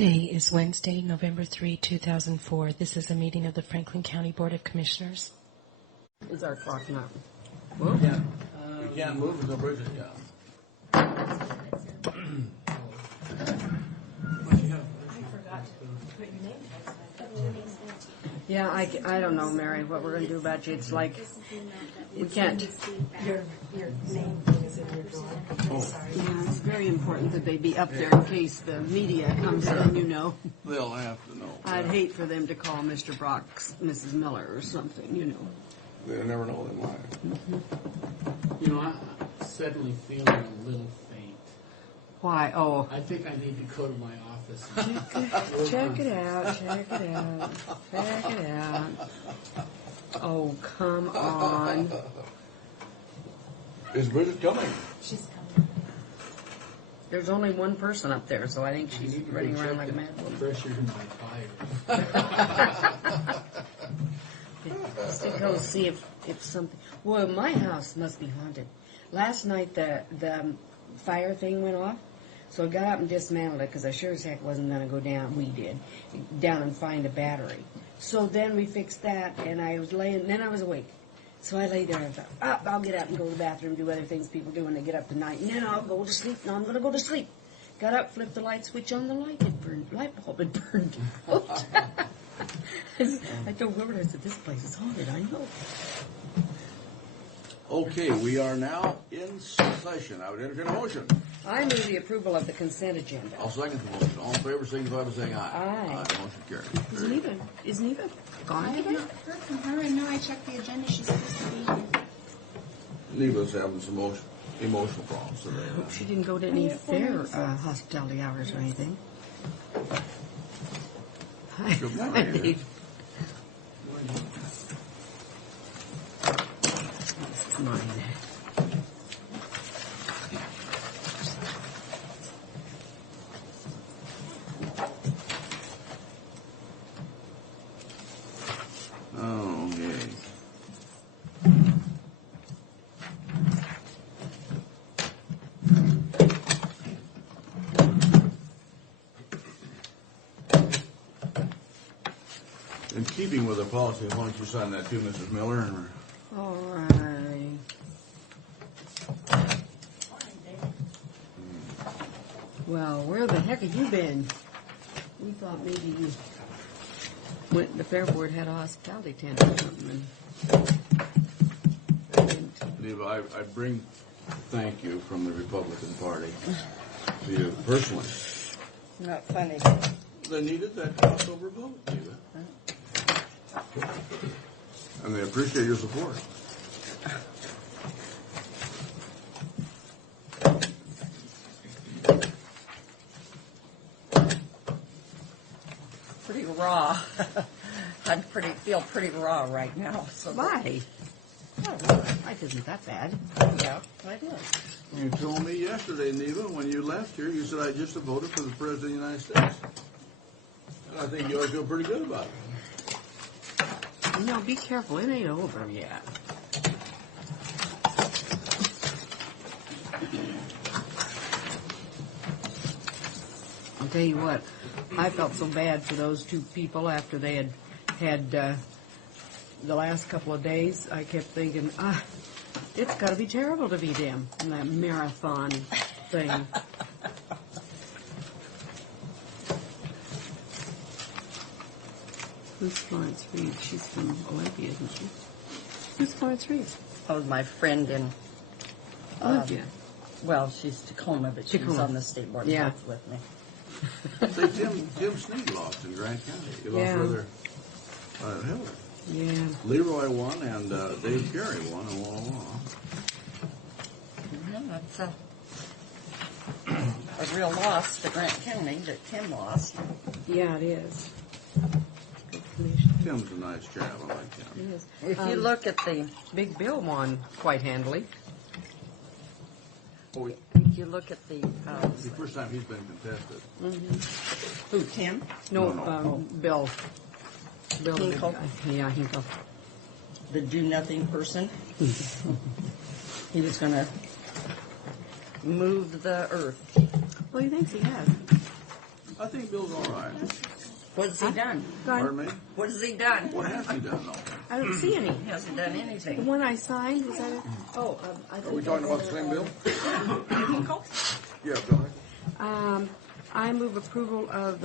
Today is Wednesday, November 3, 2004. This is a meeting of the Franklin County Board of Commissioners. Is our clock not? Whoa. Yeah. You can't move until Bridget's down. Yeah, I don't know, Mary, what we're going to do about you. It's like, we can't. Your name is in your drawer. Yeah, it's very important that they be up there in case the media comes in, you know. They'll have to know. I'd hate for them to call Mr. Brock's Mrs. Miller or something, you know. They'll never know they might. You know, I'm suddenly feeling a little faint. Why? Oh. I think I need to go to my office. Check it out. Oh, come on. Is Bridget coming? She's coming. There's only one person up there, so I think she's running around like a mad the woman. pressure in my tires. Just to go see if something. Well, my house must be haunted. Last night the fire thing went off, so I got up and dismantled it because I sure as heck wasn't going to go down. We did down and find a battery. So then we fixed that, and I was laying. Then I was awake, so I lay there and thought, I'll get up and go to the bathroom, do other things people do when they get up at night, and then I'll go to sleep. Now I'm going to go to sleep. Got up, flipped the light switch on, the light bulb had burned out. I told Wilbert, I said, this place is haunted, I know. Okay, we are now in session. I would entertain a motion. I move the approval of the consent agenda. I'll second the motion. All in favor, signify by saying aye. Aye. Motion carries. Isn't even gone I have today? not heard from her, and no, I checked the agenda. She's supposed to be here. Neva's having some emotional problems today. I hope she didn't go to any fair hospitality hours or anything. Hi. Good morning. Dave. Mine. Okay. In keeping with the policy, why don't you sign that too, Mrs. Miller? All right. Well, where the heck have you been? We thought maybe you went. The fair board had a hospitality tent or something. Neva, I bring thank you from the Republican Party to you personally. Not funny. They needed that crossover vote, Neva. And they appreciate your support. Pretty raw. Feel pretty raw right now. So Why? Life isn't that bad. Yeah, I did. You told me yesterday, Neva, when you left here, you said I just voted for the President of the United States. And I think you ought to feel pretty good about it. No, be careful. It ain't over yet. I'll tell you what. I felt so bad for those two people after they had the last couple of days. I kept thinking, it's got to be terrible to be them in that marathon thing. Who's Florence Reed? She's from Olympia, isn't she? Who's Florence Reed? Oh, my friend in, Olympia. well, she's Tacoma, but she was Tacoma. on the State Board of Yeah. Health with me. Say, Tim Snead lost in Grant County. He lost Yeah. rather Hillary. Yeah. Leroy won, and Dave Carey won in Walla Walla. Yeah, that's a real loss to Grant County that Tim lost. Yeah, it is. Tim's a nice chap. I like It him. is. If you look at the, Big Bill won quite handily. Oh, if you look at the, it's the first time he's been contested. who, Tim? No, No. Bill. Bill the big Hinkle? guy. Yeah, Hinkle. The do-nothing person. He was going to move the earth. Well, he thinks he has. I think Bill's all right. What's he done? Pardon me? What has he done? What has he done, though? I don't see any. He hasn't done The anything. one I signed, was that it? Oh, I Are think we talking about the same bill? Yeah, go ahead. I move approval of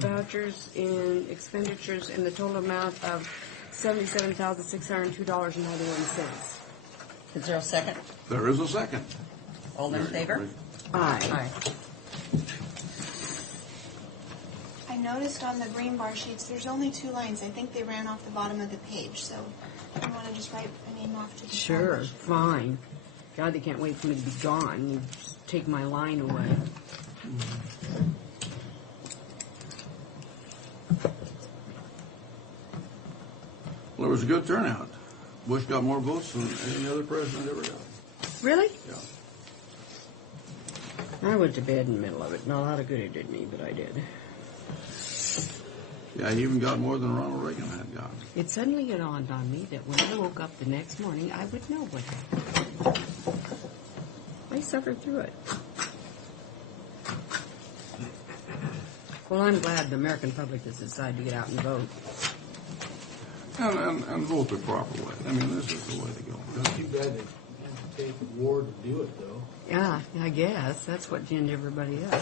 vouchers in expenditures in the total amount of $77,602.91. Is there a second? There is a second. All in favor? Aye. I noticed on the green bar sheets, there's only 2 lines. I think they ran off the bottom of the page, so I want to just write a name off to the Sure, side. fine. God, they can't wait for me to be gone. You just take my line away. Well, it was a good turnout. Bush got more votes than any other president ever got. Really? Yeah. I went to bed in the middle of it. Not a lot of good it did me, but I did. Yeah, he even got more than Ronald Reagan had gotten. It suddenly dawned on me that when I woke up the next morning, I would know what happened. I suffered through it. Well, I'm glad the American public has decided to get out and vote. And vote the proper way. I mean, this is the way to go. Not too bad they have to take the war to do it, though. Yeah, I guess. That's what ginned everybody up.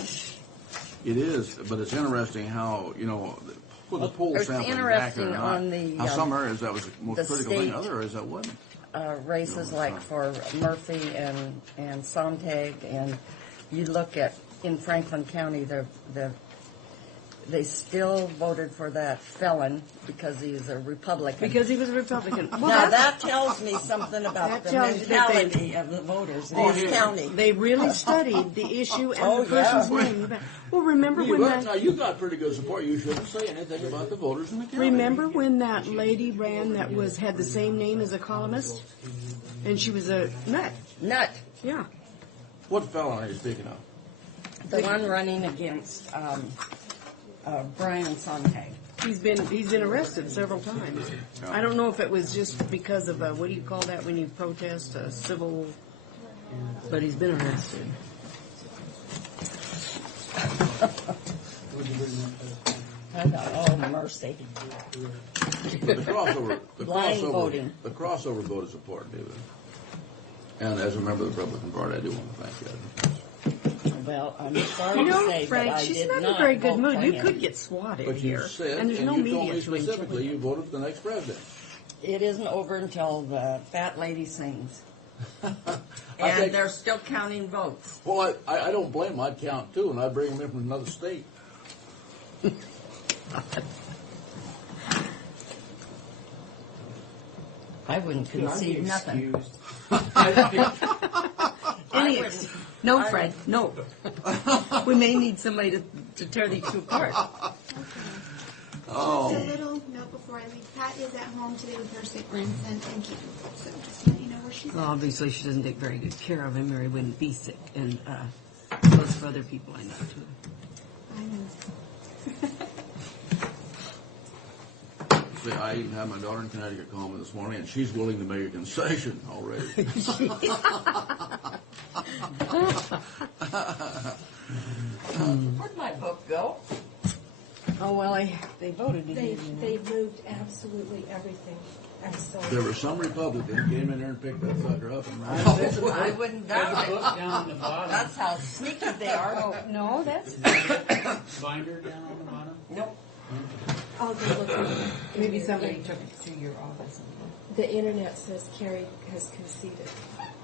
It is, but it's interesting how, with the poll It's sampling interesting accurate or on not, the, how some areas that was the most the critical thing, state- other areas that wasn't. Races like for Murphy and Sontag, and you look at, in Franklin County, they still voted for that felon because he's a Republican. Because he was a Republican. Well, Now that's- that tells me something about That the tells you that they- mentality of the voters in Oh, this yeah. county. They really studied the issue and Oh, the person's yeah. name. Well, remember when that... You got pretty good support. You shouldn't say anything about the voters in the county. Remember when that lady ran that had the same name as a columnist? And she was a nut. Nut, Yeah. What felon are you speaking of? the one running against Brian Sontag. He's been arrested several times. I don't know if it was just because of what do you call that when you protest a civil, but he's been arrested. Oh, mercy. But the crossover, Blind voting. the crossover vote is important, David. And as a member of the Republican Party, I do want to thank you. Well, I'm sorry to say Frank, that I she's did not in not a very good vote mood. for You him. could get swatted But you here, said, and there's no you told media me to enjoy specifically, it. you voted for the next president. It isn't over until the fat lady sings. I And think- they're still counting votes. Well, I don't blame them. I'd count too, and I'd bring them in from another state. I wouldn't concede nothing. Any I ex- wouldn't- no, I Frank, no. We may need somebody to tear these two apart. Just a little note before I leave. Pat is at home today with her sick grandson and Keaton. So just to let you know where she's at. Obviously, she doesn't take very good care of him, or he wouldn't be sick. And most of other people I know too. I know. See, I even had my daughter in Connecticut call me this morning, and she's willing to make a concession already. Where'd my book go? Oh well, they voted to They give you they moved absolutely everything. I'm sorry. There were some Republicans who came in there and picked that sucker up and ran. I wouldn't doubt Book it. down on the bottom. That's how sneaky they are. Oh, no, that's Binder down on the bottom. Nope. I'll go look at it. maybe somebody took it to your office. The internet says Carrie has conceded.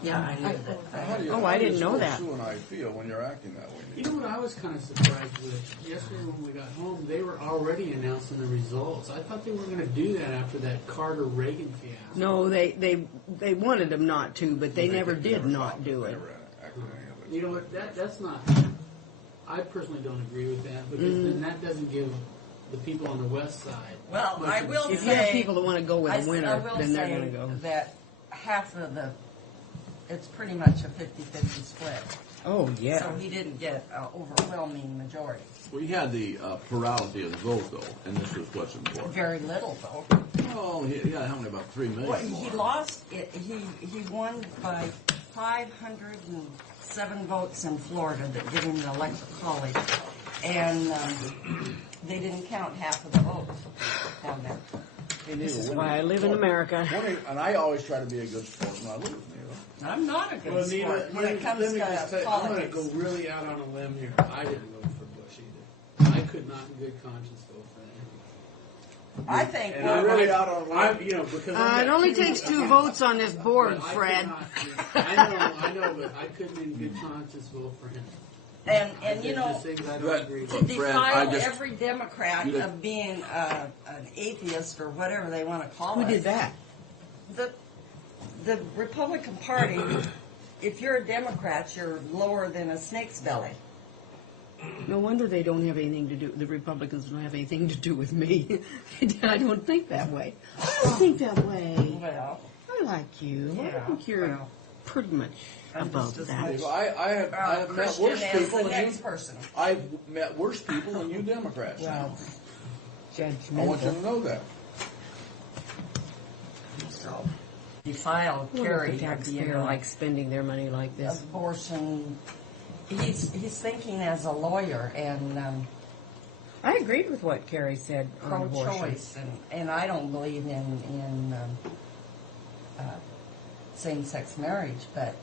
Yeah, I knew How do you- Oh, how I do you didn't know suppose that. Sue and I feel when you're acting that way. You know what I was kind of surprised with? Yesterday when we got home, they were already announcing the results. I thought they were going to do that after that Carter-Reagan fiasco. No, they wanted them not to, but they never did not do it. Never acted any of it. You know what? That's not. I personally don't agree with that because then that doesn't give the people on the west side. Well, much I of a will chance. If you have say- people that want to go with I a winner, will then they're say going to go. that half of it's pretty much a 50-50 split. Oh yeah. So he didn't get an overwhelming majority. We had the plurality of the vote, though, and this was what's important. Very little, though. Oh, he got how many? About 3 million. Well, more. he lost it. He won by 507 votes in Florida that give him the electoral college. And they didn't count half of the votes down there. This is why I live in America. And I always try to be a good sport when I lose, I'm not a good Well, sport when it comes let me just to say, I'm going to politics. go really out on a limb here. I didn't vote for Bush either. I could not, in good conscience, vote for him. I think And well, I'm really out on a limb. I'm, because It only takes 2 votes on this board, But I Fred. cannot- I know, but I couldn't, in good conscience, vote for him. and you know, Just things I don't But- agree with. to Fred, defile I just- every Democrat You- of being an atheist or whatever they want to call Who it. did that? The Republican Party, if you're a Democrat, you're lower than a snake's belly. No wonder they don't have anything to do. The Republicans don't have anything to do with me. I don't think that way. I don't think that way. Well, I like you. I Yeah, think you're well. pretty much I'm above just as that. much- I have met Christian worse as people the than next you. person. I've met worse people than you Democrats. Well, I want you to Judgmental. know that. so defile Kerry, Taxpayer likes spending their money like this. abortion. He's thinking as a lawyer and I agreed with what Kerry said on abortion. pro-choice, and I don't believe in same-sex marriage, but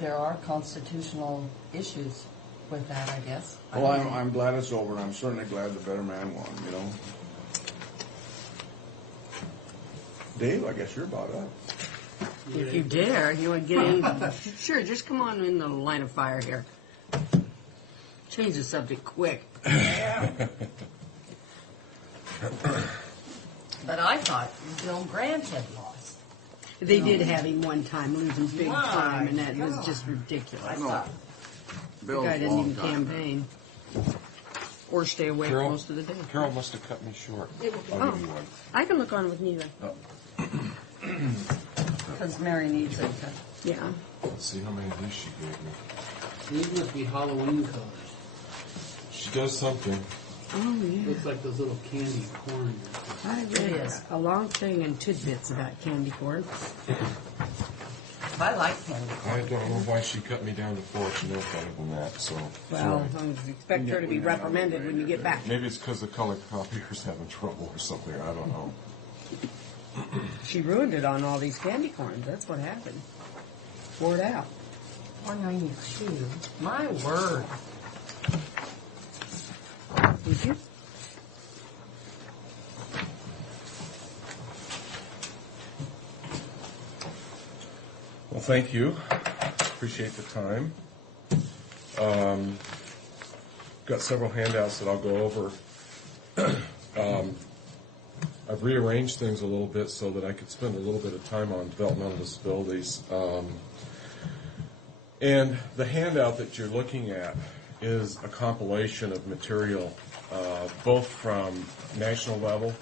there are constitutional issues with that, I guess. Well, I'm glad it's over, and I'm certainly glad the better man won, you know. Dave, I guess you're about up. If you dare, you would get in. Sure, just come on in the line of fire here. Change the subject quick. But I thought Bill Grant had lost. They did have him one time losing big My time, and that was God. just ridiculous. I No. thought, The Bill's guy a didn't long even time. campaign. Or stay awake Carol? most of the day. Carol must have cut me short. I'll Oh. give you one. I can look on with neither. because Mary needs it. Yeah. Let's see how many of these she gave me. These must be Halloween colors. She does something. Oh, yeah. Looks like those little candy corn. I read a long thing in tidbits about candy corn. I like candy. I don't know why she cut me down to 4. She knows better than that, so. Well, sorry. I expect her to be reprimanded when you get back. Maybe it's because the color copier's having trouble or something. I don't know. She ruined it on all these candy corns. That's what happened. Wore it out. 192. My word. Did you? Well, thank you. Appreciate the time. Got several handouts that I'll go over. I've rearranged things a little bit so that I could spend a little bit of time on developmental disabilities. And the handout that you're looking at is a compilation of material, both from national level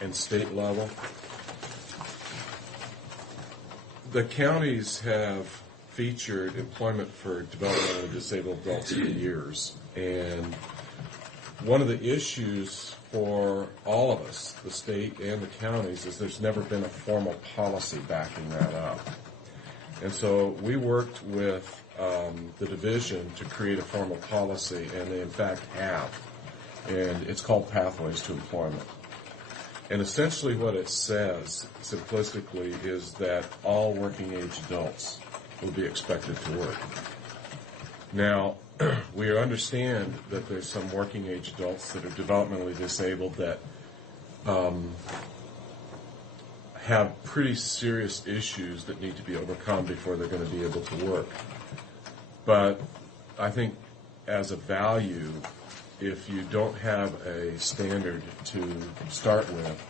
and state level. The counties have featured employment for developmentally disabled adults for years, and one of the issues for all of us, the state and the counties, is there's never been a formal policy backing that up. And so we worked with the division to create a formal policy, and they in fact have, and it's called Pathways to Employment. And essentially what it says, simplistically, is that all working age adults will be expected to work. Now, we understand that there's some working age adults that are developmentally disabled that have pretty serious issues that need to be overcome before they're going to be able to work. But I think as a value, if you don't have a standard to start with,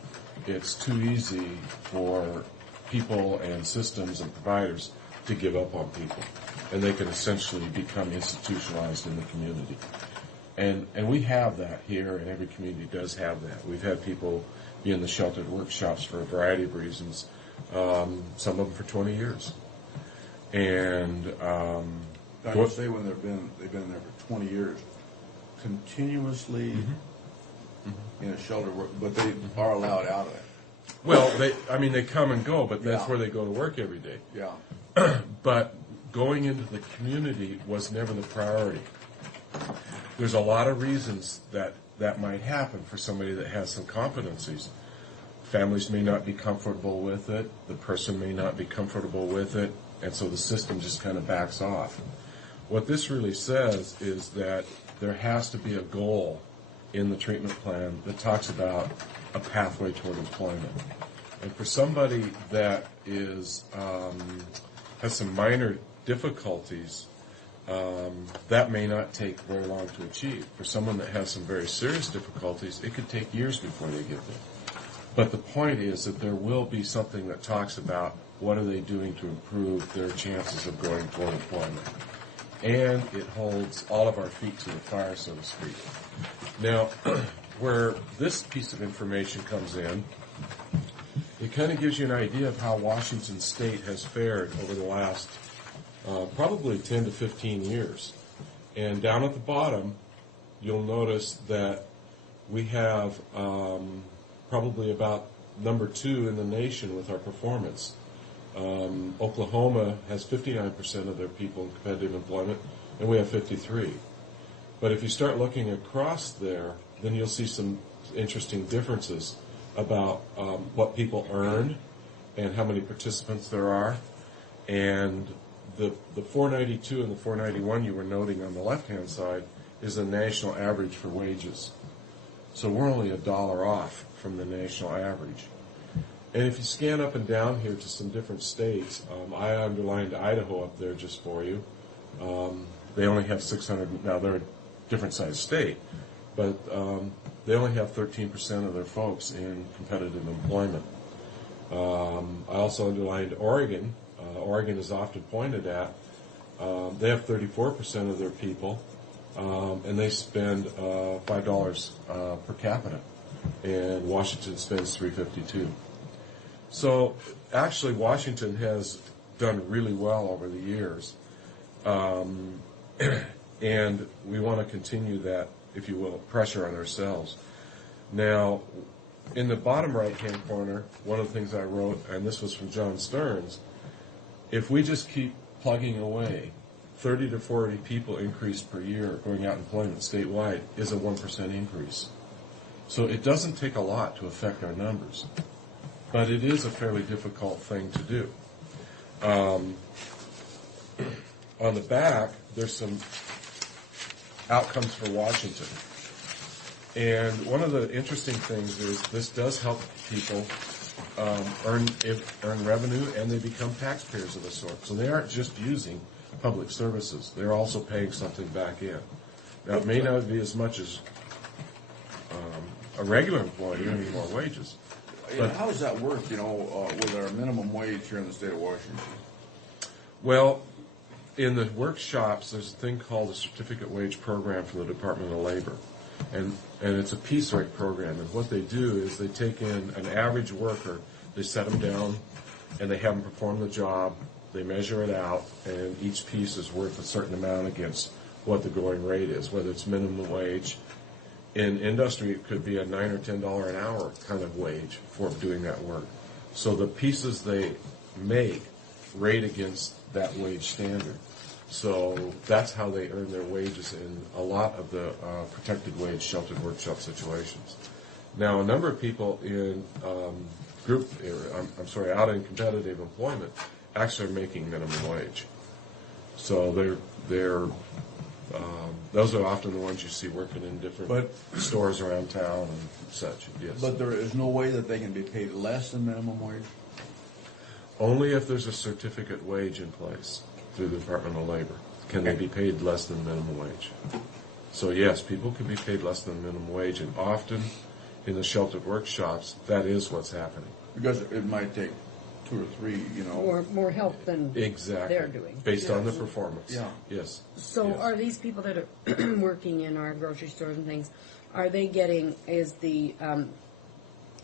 it's too easy for people and systems and providers to give up on people. And they can essentially become institutionalized in the community. And we have that here, and every community does have that. We've had people be in the sheltered workshops for a variety of reasons, some of them for 20 years. And I would say when they've been there for 20 years, continuously in a shelter, but they are allowed out of it. well, they come and go, but that's Yeah. where they go to work every day. Yeah. But going into the community was never the priority. there's a lot of reasons that might happen for somebody that has some competencies. Families may not be comfortable with it, the person may not be comfortable with it, and so the system just kind of backs off. What this really says is that there has to be a goal in the treatment plan that talks about a pathway toward employment. And for somebody that is has some minor difficulties, that may not take very long to achieve. For someone that has some very serious difficulties, it could take years before they get there. But the point is that there will be something that talks about what are they doing to improve their chances of going toward employment. And it holds all of our feet to the fire, so to speak. Now, where this piece of information comes in, it kind of gives you an idea of how Washington State has fared over the last probably 10 to 15 years. And down at the bottom, you'll notice that we have probably about number 2 in the nation with our performance. Oklahoma has 59% of their people in competitive employment, and we have 53. But if you start looking across there, then you'll see some interesting differences about what people earn and how many participants there are. And the 492 and the 491 you were noting on the left-hand side is the national average for wages. So we're only $1 off from the national average. And if you scan up and down here to some different states, I underlined Idaho up there just for you. They only have 600, now they're a different size state, but they only have 13% of their folks in competitive employment. I also underlined Oregon. Oregon is often pointed at. They have 34% of their people, and they spend $5 per capita, and Washington spends $3.52. So actually, Washington has done really well over the years, and we want to continue that, if you will, pressure on ourselves. Now, in the bottom right-hand corner, one of the things I wrote, and this was from John Stearns, if we just keep plugging away, 30 to 40 people increase per year going out in employment statewide is a 1% increase. So it doesn't take a lot to affect our numbers, but it is a fairly difficult thing to do. On the back, there's some outcomes for Washington. And one of the interesting things is this does help people earn revenue, and they become taxpayers of a sort. So they aren't just using public services. They're also paying something back in. Now, it may not be as much as a regular employee earning more wages. But how does that work, with our minimum wage here in the state of Washington? Well, in the workshops, there's a thing called a certificate wage program from the Department of Labor. And it's a piece rate program. And what they do is they take in an average worker, they set them down, and they have them perform the job. They measure it out, and each piece is worth a certain amount against what the going rate is, whether it's minimum wage. In industry, it could be a $9 or $10 an hour kind of wage for doing that work. So the pieces they make rate against that wage standard. So that's how they earn their wages in a lot of the protected wage sheltered workshop situations. Now, a number of people in out in competitive employment actually are making minimum wage. So those are often the ones you see working in different stores around town and such. Yes. But there is no way that they can be paid less than minimum wage? Only if there's a certificate wage in place through the Department of Labor can they be paid less than minimum wage. So yes, people can be paid less than minimum wage, and often in the sheltered workshops, that is what's happening. Because it might take 2 or 3, More help than Exactly. they're doing. Based on the performance. Yeah. Yes. So Yes. are these people that are working in our grocery stores and things, are they getting, is the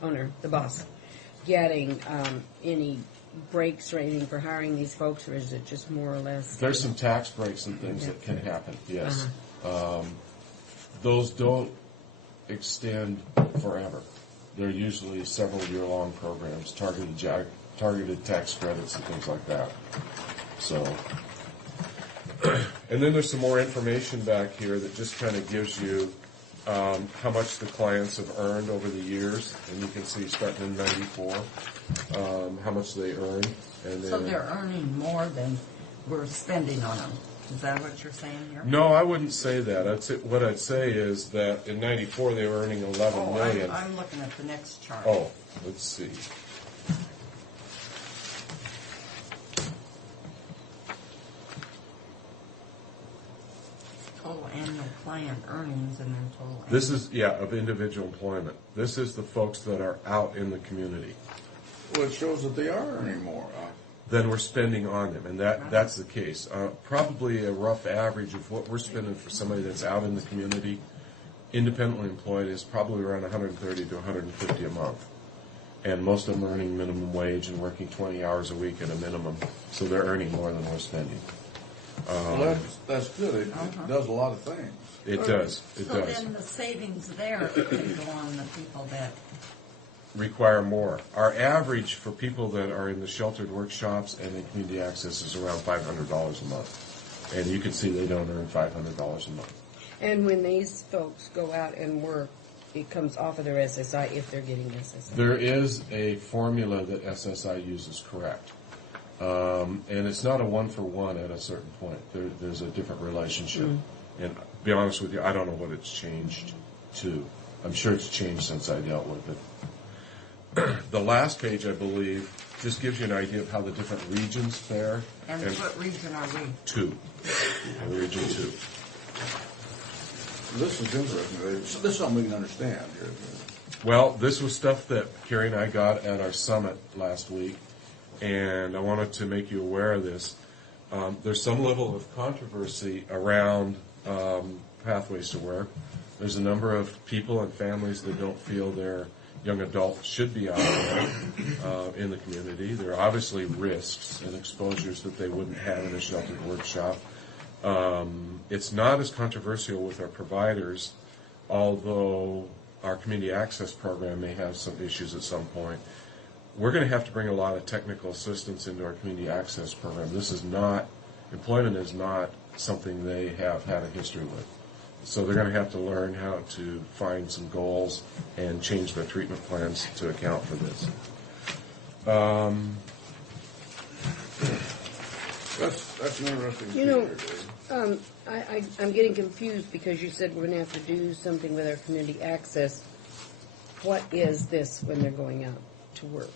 owner, the boss, getting any breaks or anything for hiring these folks, or is it just more or less? There's some tax breaks and things that can happen, yes. Those don't extend forever. They're usually several year-long programs, targeted tax credits and things like that. So, And then there's some more information back here that just kind of gives you how much the clients have earned over the years, and you can see starting in '94 how much they earned, and then So they're earning more than we're spending on them. Is that what you're saying here? no, I wouldn't say that. What I'd say is that in '94 they were earning 11 million. I'm looking at the next chart. Oh, let's see. Total annual client earnings and then total. This is, of individual employment. This is the folks that are out in the community. Well, it shows that they are earning more. Then we're spending on them, and that's the case. Probably a rough average of what we're spending for somebody that's out in the community, independently employed, is probably around 130 to 150 a month. And most of them are earning minimum wage and working 20 hours a week at a minimum, so they're earning more than we're spending. Well, that's good. It does a lot of things. It does. It So does. then the savings there can go on the people that. Require more. Our average for people that are in the sheltered workshops and in community access is around $500 a month. And you can see they don't earn $500 a month. And when these folks go out and work, it comes off of their SSI if they're getting SSI. There is a formula that SSI uses, correct. And it's not a one-for-one at a certain point. There's a different relationship. And to be honest with you, I don't know what it's changed to. I'm sure it's changed since I dealt with it. The last page, I believe, just gives you an idea of how the different regions fare. And what region are we? 2. Region 2. This is interesting. This is something we can understand. Well, this was stuff that Carrie and I got at our summit last week, and I wanted to make you aware of this. There's some level of controversy around Pathways to Work. There's a number of people and families that don't feel their young adults should be out there in the community. There are obviously risks and exposures that they wouldn't have in a sheltered workshop. It's not as controversial with our providers, although our community access program may have some issues at some point. We're going to have to bring a lot of technical assistance into our community access program. Employment is not something they have had a history with. So they're going to have to learn how to find some goals and change their treatment plans to account for this. That's an interesting You know, figure, Dave. I'm getting confused because you said we're going to have to do something with our community access. What is this when they're going out to work?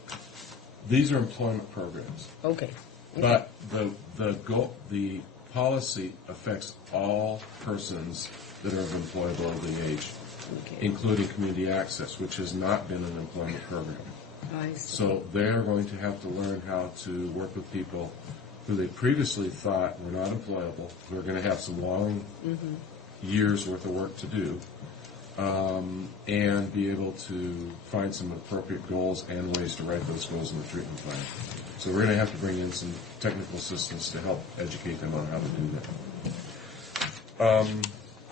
These are employment programs. Okay. But the policy affects all persons that are of employability age, Okay. including community access, which has not been an employment program. I see. So they're going to have to learn how to work with people who they previously thought were not employable, who are going to have some long years worth of work to do, and be able to find some appropriate goals and ways to write those goals in the treatment plan. So we're going to have to bring in some technical assistance to help educate them on how to do that.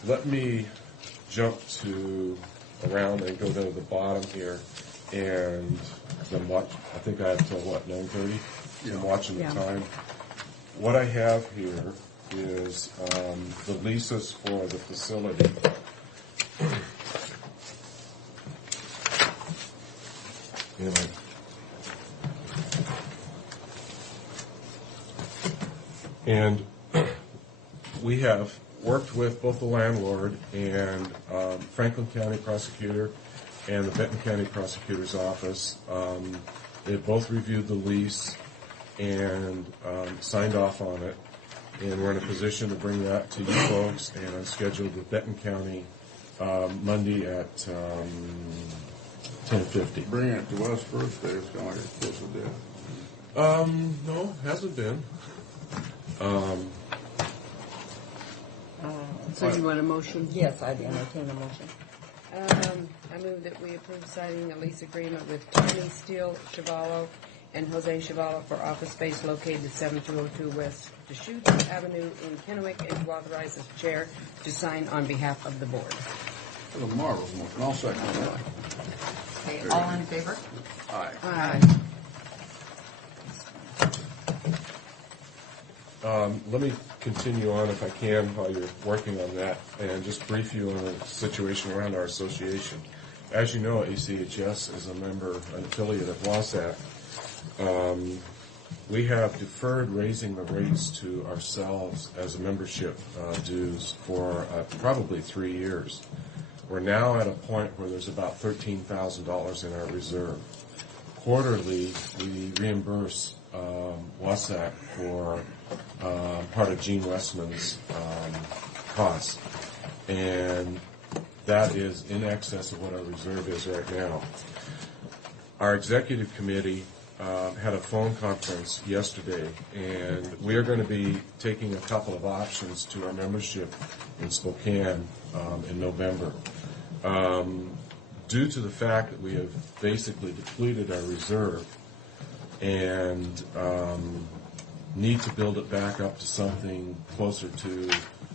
Let me jump around and go to the bottom here, and I think I have till 9:30? Yeah. I'm watching the Yeah. time. What I have here is the leases for the facility. And we have worked with both the landlord and Franklin County Prosecutor and the Benton County Prosecutor's Office. They've both reviewed the lease and signed off on it. And we're in a position to bring that to you folks, and I'm scheduled with Benton County Monday at 10:50. Bringing it to us first, Dave, it's kind of like it's supposed to do. No, hasn't been. So you want a motion? Yes, I'd entertain a motion. I move that we approve signing a lease agreement with Tony Steele Chavallo and Jose Chavallo for office space located at 7202 West Deschutes Avenue in Kennewick, and to authorize the chair to sign on behalf of the board. It's a marvelous motion. I'll second that. Okay, all in favor? Aye. Aye. let me continue on if I can while you're working on that and just brief you on the situation around our association. As you know, ACHS is a member, an affiliate of Wasatch. We have deferred raising the rates to ourselves as a membership dues for probably 3 years. We're now at a point where there's about $13,000 in our reserve. Quarterly, we reimburse Wasatch for part of Gene Westman's costs, and that is in excess of what our reserve is right now. Our executive committee had a phone conference yesterday, and we are going to be taking a couple of options to our membership in Spokane in November. Due to the fact that we have basically depleted our reserve and need to build it back up to something closer to,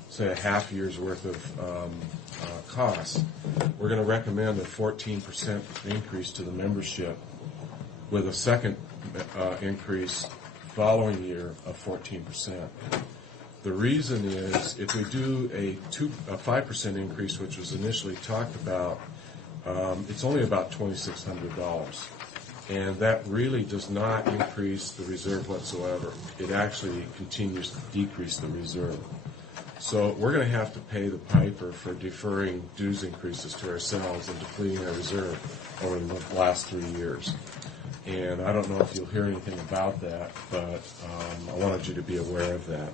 say, a half year's worth of costs, we're going to recommend a 14% increase to the membership with a second increase following year of 14%. The reason is if we do a 5% increase, which was initially talked about, it's only about $2,600. And that really does not increase the reserve whatsoever. It actually continues to decrease the reserve. So we're going to have to pay the piper for deferring dues increases to ourselves and depleting our reserve over the last 3 years. And I don't know if you'll hear anything about that, but I wanted you to be aware of that.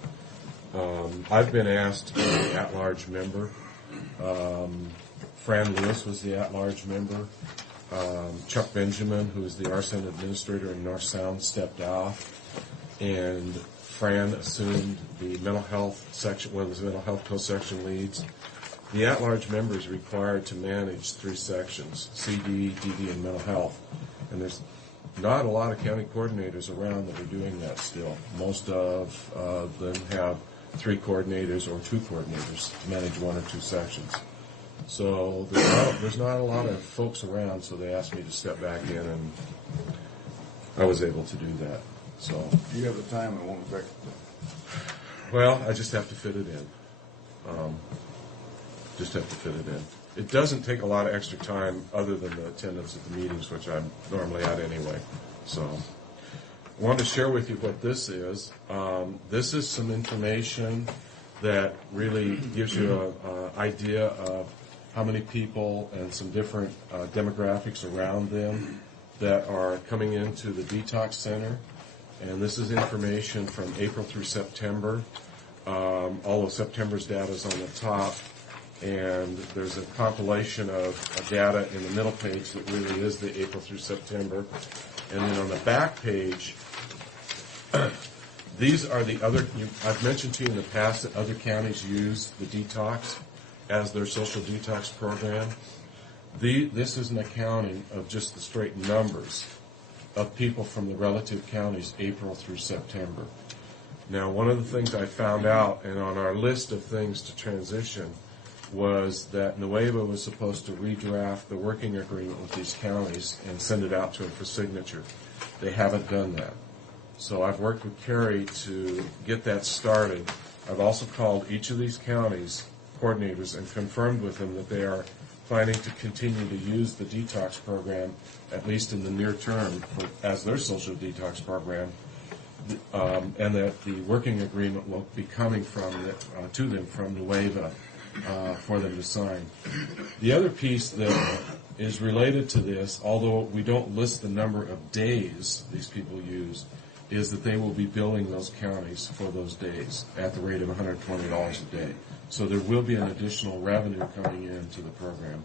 I've been asked to be the at-large member. Fran Lewis was the at-large member. Chuck Benjamin, who is the RSN administrator in North Sound, stepped off, and Fran assumed the mental health section, one of the mental health co-section leads. The at-large member is required to manage 3 sections, CD, DD, and mental health. And there's not a lot of county coordinators around that are doing that still. Most of them have 3 coordinators or 2 coordinators to manage 1 or 2 sections. So there's not a lot of folks around, so they asked me to step back in, and I was able to do that. So You have the time, it won't affect. well, I just have to fit it in. It doesn't take a lot of extra time other than the attendance at the meetings, which I'm normally at anyway. So I wanted to share with you what this is. This is some information that really gives you an idea of how many people and some different demographics around them that are coming into the detox center. And this is information from April through September. All of September's data is on the top. And there's a compilation of data in the middle page that really is the April through September. And then on the back page, these are the other, I've mentioned to you in the past that other counties use the detox as their social detox program. This is an accounting of just the straight numbers of people from the relative counties April through September. Now, one of the things I found out, and on our list of things to transition, was that Nueva was supposed to redraft the working agreement with these counties and send it out to them for signature. They haven't done that. So I've worked with Carrie to get that started. I've also called each of these counties coordinators and confirmed with them that they are planning to continue to use the detox program, at least in the near term, as their social detox program, and that the working agreement will be coming to them from Nueva for them to sign. The other piece that is related to this, although we don't list the number of days these people use, is that they will be billing those counties for those days at the rate of $120 a day. So there will be an additional revenue coming into the program.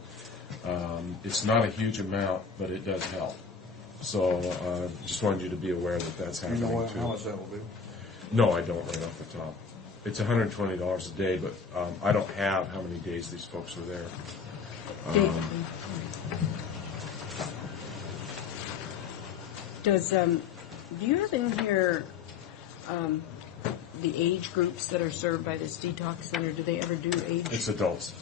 It's not a huge amount, but it does help. So just wanted you to be aware that that's You happening know too. how much that will be? No, I don't right off the top. It's $120 a day, but I don't have how many days these folks are there. Do you have in here the age groups that are served by this detox center? Do they ever do age It's adults.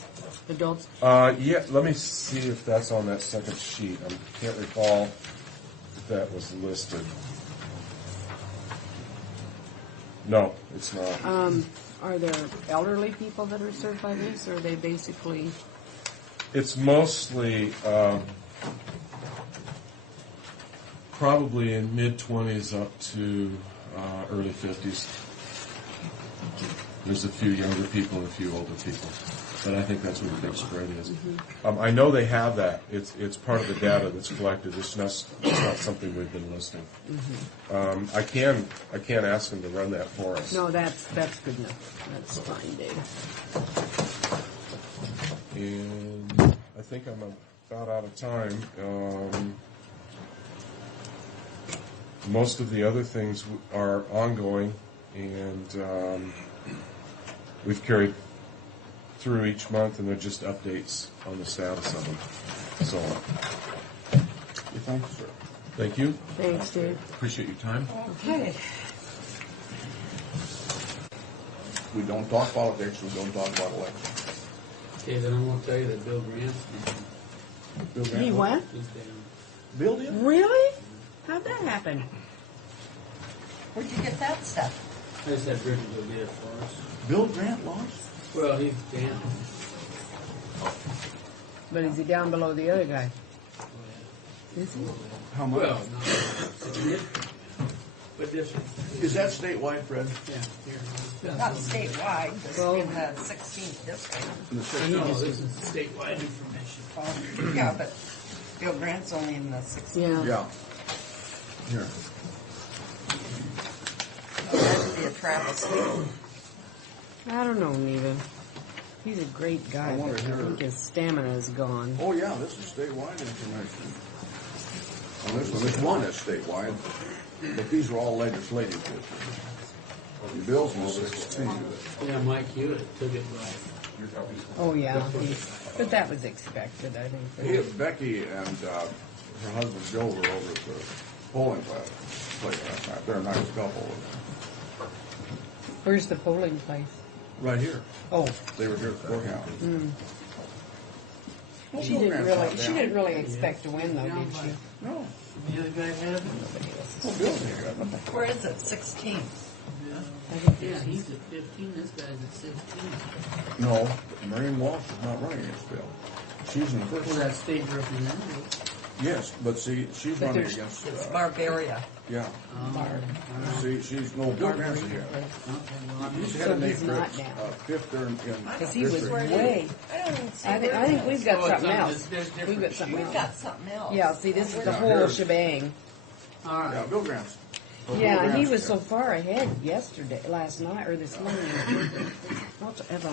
adults? Yeah, let me see if that's on that second sheet. I can't recall if that was listed. No, it's not. Are there elderly people that are served by this, or are they basically? It's mostly probably in mid-20s up to early 50s. There's a few younger people and a few older people, but I think that's where the big spread is. I know they have that. It's part of the data that's collected. It's not something we've been listing. I can ask them to run that for us. No, that's good enough. That's fine, Dave. And I think I'm about out of time. Most of the other things are ongoing, and we've carried through each month, and they're just updates on the status of them. So, Thank you, sir. thank you. Thanks, Dave. Appreciate your time. Okay. We don't talk politics, we don't talk about elections. Okay, then I'm gonna tell you that Bill Grant's Bill Grant, He what? is down. Bill did? Really? How'd that happen? Where'd you get that stuff? I just had Bridget go get it for us. Bill Grant lost? Well, he's down. But is he down below the other guy? Is he? How much? Well, not significant, but different. Is that statewide, Fred? Yeah, here. Not statewide, it's Well- in the 16th district. In the I know, this is statewide information. Yeah, but Bill Grant's only in the 16th. Yeah. Yeah. Here. That'd be a travesty. I don't know, Neva. He's a great guy, I wanna but I hear- think his stamina is gone. Oh, yeah, this is statewide information. Well, this one is statewide, but these are all legislative districts. Bill's was 16. Yeah, Mike Hewitt took it by. Oh, yeah. But that was expected, I think. Becky and her husband Joe were over at the polling place last night. They're a nice couple. Where's the polling place? Right here. Oh, They were here at the courthouse. she didn't really expect to win, though, did she? No. The other guy had it? Oh, Bill's here. Where is it? 16th. Yeah, he's at 15, this guy's at 16. No, Marion Walsh is not running against Bill. She's in the Well, first. that's state representative. Yes, but see, she's running there's- against, It's Barbaria. yeah. Barb. See, no, Bill Grant's ahead. Okay, well, He's So ahead of Nate he's not Fritz, now. fifth there in Because he was district. way. I think we've got Oh, it's something on else. this- there's different We've got something We've else. got something else. Yeah, see, this is the Yeah, whole here's- shebang. All Yeah, right. Bill Grant's. Bill Yeah, and he Grant's was there. so far ahead last night, or this morning. Whatever.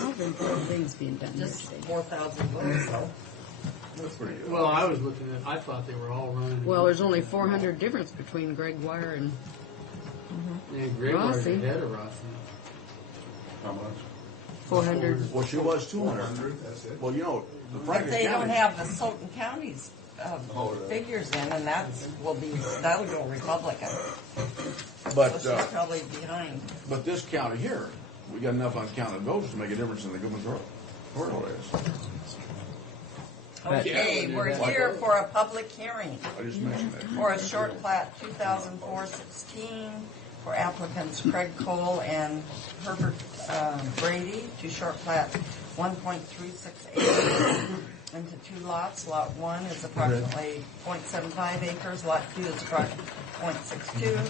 How have important things being done Just yesterday? 4,000 votes, though. That's pretty good. Well, I was looking at, I thought they were all running. Well, there's only 400 difference between Greg Wire and Yeah, Graybar's Rossi. ahead of Rossi. How much? 400. Well, she was 200. Well, you know, the But Franklin they don't County. have the Sultan County's figures in, and that'll go Republican. But, So she's probably behind. but this county here, we got enough uncounted votes to make a difference in the gubernatorial race. Okay, we're here for a public hearing I just mentioned that. for a short plat 2004-16 for applicants Craig Cole and Herbert Brady to short plat 1.36 acres into two lots. Lot 1 is approximately 0.75 acres, Lot 2 is approximately 0.62.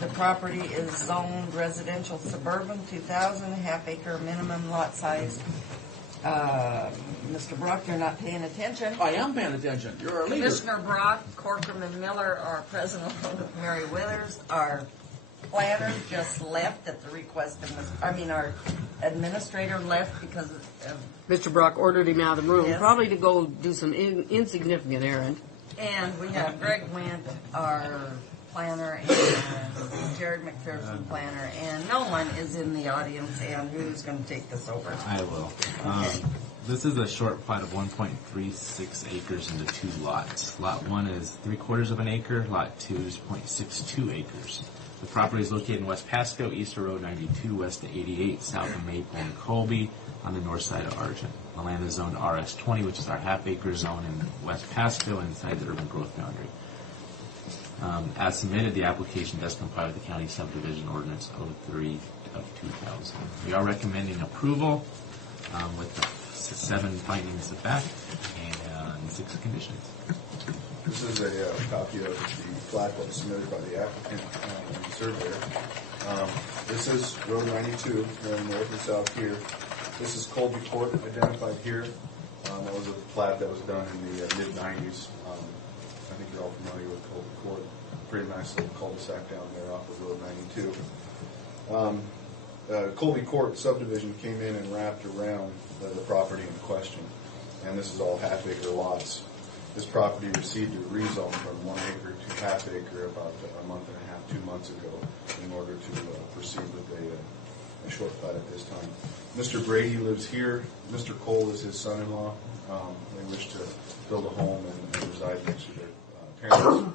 The property is zoned residential suburban, 2,000, half-acre minimum lot size. Mr. Brock, you're not paying attention. I am paying attention. You're our leader. Commissioner Brock, Corcoran, and Miller, our president, Mary Withers, our planner just left at the request of, our administrator left because of, Mr. Brock ordered him out of the room, Yes. probably to go do some insignificant errand. and we have Greg Went, our planner, and Jared McPherson, planner, and no one is in the audience, and who's going to take this over? I will. Okay. This is a short plat of 1.36 acres into two lots. Lot 1 is 3/4 of an acre. Lot 2 is 0.62 acres. The property is located in West Pasco, east of Road 92, west of 88, south of Maple and Colby, on the north side of Argent. The land is zoned RS20, which is our half-acre zone in West Pasco, inside the urban growth boundary. As submitted, the application does comply with the county subdivision ordinance 03 of 2000. We are recommending approval with the 7 findings of fact and 6 conditions. This is a copy of the plat that was submitted by the applicant and the surveyor. This is Road 92, going north and south here. This is Colby Court, identified here. That was a plat that was done in the mid-90s. I think you're all familiar with Colby Court. Pretty nice little cul-de-sac down there off of Road 92. Colby Court subdivision came in and wrapped around the property in question, and this is all half-acre lots. This property received a rezone from 1 acre to half acre about a month and a half, 2 months ago, in order to proceed with a short plat at this time. Mr. Brady lives here. Mr. Cole is his son-in-law. They wish to build a home and reside next to their parents,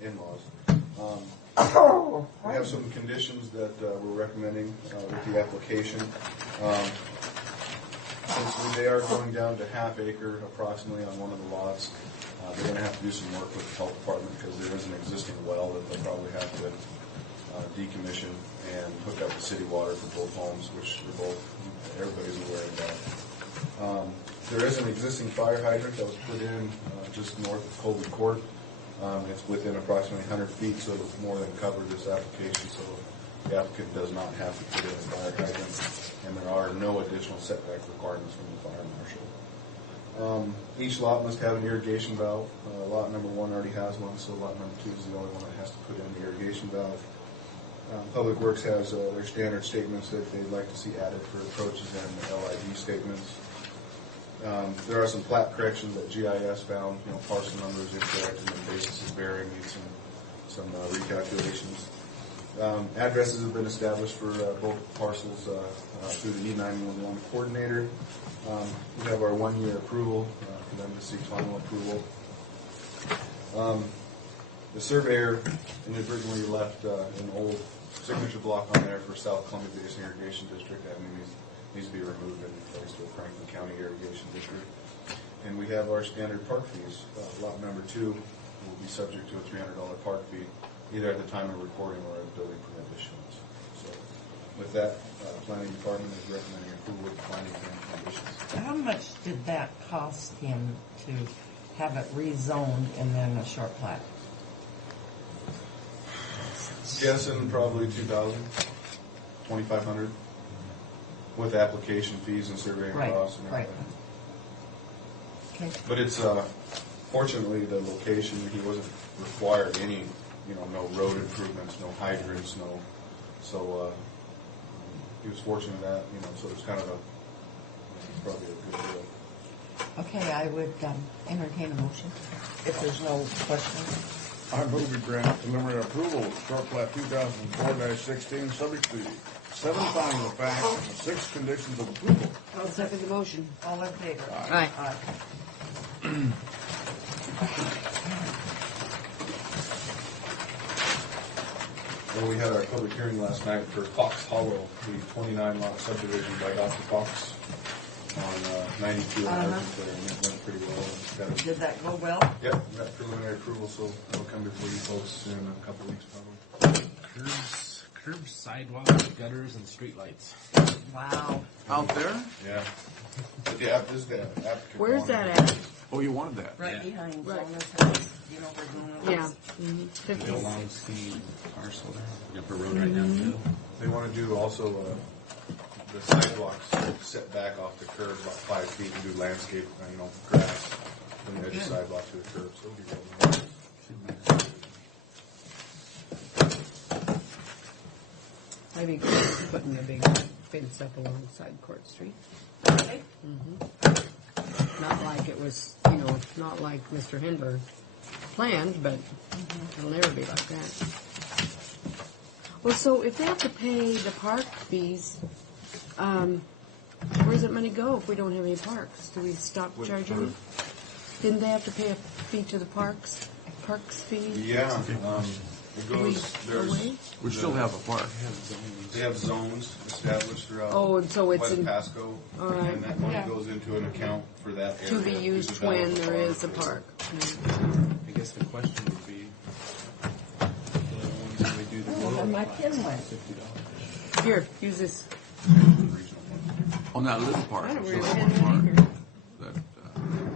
in-laws. We have some conditions that we're recommending with the application. Since they are going down to half acre approximately on one of the lots, they're going to have to do some work with the health department because there is an existing well that they'll probably have to decommission and hook up to city water for both homes, which everybody's aware of that. There is an existing fire hydrant that was put in just north of Colby Court. It's within approximately 100 feet, so it'll more than cover this application, so the applicant does not have to put in a fire hydrant, and there are no additional setback requirements from the fire marshal. Each lot must have an irrigation valve. Lot number 1 already has one, so lot number 2 is the only one that has to put in the irrigation valve. Public Works has their standard statements that they'd like to see added for approaches and LID statements. There are some plat corrections that GIS found, parcel numbers incorrect, and then basis is bearing, needs some recalculations. Addresses have been established for both parcels through the E911 coordinator. We have our 1-year approval for them to seek final approval. The surveyor inadvertently left an old signature block on there for South Columbia Basin Irrigation District. That needs to be removed and replaced with Franklin County Irrigation District. And we have our standard park fees. Lot number 2 will be subject to a $300 park fee, either at the time of recording or at building permit issuance. So with that, planning department is recommending approval of the findings and conditions. How much did that cost him to have it rezoned and then a short plat? Guessing probably $2,000, $2,500 with application fees and surveying costs and everything. Okay. But it's fortunately the location, he wasn't required any, no road improvements, no hydrants, so he was fortunate that, so it's kind of probably a good deal. Okay, I would entertain a motion if there's no questions. I move we grant preliminary approval of short plat 2004-16, subject to 7 findings of fact and 6 conditions of approval. I'll second the motion. All in favor? Aye. Well, we had our public hearing last night for Fox Hollow, the 29-lot subdivision by Dr. Fox on 92 and Arkansas, and it went pretty well. Did that go well? Yep, we got preliminary approval, so it'll come before you folks in a couple of weeks probably. Curbs, sidewalks, gutters, and streetlights. Wow. Out there? Yeah. But the app is the applicant. Where's wanted that it. at? Oh, you wanted that? Right Yeah. behind Right. Zona's house. You know where Zona Yeah. is? Mm-hmm. The 50. long C parcel there. Upper road right now too. They want to do also the sidewalks set back off the curb about 5 feet and do landscape, grass from the edge of the sidewalk to the curb. So it'll be really nice. I think putting the big fence up alongside Court Street. Okay. Not like it was, not like Mr. Hinberg planned, but it'll never be like that. Well, so if they have to pay the park fees, where's that money go if we don't have any parks? Do we stop charging them? Didn't they have to pay a fee to the parks fee? Yeah, it goes, away? We still have a park. they have zones established throughout Oh, and so it's West in, Pasco. all right. And that money goes into an account for that area. To be used develop when the there park. is a park. I guess the question would be, where my pen went. Here, use this. On that little part, I don't so really that have one any part,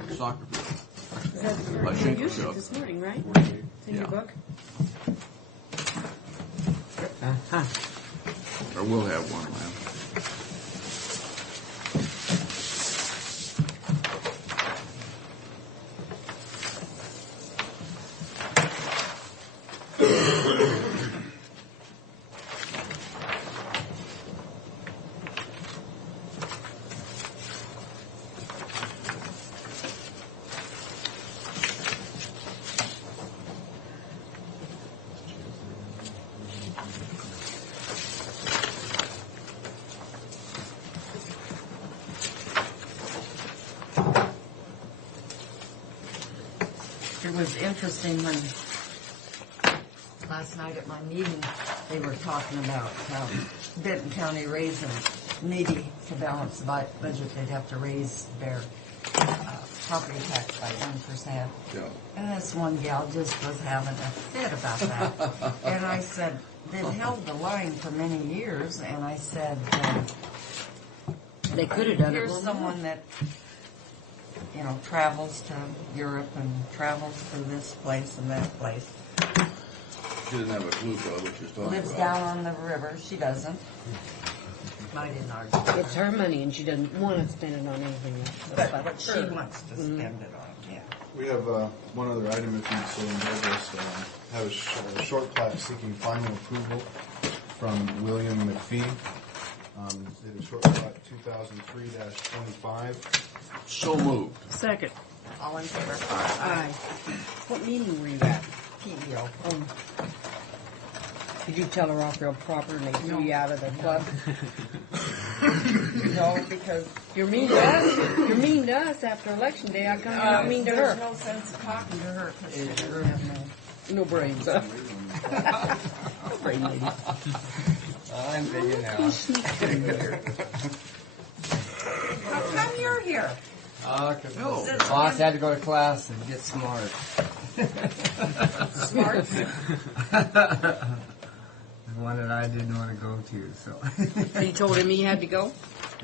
that soccer field. Is that, By you Schenkel used it Shop. this morning, right? It's in your Yeah. book? Or we'll have one, man. It was interesting when, last night at my meeting, they were talking about how Benton County raising needy to balance the budget, they'd have to raise their property tax by 1%. Yeah. And this one gal just was having a fit about that. And I said, they've held the line for many years, and I said, They could have done it here's one someone that, travels to Europe and travels to this place and that place. She doesn't have a clue about what she's talking Lives about. down on the river. She doesn't. I didn't argue. It's her money and she doesn't want to spend it on anything else. But she wants to spend it on, yeah. We have one other item if you'd so indulge us. Have a short plat seeking final approval from William McPhee. It is short plat 2003-25. So moved. Second. All in favor? Aye. What meeting were you at? PEO. Did you tell her off real proper and they threw you out of the club? No, because You're mean to us. You're mean to us after election day. How come you're not mean to there's her? no sense of talking to her because she doesn't have no. No brains, huh? No brain lady. I'm big now. How come you're here? Because No. the boss had to go to class and get smart. Smart. One that I didn't want to go to, so. You told him he had to go?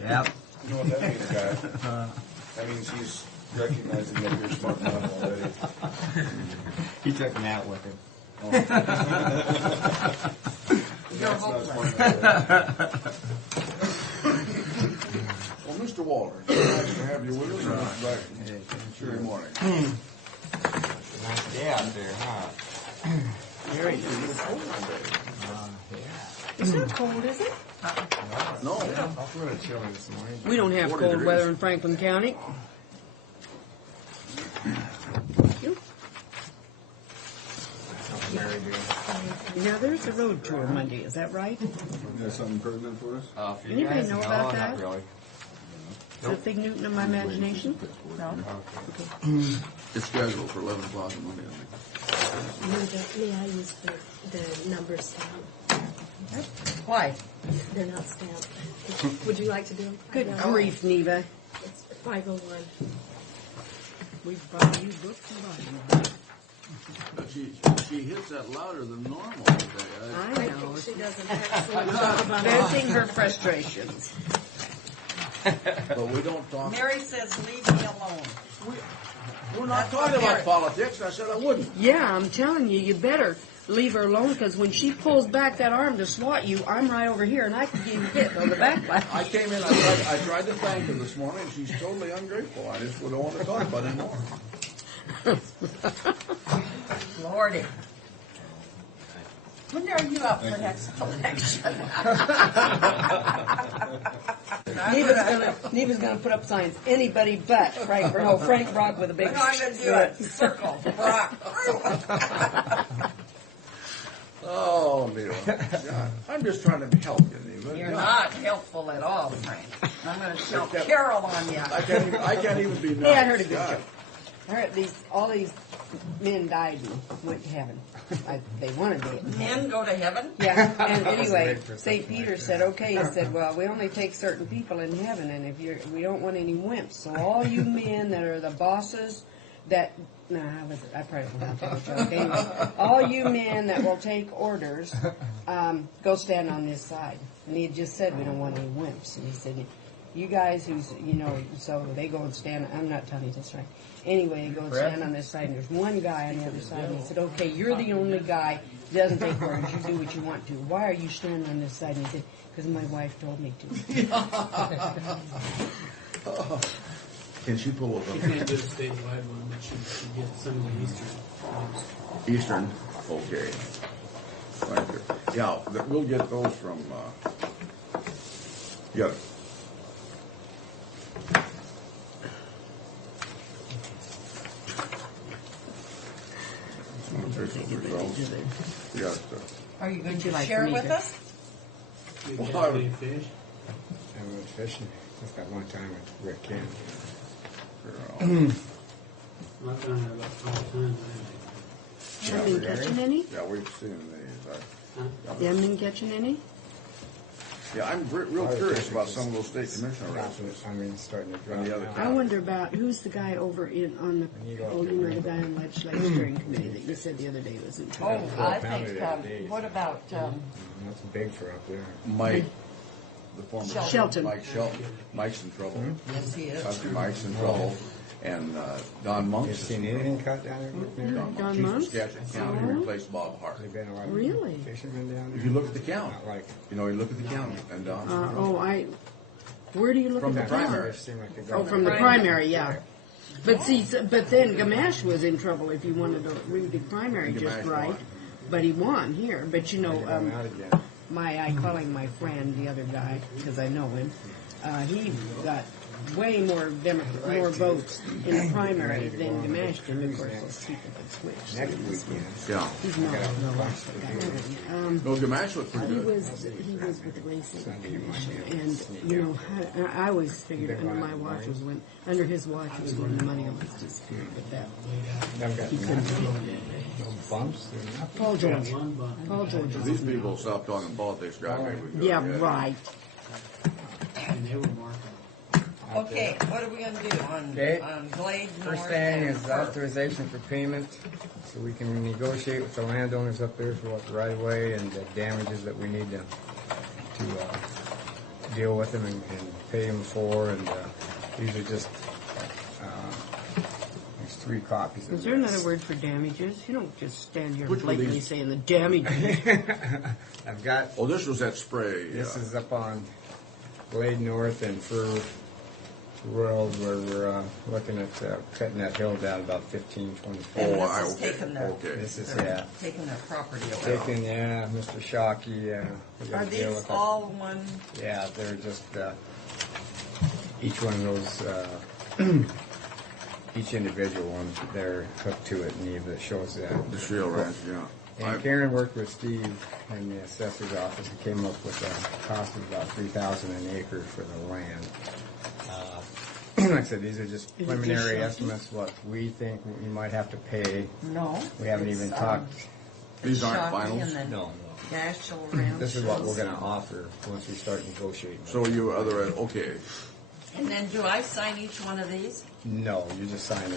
Yep. You know what that means, guy? That means he's recognizing that you're smart enough already. He took me out with him. That's not smart enough. Well, Mr. Waller, it's nice to have you with us. Mr. Blackton. Sure, good morning. Nice day out there, huh? Very good. A little cold today. It's not cold, is it? No. It's really chilly this morning. We don't have 40 cold degrees. weather in Franklin County. Thank you. How's Mary doing? Now, there's a road tour Monday, is that right? You got something pertinent for us? For you Anybody guys? know No, about that? Not really. Is that Fig Newton of my imagination? No. It's scheduled for 11 o'clock on Monday, I think. May I use the number stamp? Why? They're not stamped. Would you like to do them? Good Yeah. grief, Neva. It's 501. We brought you books and volumes. But she hits that louder than normal today. I I know. think she does an excellent job on all. Venting her frustrations. But we don't talk. Mary says, leave me alone. We're not talking about politics. I said I wouldn't. Yeah, I'm telling you, you better leave her alone because when she pulls back that arm to swat you, I'm right over here and I can give you a hit on the back. I came in, I tried to thank her this morning. She's totally ungrateful. I just don't want to talk about it anymore. Lordy. When are you up for next election? Neva's gonna put up signs. Anybody but Frank. No, Frank Brock with a big. I'm going to do it. Circle. Rock. Oh, Neva. God, I'm just trying to help you, Neva. You're God. not helpful at all, Frank. I'm going to show Carol on you. I can't even be nice. Hey, I heard a good God. joke. I heard all these men died and went to heaven. They wanted to. Men go to heaven? Yeah, and anyway, St. Peter said, okay, he said, well, we only take certain people in heaven, and we don't want any wimps. So all you men that are the bosses that, I probably don't have to joke. Anyway, all you men that will take orders, go stand on this side. And he had just said we don't want any wimps. And he said, you guys who's, so they go and stand, I'm not telling you this right. Anyway, they go and stand on this side, and there's one guy on the other side. And he said, okay, you're the only guy who doesn't take orders. You do what you want to. Why are you standing on this side? And he said, because my wife told me to. Can she pull You over? can't do a statewide one, but you can get some of the eastern ones. Eastern, okay. Thank you. Yeah, we'll get those from, yeah. Some official results. Yeah, Are you going Would you to like share me with to- us? You Well, get I any would- fish? I went fishing just that one time with Rick Kim. I've done it about 5 times. You haven't been catching any? Yeah, we've seen these. You haven't been catching any? Yeah, I'm real curious about some of those state commissioner races. I mean, starting to drop And the other now. I wonder about, who's the guy over on the, the guy on the legislative steering committee that you said the other day was in Oh, trouble? I pounded think, every day. what about, That's big for up there. Mike, the former. Shelton. Mike Shelton. Mike's in trouble. yes, he is. Country Mike's in trouble. And Don You Monk's. seen anything cut down there? Don Chief Monk's? of Skagit County Oh. replaced Bob Hart. There's been a lot of Really? fishermen down If there. you look at the count, Not like you look at the count, and Where do you look From at the the primary. seem like they Oh, go from the primary, yeah. But see, but then Gamache was in trouble if you wanted to read the primary just Gamache right. won. But he won here. But going out again. I call him my friend, the other guy, because I know him. He got way more more votes in the primary than Gamache did. Of course, those people could switch. Next weekend. Yeah. He's not no. No, Gamache looked pretty He good. was with the racing commission, and I always figured under my watch was when under his watch was when the money almost disappeared. But that Never got he couldn't do it. no bumps. Or nothing. Paul George. One buck. Paul George. If these people stop talking politics, God, maybe we go Yeah, ahead. right. And they were marking. Okay, what are we gonna do Okay. on Glade North? First thing and is Firth? authorization for payment, so we can negotiate with the landowners up there for what the right of way and the damages that we need to deal with them and pay them for, and these are just, there's 3 copies of Is there this. another word for damages? You don't just stand here Which one of blatantly these? saying the damages. I've got, Oh, this was that spray. this yeah. is up on Glade North and Fur Road where we're looking at cutting that hill down about 15, 20 feet. And Oh, this is okay. taking their, Okay. This is, they're taking their property away. taking, Mr. Shockey, we Are gotta deal these with that. all one? Yeah, they're just, each one of those, each individual one, they're hooked to it, and it shows that. The Shale Ranch, yeah. And Karen worked with Steve in the assessor's office and came up with a cost of about $3,000 an acre for the land. Like I said, these are just it preliminary just estimates, what we think we might have to pay. No. We haven't it's, even talked, These aren't Shockey finals? and then no. National Ranch. This is what we're gonna offer once we start negotiating. So you other, okay. And then do I sign each one of these? No, you just sign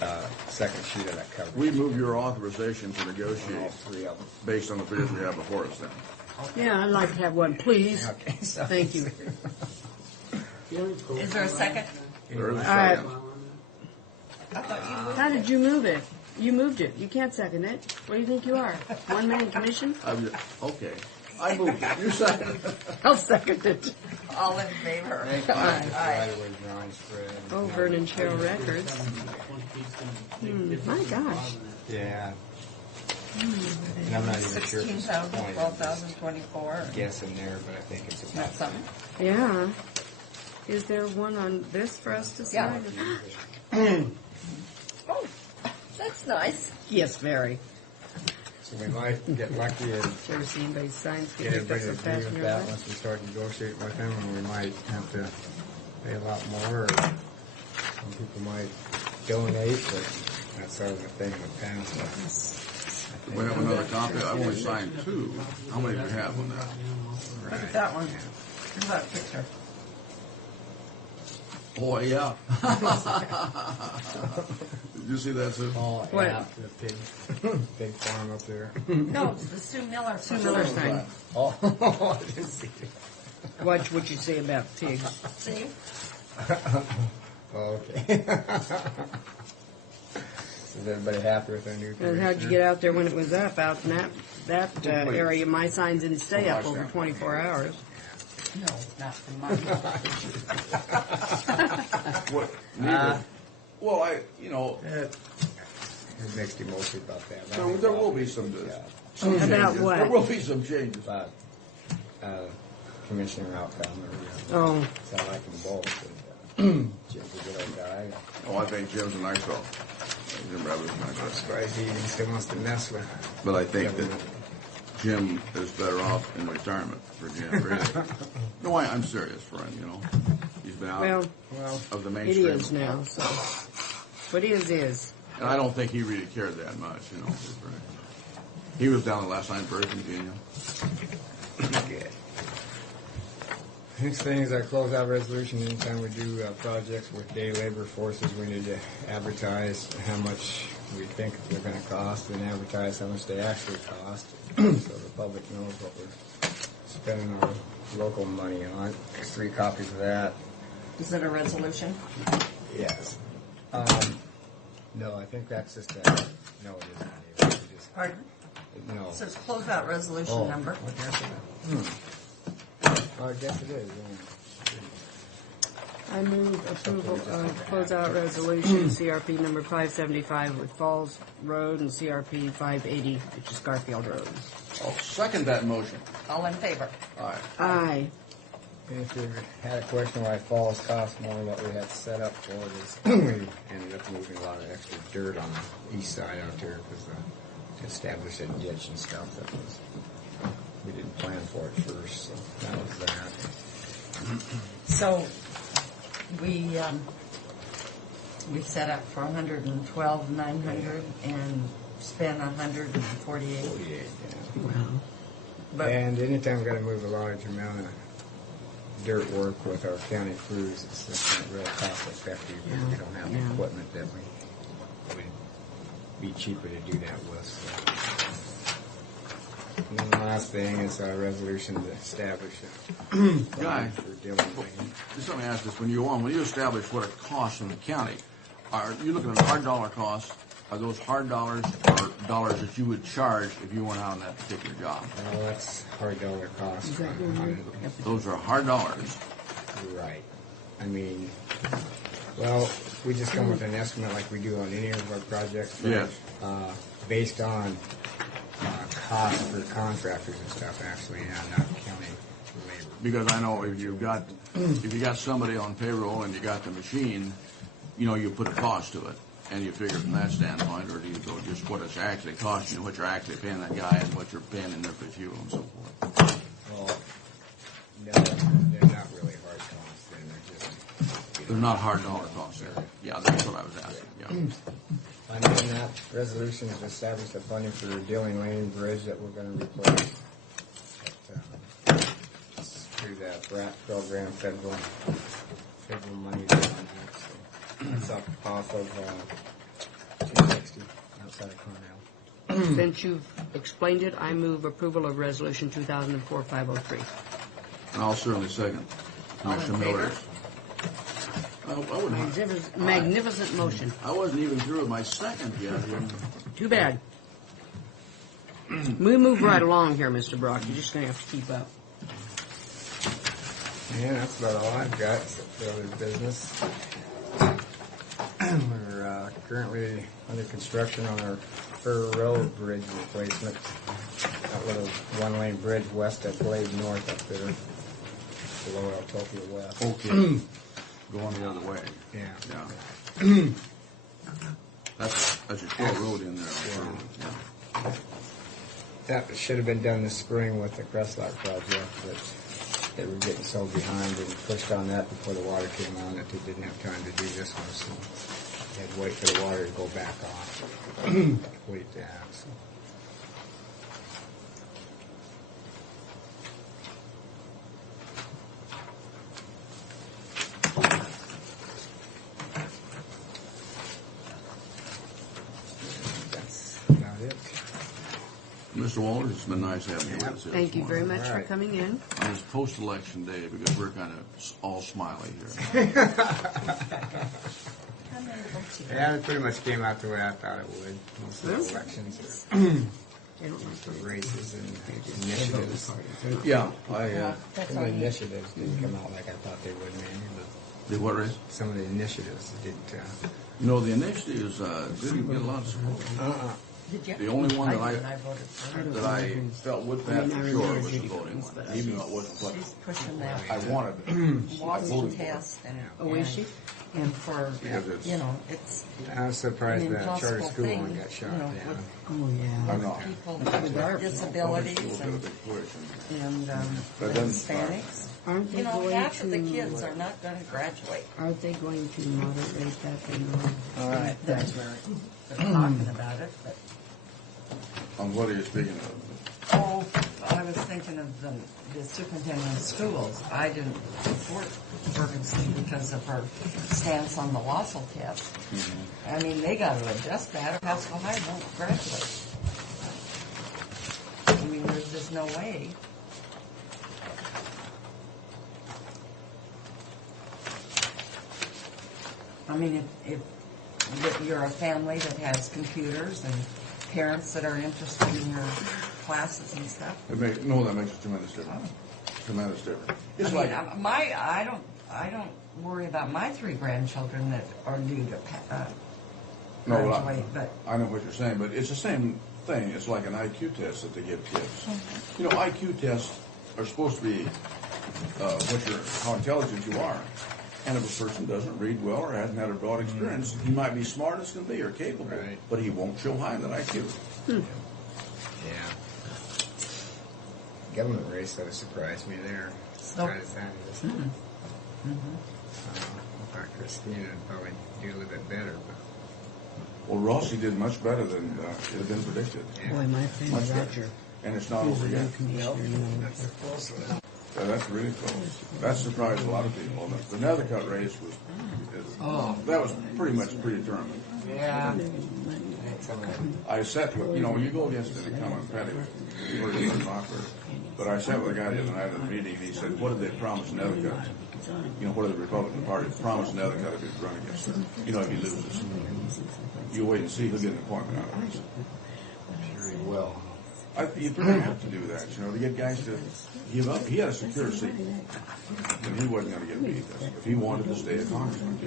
that second sheet of that cover. We move your authorization to All negotiate 3 of them. based on the figures we have before us then. Yeah, I'd like to have one, please. Okay, so. Thank you. Is there a second? There is a Uh, second. I thought you moved How it. did you move it? You moved it. You can't second it. What do you think you are? 1 man commission? Okay. I moved it. You seconded it. I'll second it. All in favor? Aye. Right away drawing spread. Oh, Vernon Trail Records. My gosh. Yeah. And I'm not even sure if it's 16,000, 20. 12,024. Guessing there, but I think it's Isn't about that something? Yeah. Is there one on this for us to Yeah. sign? Oh, that's nice. Yes, very. So we might get lucky and Ever see anybody sign get everybody to so agree fast in with your that life? once we start negotiating with them, and we might have to pay a lot more, or some people might donate, but that's sort of the thing in the past. We have another copy. I only signed 2. How many do you have on that? Look at that one. Look at that picture. Oh, yeah. Did you see that, Sue? Oh, What? yeah, the pig farm up there. No, it's the Sue Miller. Sue Miller thing. Oh, I didn't see it. Watch what you say about pigs. See? Oh, okay. Is everybody happy with their new And commissioner? how'd you get out there when it was up, out in that area? My signs didn't stay up over 24 hours. No, not from mine. What? Neither. Well, It makes you mostly about that. there will be some About changes. what? There will be some changes. But, Commissioner outcome, Oh, so I like them both. And, Jim's a good old guy. Oh, I think Jim's a nice fellow. Jim Roberts is a nice I'm fellow. surprised he even still wants to mess with. But I think that Jim is better off in retirement for Jim, really. No, I'm serious, friend, He's been out well, of the it mainstream. is now, so. What is. And I don't think he really cared that much, He was down the last line first in Virginia. Good. Next thing is our closeout resolution. Anytime we do projects with day labor forces, we need to advertise how much we think they're going to cost and advertise how much they actually cost so the public knows what we're spending our local money on. There's 3 copies of that. Is it a resolution? Yes. No, I think that's just a... No, it isn't. It's just, Pardon? no. It says closeout resolution Oh, number. I guess it is. Well, I guess it is, yeah. I move approval of closeout resolution CRP number 575 with Falls Road and CRP 580, which is Garfield Road. I'll second that motion. All in favor? All right. Aye. And if you had a question why falls cost more than what we had set up for it is we ended up moving a lot of extra dirt on the east side out there because to establish a ditch and stuff that was, we didn't plan for it first, so that was that. So we set up for 112,900 and spent 148. 48, yeah. Wow. But And anytime we got to move a large amount of dirt work with our county crews, it's not real cost effective because we don't have the Yeah. equipment that would be cheaper to do that with. So. And then the last thing is our resolution to establish a Guy. fund for Dillon Lane. Just let me ask this. When you establish what it costs in the county, are you looking at hard dollar costs? Are those hard dollars or dollars that you would charge if you went out on that particular job? Well, that's hard dollar cost. Is that your name? Those are hard dollars. Right. I mean, well, we just come with an estimate like we do on any of our projects. Yes. Based on cost for contractors and stuff, actually, and not county labor. Because I know if you got somebody on payroll and you got the machine, you put a cost to it. And you figure from that standpoint, or do you go just what it's actually costing you, what you're actually paying that guy, and what you're paying in there for fuel and so forth? Well, no, they're not really hard costs. Then they're just. They're not hard dollar costs there. Yeah, that's what I was asking. Yeah. And then that resolution is to establish the funding for the Dillon Lane Bridge that we're going to replace. Through that BRAT program, federal money on that. So that's up off of 260 outside of Cornell. Since you've explained it, I move approval of resolution 2004-503. And I'll certainly second Commissioner Miller's. I wouldn't. Magnificent motion. I wasn't even through with my second yet. Too bad. We move right along here, Mr. Brock. You're just going to have to keep up. Yeah, that's about all I've got except for other business. We're currently under construction on our Fur Road Bridge replacement. That little one-lane bridge west of Glade North up there, below Altopia West. Okay. Going the other way. Yeah. Yeah. That's a short road in there. Yeah. That should have been done this spring with the Crestlock project, but they were getting so behind and pushed on that before the water came on that they didn't have time to do this one, so they had to wait for the water to go back off to complete that. So. Mr. Walters, it's been nice having you with us here. Thank you this very morning. much for coming in. On this post-election day, because we're kind of all smiley here. Yeah, it pretty much came out the way I thought it would. Most of the elections are most of the races and initiatives. Yeah, Some of the initiatives didn't come out like I thought they would, man. the what race? Some of the initiatives didn't. No, the initiatives didn't get a lot of support. Did you? The only one that I voted for her. that I felt would pass for sure was the voting one, even though it wasn't what She's pushing that I wanted. walking test and. Oh, is she? And for, Because it's- you know, it's I was surprised an that charter impossible school thing, one got shot you know, down. Oh, yeah. I'm not. people with disabilities School did a and, big push, and and But then- Hispanics. Aren't they You know, going half of the to- kids are not gonna graduate. Aren't they going to moderate that thing? All right. They're talking about it, but, on what are you speaking of? oh, I was thinking of the superintendent of schools. I didn't support Ferguson because of her stance on the Wassel test. I mean, they gotta adjust that or Pasco High won't graduate. I mean, there's just no way. I mean, if you're a family that has computers and parents that are interested in your classes and stuff. That makes a tremendous difference. Tremendous difference. It's I mean, like I don't worry about my 3 grandchildren that are due to no, well, graduate, but I know what you're saying, but it's the same thing. It's like an IQ test that they give kids. You know, IQ tests are supposed to be how intelligent you are. And if a person doesn't read well or hasn't had a broad experience, he might be smart as can be or capable, Right. but he won't show high in that IQ. Yeah. Government race that surprised me there. Surprised that is. I thought Christina would probably do a little bit better, but Well, Rossi did much better than it had been predicted. Boy, my friend Much better. Roger, And it's not who's over the yet. new commissioner, you know. Yeah, that's really close. That surprised a lot of people. The Nethercutt race was, that was pretty much predetermined. yeah. I sat with, when you go against an incumbent Petty, you've heard of Mocker, but I sat with a guy the other night at the meeting, and he said, what did they promise Nethercutt? What did the Republican Party promise Nethercutt if he'd run against him? If he loses. You wait and see, he'll get an appointment out of it. sure he will. You really have to do that, to get guys to give up. He had a secure seat, and he wasn't going to get beat if he wanted to stay a congressman.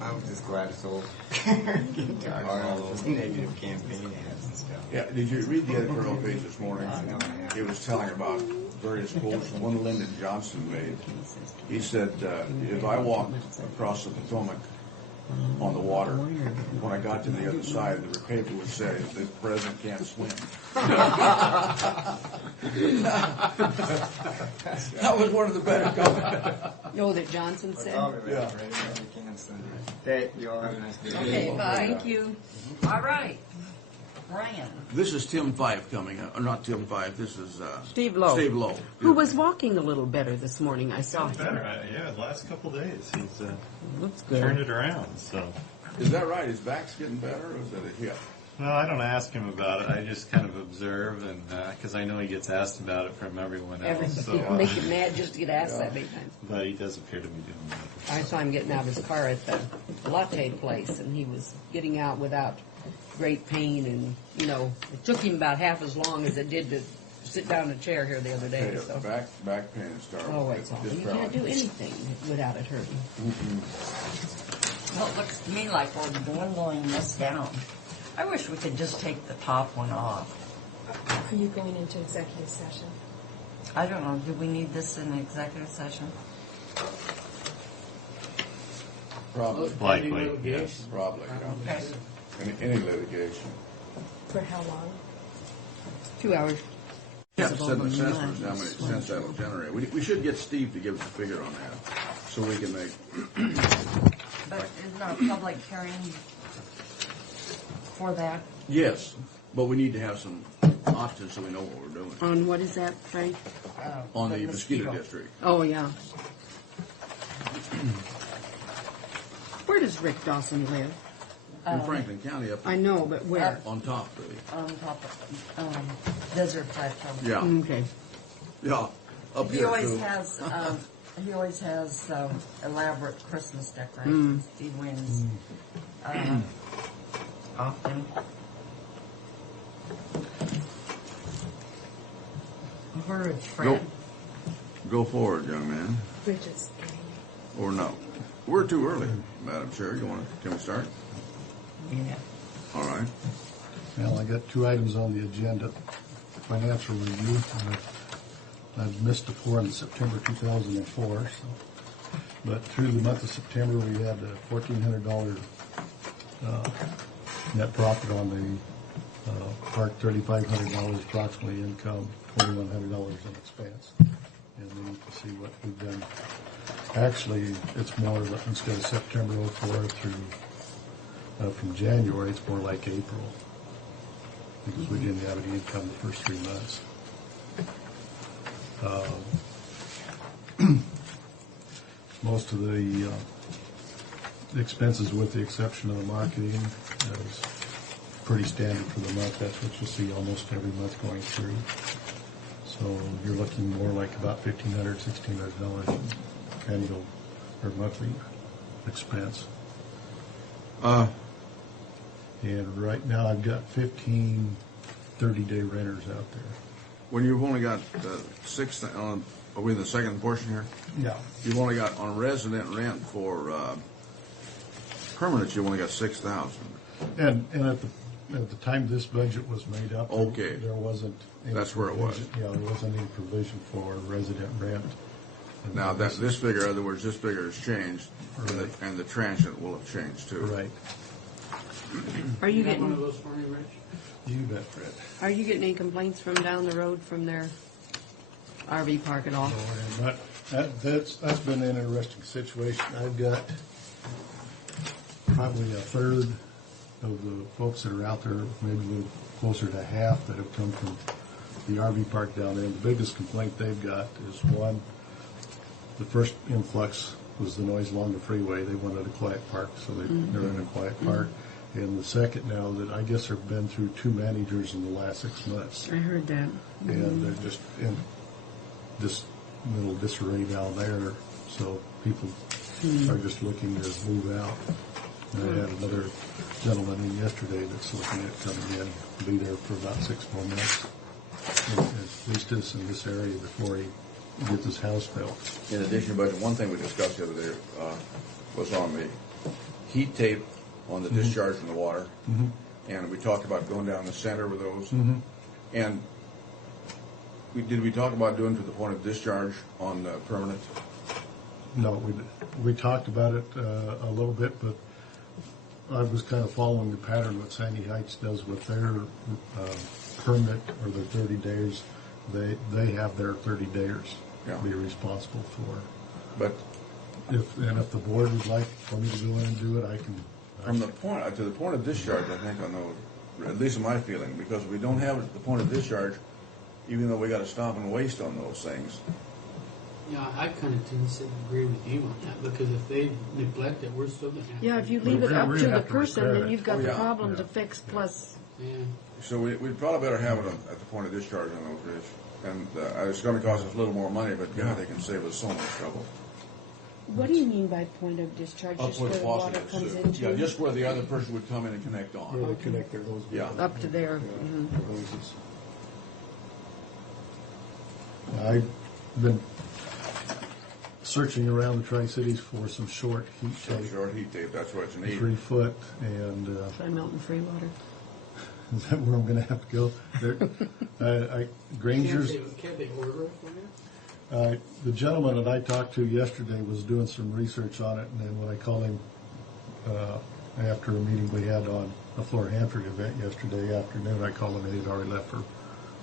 I was just glad it's over. Getting tired of all those negative campaign ads and stuff. Yeah, did you read the editorial page this morning? No, I haven't. It was telling about various quotes. One Lyndon Johnson made. He said, if I walked across the Potomac on the water, when I got to the other side, the paper would say, the president can't swim. That was one of the better comments. Oh, that Johnson said? Yeah. Okay, you all have a nice day. Okay, bye. Thank you. All right. Brian. This is Tim Fife coming up. Or not Tim Fife, this is Steve Lowe. Steve Lowe. Who was walking a little better this morning. I saw him. Better, yeah. The last couple of days, he's Looks good. turned it around. So, Is that right? His back's getting better, or is that a hip? no, I don't ask him about it. I just kind of observe, and because I know he gets asked about it from everyone else. So, Make you mad just to get asked that many times. but he does appear to be doing better. I saw him getting out of his car at the latte place, and he was getting out without great pain, and, it took him about half as long as it did to sit down in a chair here the other day. So. Back pain is terrible. Oh, it's awful. You can't do anything without it hurting. Well, it looks to me like we're dwindling this down. I wish we could just take the top one off. Are you going into executive session? I don't know, do we need this in executive session? Probably. Likely, Any litigation? yes. Probably, yeah. Okay. Any litigation. For how long? 2 hours. Yeah, send the assessments how many cents that'll generate. We should get Steve to give us a figure on that, so we can make. But isn't our public hearing for that? Yes, but we need to have some options so we know what we're doing. On what is that, Frank? On the mosquito district. Oh, yeah. Where does Rick Dawson live? In Franklin County up I know, but where? on top, really. On top of Desert Plateau. Yeah, Okay. yeah, up He here always too. has, he always has elaborate Christmas decorations. He wins often. Where is Fred? Go forward, young man. Bridget's Or no. We're too early, Madam Chair. Can we start? Yeah. All right. Well, I got 2 items on the agenda. Financial review. I've missed the 4 in September 2004. But through the month of September, we had a $1,400 net profit on the park, $3,500 approximately income, $2,100 in expense. And then you can see what we've done. Actually, it's more, instead of September 04 through from January, it's more like April, because we didn't have any income the first 3 months. Most of the expenses, with the exception of the marketing, is pretty standard for the month. That's what you see almost every month going through. So you're looking more like about $1,500, $1,600 in annual or monthly expense. And right now I've got 15 30-day renters out there. When you've only got 6, are we in the second portion here? Yeah. You've only got, on resident rent for permanent, you've only got 6,000. And at the time this budget was made up, Okay. there wasn't any That's where it was. provision- Yeah, there wasn't any provision for resident rent. And Now, this figure, in other words, this figure has changed, Right. and the transient will have changed too. Right. Are you got one of getting, those for me, Rich? You bet, Fred. are you getting any complaints from down the road from their RV park at all? That's been an interesting situation. I've got probably a third of the folks that are out there, maybe a little closer to half, that have come from the RV park down there. And the biggest complaint they've got is, one, the first influx was the noise along the freeway. They wanted a quiet park, so they're in a quiet park. And the second, now that I guess they've been through 2 managers in the last 6 months. I heard that. And they're just in this little disarray down there, so people are just looking to move out. And I had another gentleman in yesterday that's looking at coming in, be there for about 6 more months, at least this in this area, before he gets his house built. In addition, but one thing we discussed the other day was on the heat tape on the discharge from the water. And we talked about going down the center with those. And did we talk about doing to the point of discharge on permanent? No, we talked about it a little bit, but I was kind of following the pattern what Sandy Heights does with their permit, or their 30 days. They have their 30 days to be responsible for. But if the board would like for me to go in and do it, I can. from the point to the point of discharge, I think on those, at least in my feeling, because we don't have it at the point of discharge, even though we got to stop and waste on those things. Yeah, I kind of tend to agree with you on that, because if they neglect it, we're still going to have Yeah, to. if you leave it up we to the have to person, repair then it. you've got Oh, the yeah. problem to fix plus. Yeah. So we'd probably better have it at the point of discharge on those, Rich. And it's going to cost us a little more money, but God, they can save us so much trouble. What do you mean by point of discharge? Up Just where where the the water faucet comes is. into? Yeah, just where the other person would come in and connect on. Where they connect their hose. Yeah. Up to there. Their hoses. I've been searching around the Tri-Cities for some short heat Some tape, short heat tape, that's what you need. 3 foot, and Try melting free water. is that where I'm going to have to go? Granger's. Can't they order it for you? The gentleman that I talked to yesterday was doing some research on it, and then when I called him after a meeting we had on a Flora Hanford event yesterday afternoon, I called him and he'd already left for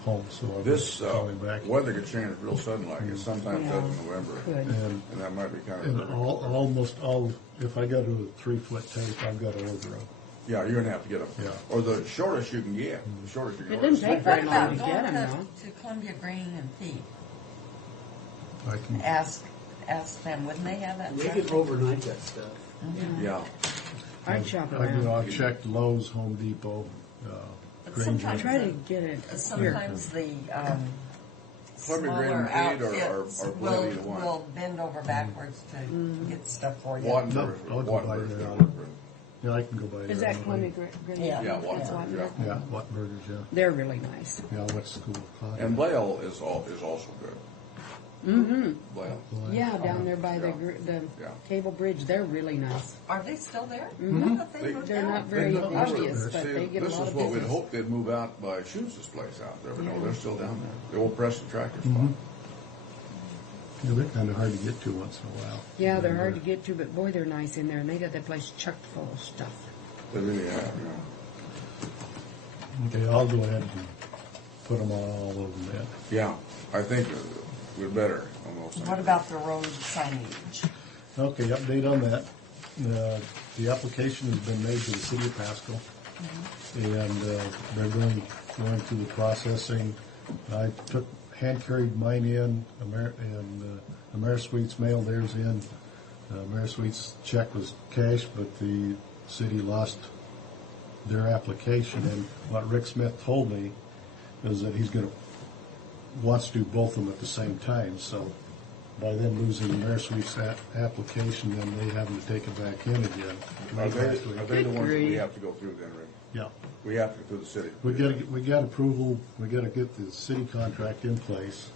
home, so I This called him back. weather could change real sudden like it sometimes does in November. Good. And, And that might be kind and of... almost all, if I go to a 3 foot tape, I've got to order them. Yeah, you're going to have to get them. Yeah. Or the shortest you can get. The shortest you can It order. didn't take very long to get them, though. To Columbia Grain and Feed. I can, Ask them, wouldn't they have that? They could overnight that stuff. Yeah. I'd shop I've checked Lowe's, Home Depot, But Granger. sometimes Try to get it here. Sometimes the Columbia smaller Grain Brigade outfits or will, whatever you want. will bend over backwards to get stuff for you. No, I'll go by Wattenberg's there. gonna work good. Yeah, I can go by there. Is that anyway. Columbia Grain? Yeah. Yeah, It's Wattenberg, Wattenberg? yeah. Yeah, Wattenbergers, yeah. They're really nice. Yeah, I went to school with Claudia. And Blale is also good. Mm-hmm. Blale. Yeah, down there by the Yeah. cable bridge, they're really nice. Are they still there? Mhm. I thought they moved They're out. not very They moved obvious, out. but See, they get a this lot is of what we'd business. hoped they'd move out by Shoes' place out there, but no, they're still down there. The old Preston tractor spot. Mhm. Yeah, they're kind of hard to get to once in a while. Yeah, they're hard to get to, but boy, they're nice in there, and they got that place chock full of stuff. They really have, Okay, I'll go ahead and put them all over that. yeah. I think we're better on those things. What about the road signage? Okay, update on that. The application has been made to the city of Pasco, and they're going through the processing. I hand-carried mine in, and AmeriSuite's mailed theirs in. AmeriSuite's check was cashed, but the city lost their application, and what Rick Smith told me is that he's wants to do both of them at the same time, so by them losing AmeriSuite's application, then they having to take it back in again. Are they the ones that we have to go through then, Rick? Yeah. We have to go through the city. We got approval, we gotta get the city contract in place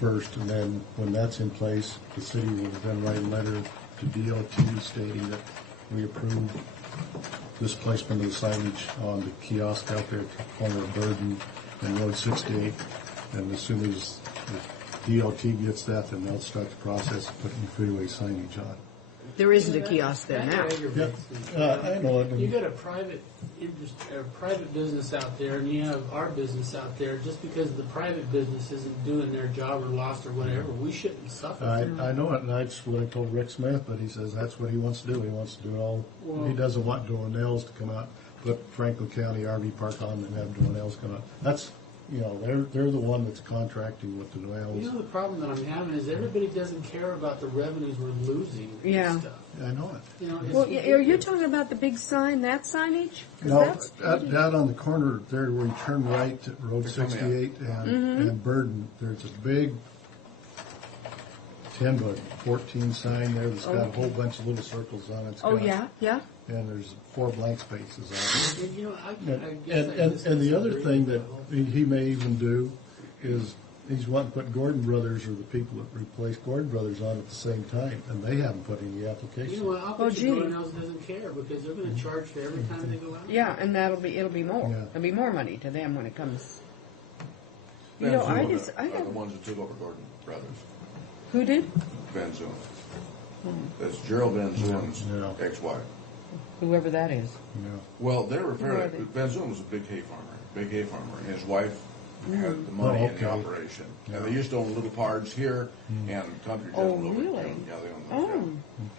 first, and then when that's in place, the city will then write a letter to DOT stating that we approve this placement of the signage on the kiosk out there at the corner of Burden and Road 68. And as soon as the DOT gets that, then they'll start the process of putting freeway signage on. There isn't a kiosk there now. That aggravates me. I know it. You got a private interest, or private business out there, and you have our business out there. Just because the private business isn't doing their job or lost or whatever, we shouldn't suffer. I know it, and that's what I told Rick Smith, but he says that's what he wants to do. He wants to do it all. He doesn't want Dornell's to come out, put Franklin County RV Park on and have Dornell's come out. That's, they're the one that's contracting with the Dornell's. You know the problem that I'm having is everybody doesn't care about the revenues we're losing. with Yeah. Stuff. I know it. You know, Well, are you talking about the big sign, that signage? 'Cause No, that's down on the corner there where you turn right at Road 68 and Burden, there's a big 10 by 14 sign there that's got a whole bunch of little circles on it. It's Oh, got- yeah? And there's 4 blank spaces on it. You know, I And, guess I and, just and the other disagree thing with that the whole- he may even do is he's wanting to put Gordon Brothers or the people that replaced Gordon Brothers on at the same time, and they haven't put any You know application. what? I'll Oh, bet gee. you Dornell's doesn't care because they're going to charge for every time they go out. Yeah, and it'll be more. Yeah. It'll be more money to them when it comes. You Van know, I Zoom just, are I the have, ones that took over Gordon Brothers. who did? Van Zoom. That's Gerald Van Zoom's Yeah. ex-wife. Whoever that is. Yeah. Well, they were Who fairly. are they? Van Zoom was a big hay farmer, and his wife had the money Oh, in the okay. operation. And they used to own little pards here and country Oh, general over really? there. Yeah, they own those.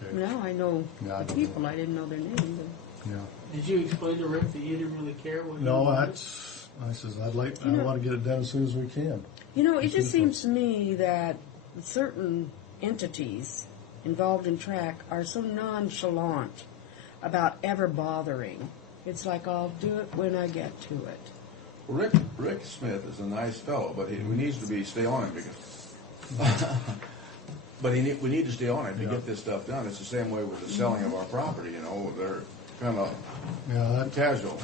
Oh, Okay. now I know Yeah, I the don't people. know. I didn't know their name. Yeah. Did you explain to Rick that you didn't really care what? No, he wanted? I says, I You know- want to get it done as soon as we can. You know, it just seems to me that certain entities involved in track are so nonchalant about ever bothering. It's like, I'll do it when I get to it. Well, Rick Smith is a nice fellow, but he needs to stay on it because. But we need to stay on it to get this stuff done. It's the same way with the selling of our property. They're kind of Yeah, casual.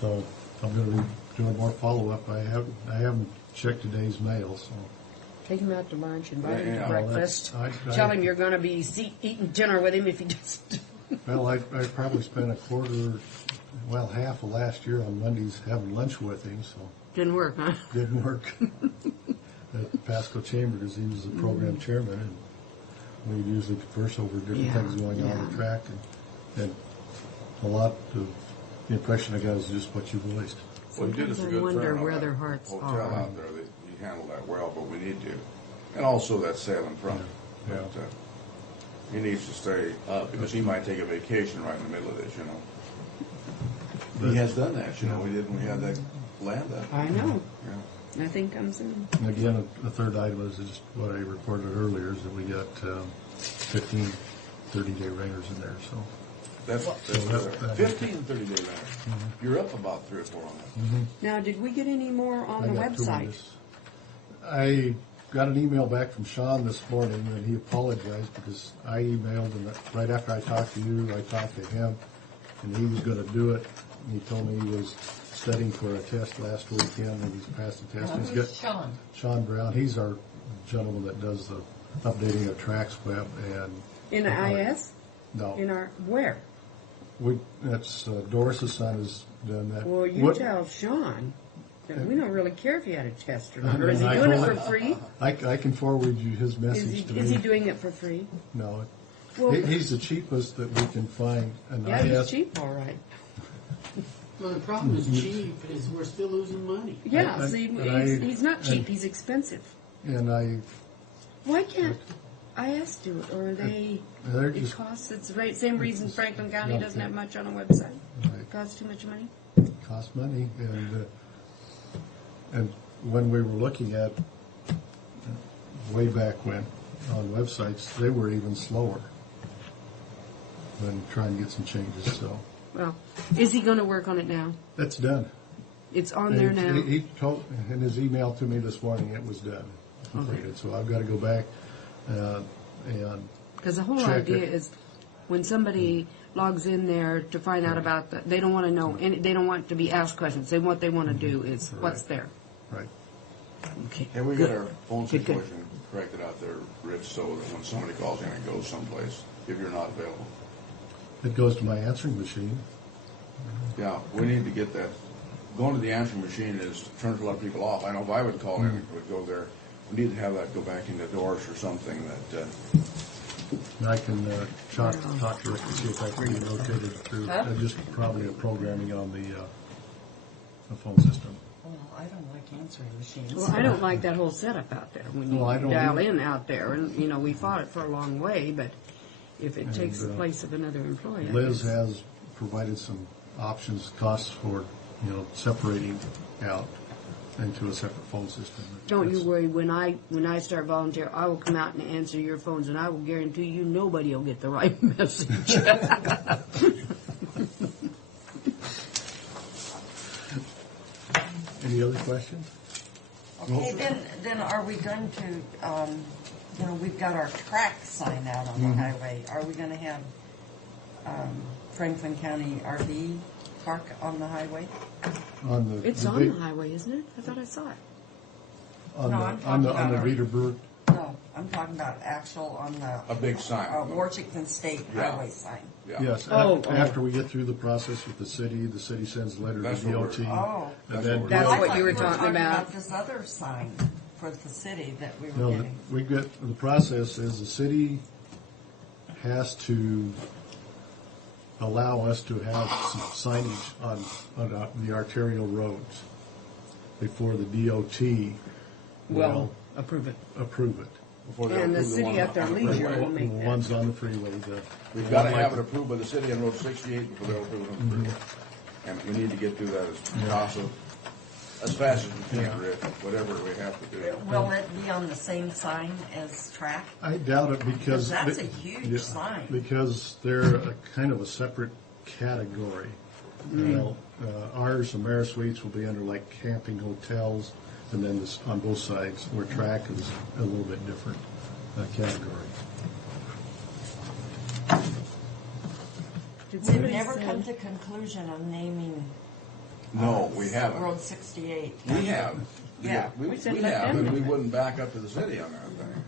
so I'm going to be doing more follow-up. I haven't checked today's mail, so. Take him out to lunch, invite him Yeah, to well, breakfast. I- Tell him you're going to be eating dinner with him if he doesn't. Well, I probably spent half of last year on Mondays having lunch with him, so Didn't work, huh? didn't work. At Pasco Chamber, because he was the program chairman, and we usually converse over different Yeah, things going on in the track, and a lot of the impression I got is just what you voiced. Well, he did us a Sometimes I good wonder turn on where that their hearts hotel are. out there. He handled that well, but we need to. And also that sale in front. Yeah. But, he needs to stay because he might take a vacation right in the middle of this, He has done that, We did when we had that land up. I know. Yeah. Nothing comes in. And again, the third item is just what I reported earlier, is that we got 15 30-day renters in there, so. That's that- 15 30-day renters. You're up about 3 or 4 on that. Now, did we get any more on the I got website? tremendous. I got an email back from Sean this morning, and he apologized because I emailed him right after I talked to you. I talked to him, and he was going to do it. And he told me he was studying for a test last weekend, and he's passed the test. He's got Sean. Sean Brown. He's our gentleman that does the updating of Trax Web and In IS? no, In our, where? that's Doris's son has done that. Well, you What- tell Sean that we don't really care if he had a test or not. And Or is he I doing it told for him- free? I can forward you his message to me. Is he doing it for free? No, Well, he's the cheapest that we can find. And yeah, I he's asked, cheap, all right. Well, the problem is cheap is we're still losing money. Yeah, I- see, and he's not cheap, and- he's expensive. and Why can't IS do it, or are they, they're it just costs, it's the same reason Franklin County No, doesn't yeah. have much on a website? Right. Costs too much money? cost money, and when we were looking at way back when on websites, they were even slower than trying to get some changes. So Well, is he gonna work on it now? that's done. It's on there now? He told in his email to me this morning it was done, completed. So I've got to go back and Because the whole check idea it. is when somebody logs in there to find out about the, they don't want to know, they don't want to be asked questions. What they want to do is what's there. right. Okay. And we got our phone Good, good. situation corrected out there, Rich, so that when somebody calls in and goes someplace, if you're not available. It goes to my answering machine. Yeah, we need to get that. Going to the answering machine turns a lot of people off. I know if I would call in, it would go there. We need to have that go back into Doris or something that, And I can talk to Rick and see if I can get it rotated through. Just probably a programming on the phone system. Well, I don't like answering machines. Well, I don't like that whole setup out there when you No, I don't dial either. in out there. And, you know, we fought it for a long way, but if it takes the And, place of another employee. I Liz guess. has provided some options, costs for, separating out into a separate phone system. Don't you worry, when I start volunteer, I will come out and answer your phones, and I will guarantee you nobody will get the right message. Any other questions? Okay, then are we going to, we've got our track sign out on the highway. Are we going to have Franklin County RV park on the highway? It's on the highway, isn't it? I thought I saw it. On No, I'm the talking on the about Reader Bird. No, I'm talking about actual on the a big sign. Washington State Yeah. highway sign. Yeah. Yes. Oh, After we get through the process with the city sends a letter That's to what DOT. we're- Oh. And That's then what That's Well, I what thought you were were talking about. this other sign for the city that we were No, getting. we get, the process is the city has to allow us to have some signage on the arterial roads before the DOT will Approve it. approve it. Before they And the approve city one up there, on the Leisure, freeway. will make The that. ones on the freeway, We've got to have it approved by the city on Road 68 before they'll approve it on the freeway. And we need to get through that as fast as we can, Rick, whatever we have to do. Will it be on the same sign as track? I doubt it because. That's a huge sign. Because they're a kind of a separate category. Ours, Amerisuites, will be under like camping hotels, and then this, on both sides, where track is a little bit different category. Did We've somebody never say- come to conclusion on naming No, we haven't. Road 68. We have. Yeah. We We said have, let them and we name it. wouldn't back up to the city on that thing.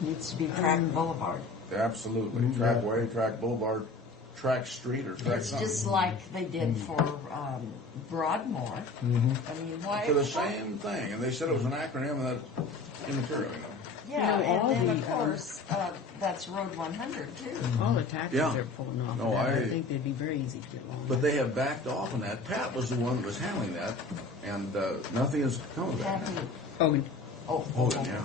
Needs to be Track Boulevard. Absolutely. Track Way, Track Boulevard, Track Street, or Track It's something. just like they did for Broadmoor. I mean, why? For the same thing, and they said it was an acronym, and that's immaterial, Yeah, You know, all and then the, of course, that's Road 100 too. All the taxes Yeah. they're pulling off. No, of that. I I- think they'd be very easy to get along. But they have backed off on that. Pat was the one that was handling that, and nothing has come of that. Kathy. Oh, Oh, yeah.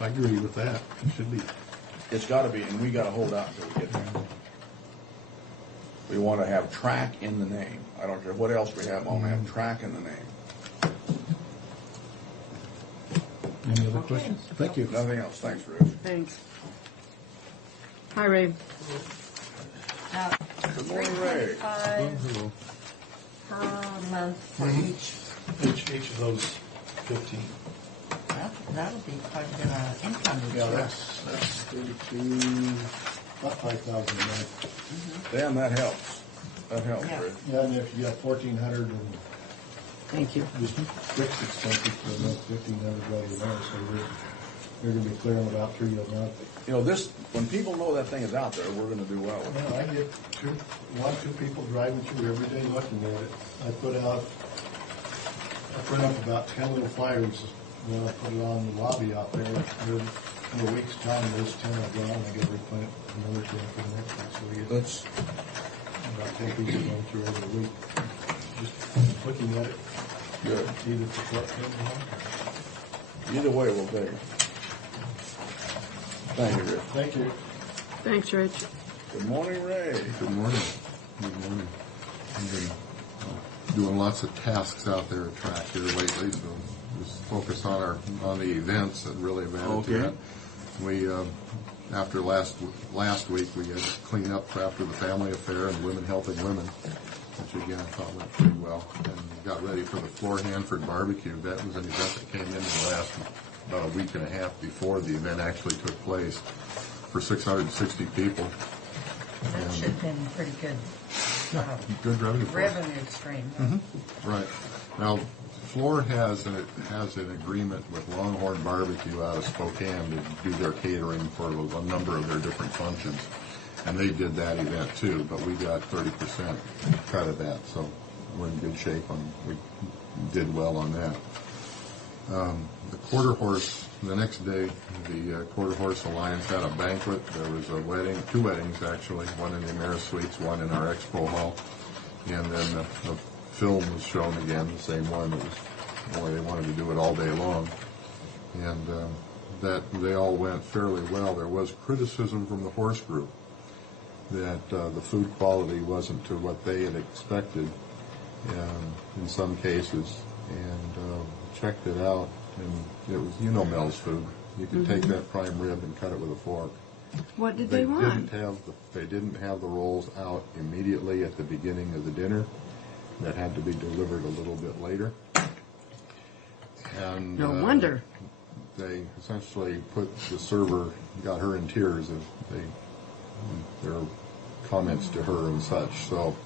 I agree with that. It should be. It's got to be, and we got to hold out until we get there. We want to have track in the name. I don't care what else we have. I want to have track in the name. Any other questions? Thank you. Nothing else. Thanks, Rich. Thanks. Hi, Ray. Good morning, Ray. $3.25 per month for each. Each of those 15. That'll be quite a bit of income. Yeah, that's 32, about 5,000 a month. Damn, that helps. That helps, Yeah. Rich. Yeah, and if you got 1,400 and Thank you. just fixed expenses for about 1,500 right there, so you're going to be clearing about 3 a month. You know, this, when people know that thing is out there, we're gonna do well with it. Well, I get one, two people driving through every day looking at it. I print up about 10 little flyers, then I put it on the lobby out there. In a week's time, those 10 are gone, I get replant another 10 for the next one. So we get That's, about 10 people going through every week. Just looking at it, good. either for short term or long term. Either way, we'll take it. Thank you, Rich. Thank you. Thanks, Rich. Good morning, Ray. Good morning. Good morning. I've been doing lots of tasks out there at track here lately, so just focus on the events that really matter to that. We after last week we had to clean up after the family affair and Women Helping Women, which again I thought went pretty well, and got ready for the Floor Hanford barbecue. That was an event that came in the last about a week and a half before the event actually took place for 660 people. That should have been pretty good. Good revenue for us. Revenue stream. Right. Now, Floor has an agreement with Longhorn Barbecue out of Spokane to do their catering for a number of their different functions. And they did that event too, but we got 30% cut of that, so we're in good shape. We did well on that. The Quarter Horse, the next day, the Quarter Horse Alliance had a banquet. There was a wedding, 2 weddings actually, one in the AmeriSuites, one in our expo hall. And then the film was shown again, the same one. It was, boy, they wanted to do it all day long. And that they all went fairly well. There was criticism from the horse group that the food quality wasn't to what they had expected in some cases. And checked it out, and it was, Mel's food. You could take that prime rib and cut it with a fork. What did they want? They didn't have the rolls out immediately at the beginning of the dinner. That had to be delivered a little bit later. And No wonder. They essentially put the server, got her in tears of their comments to her and such. So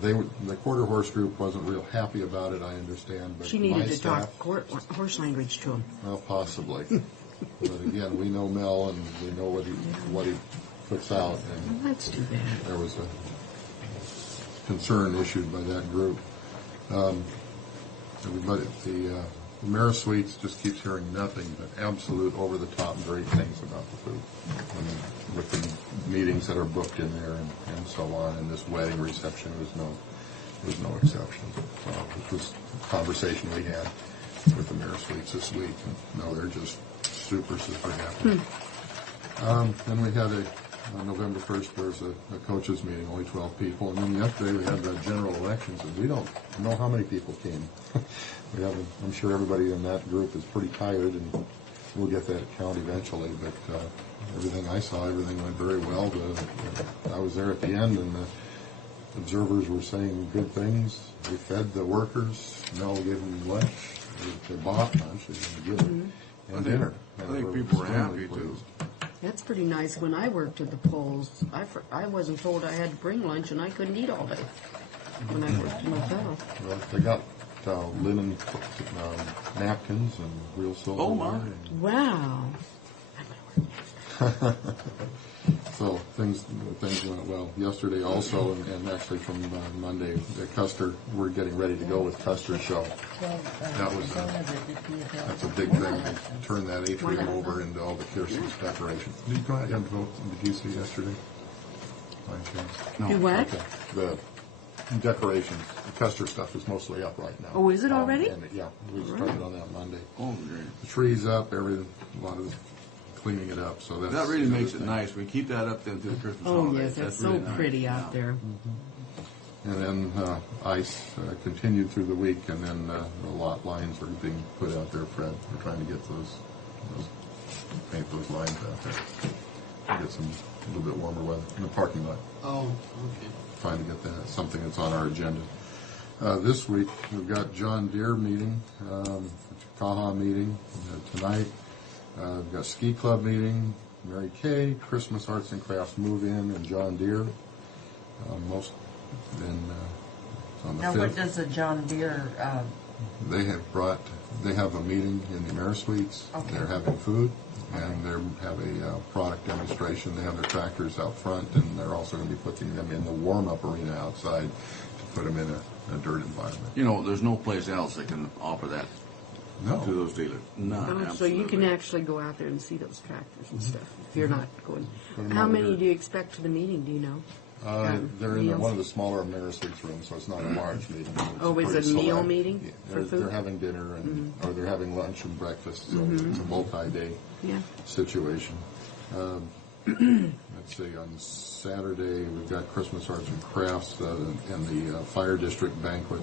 the Quarter Horse group wasn't real happy about it, I understand. But She needed to talk horse language to him. Well, possibly. But again, we know Mel, and we know what he puts out, and That's too bad. there was a concern issued by that group. Everybody, the AmeriSuites just keeps hearing nothing but absolute over-the-top great things about the food. I mean, with the meetings that are booked in there and so on, and this wedding reception was no exception. So it was a conversation we had with the AmeriSuites this week, and no, they're just super happy. Then we had on November 1st, there was a coaches meeting, only 12 people, and then yesterday we had the general elections, and we don't know how many people came. I'm sure everybody in that group is pretty tired, and we'll get that count eventually, but everything I saw, everything went very well. I was there at the end, and the observers were saying good things. We fed the workers. Mel gave them lunch. They bought lunch. They didn't give them. And dinner. I think people were happy, too. That's pretty nice. When I worked at the polls, I wasn't told I had to bring lunch, and I couldn't eat all day when I worked in the hotel. Well, they got linen napkins and real silverware. Oh, my. Wow. So things went well. Yesterday also, and actually from Monday, the Custer, we're getting ready to go with Custer Show. That's a big thing. To turn that atrium over into all the Kirsten's decorations. Did you go out and vote? Did you see yesterday? By chance? Do what? Okay. The decorations, the Custer stuff is mostly up right now. Oh, is it already? Yeah, we started on that Monday. Oh, great. The trees up, a lot of cleaning it up. So That really makes it nice. We keep that up then through the Christmas Oh, holidays. yes, that's so really nice. pretty out there. And then ice continued through the week, and then the lot lines are being put out there, Fred. We're trying to get paint those lines out there. Get some a little bit warmer weather in the parking lot. Oh, okay. Trying to get that, something that's on our agenda. This week, we've got John Deere meeting, Kaha meeting tonight. We've got Ski Club meeting, Mary Kay, Christmas Arts and Crafts move-in, and John Deere. On the Now, 5th. what does a John Deere, They have a meeting in the AmeriSuites. Okay. They're having food, and they have a product demonstration. They have their tractors out front, and they're also going to be putting them in the warm-up arena outside to put them in a dirt environment. You know, there's no place else that can offer that No. to those dealers. None, So you can absolutely. actually go out there and see those tractors and stuff if you're not going. Put 'em How over many there. do you expect for the meeting? Do you know? They're in meals? one of the smaller AmeriSuites rooms, so it's not a large meeting. Oh, is it pretty a meal select. meeting Yeah, for they're, food? they're having dinner, or they're having lunch and breakfast, so it's a multi-day Yeah. situation. Let's see, on Saturday, we've got Christmas Arts and Crafts and the Fire District banquet.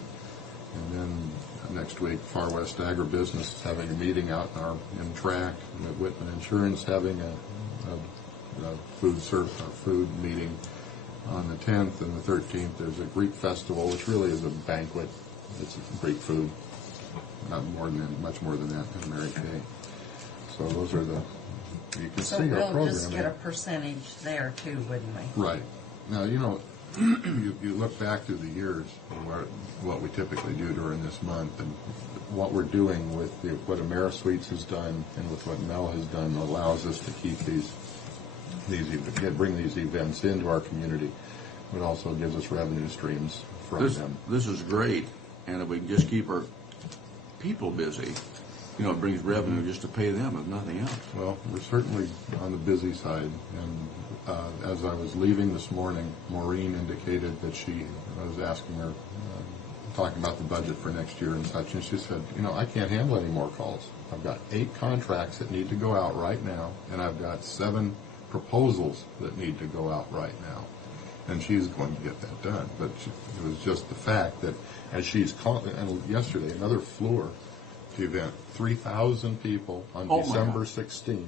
And then next week, Far West Agribusiness is having a meeting out in Track, and at Whitman Insurance having a food meeting on the 10th, and the 13th there's a Greek festival, which really is a banquet. It's Greek food, much more than that in Mary Kay. So those are you can so see our we'll program. just get a percentage there too, wouldn't we? Right. Now, you look back through the years, what we typically do during this month, and what we're doing with what AmeriSuites has done and with what Mel has done allows us to keep bring these events into our community. It also gives us revenue streams from them. This is great, and if we can just keep our people busy, it brings revenue just to pay them, if nothing else. Well, we're certainly on the busy side, and as I was leaving this morning, Maureen indicated that I was asking her, talking about the budget for next year and such, and she said, I can't handle any more calls. I've got 8 contracts that need to go out right now, and I've got 7 proposals that need to go out right now. And she's going to get that done. But it was just the fact that as she's calling, and yesterday, another Fluor event, 3,000 people on December 16th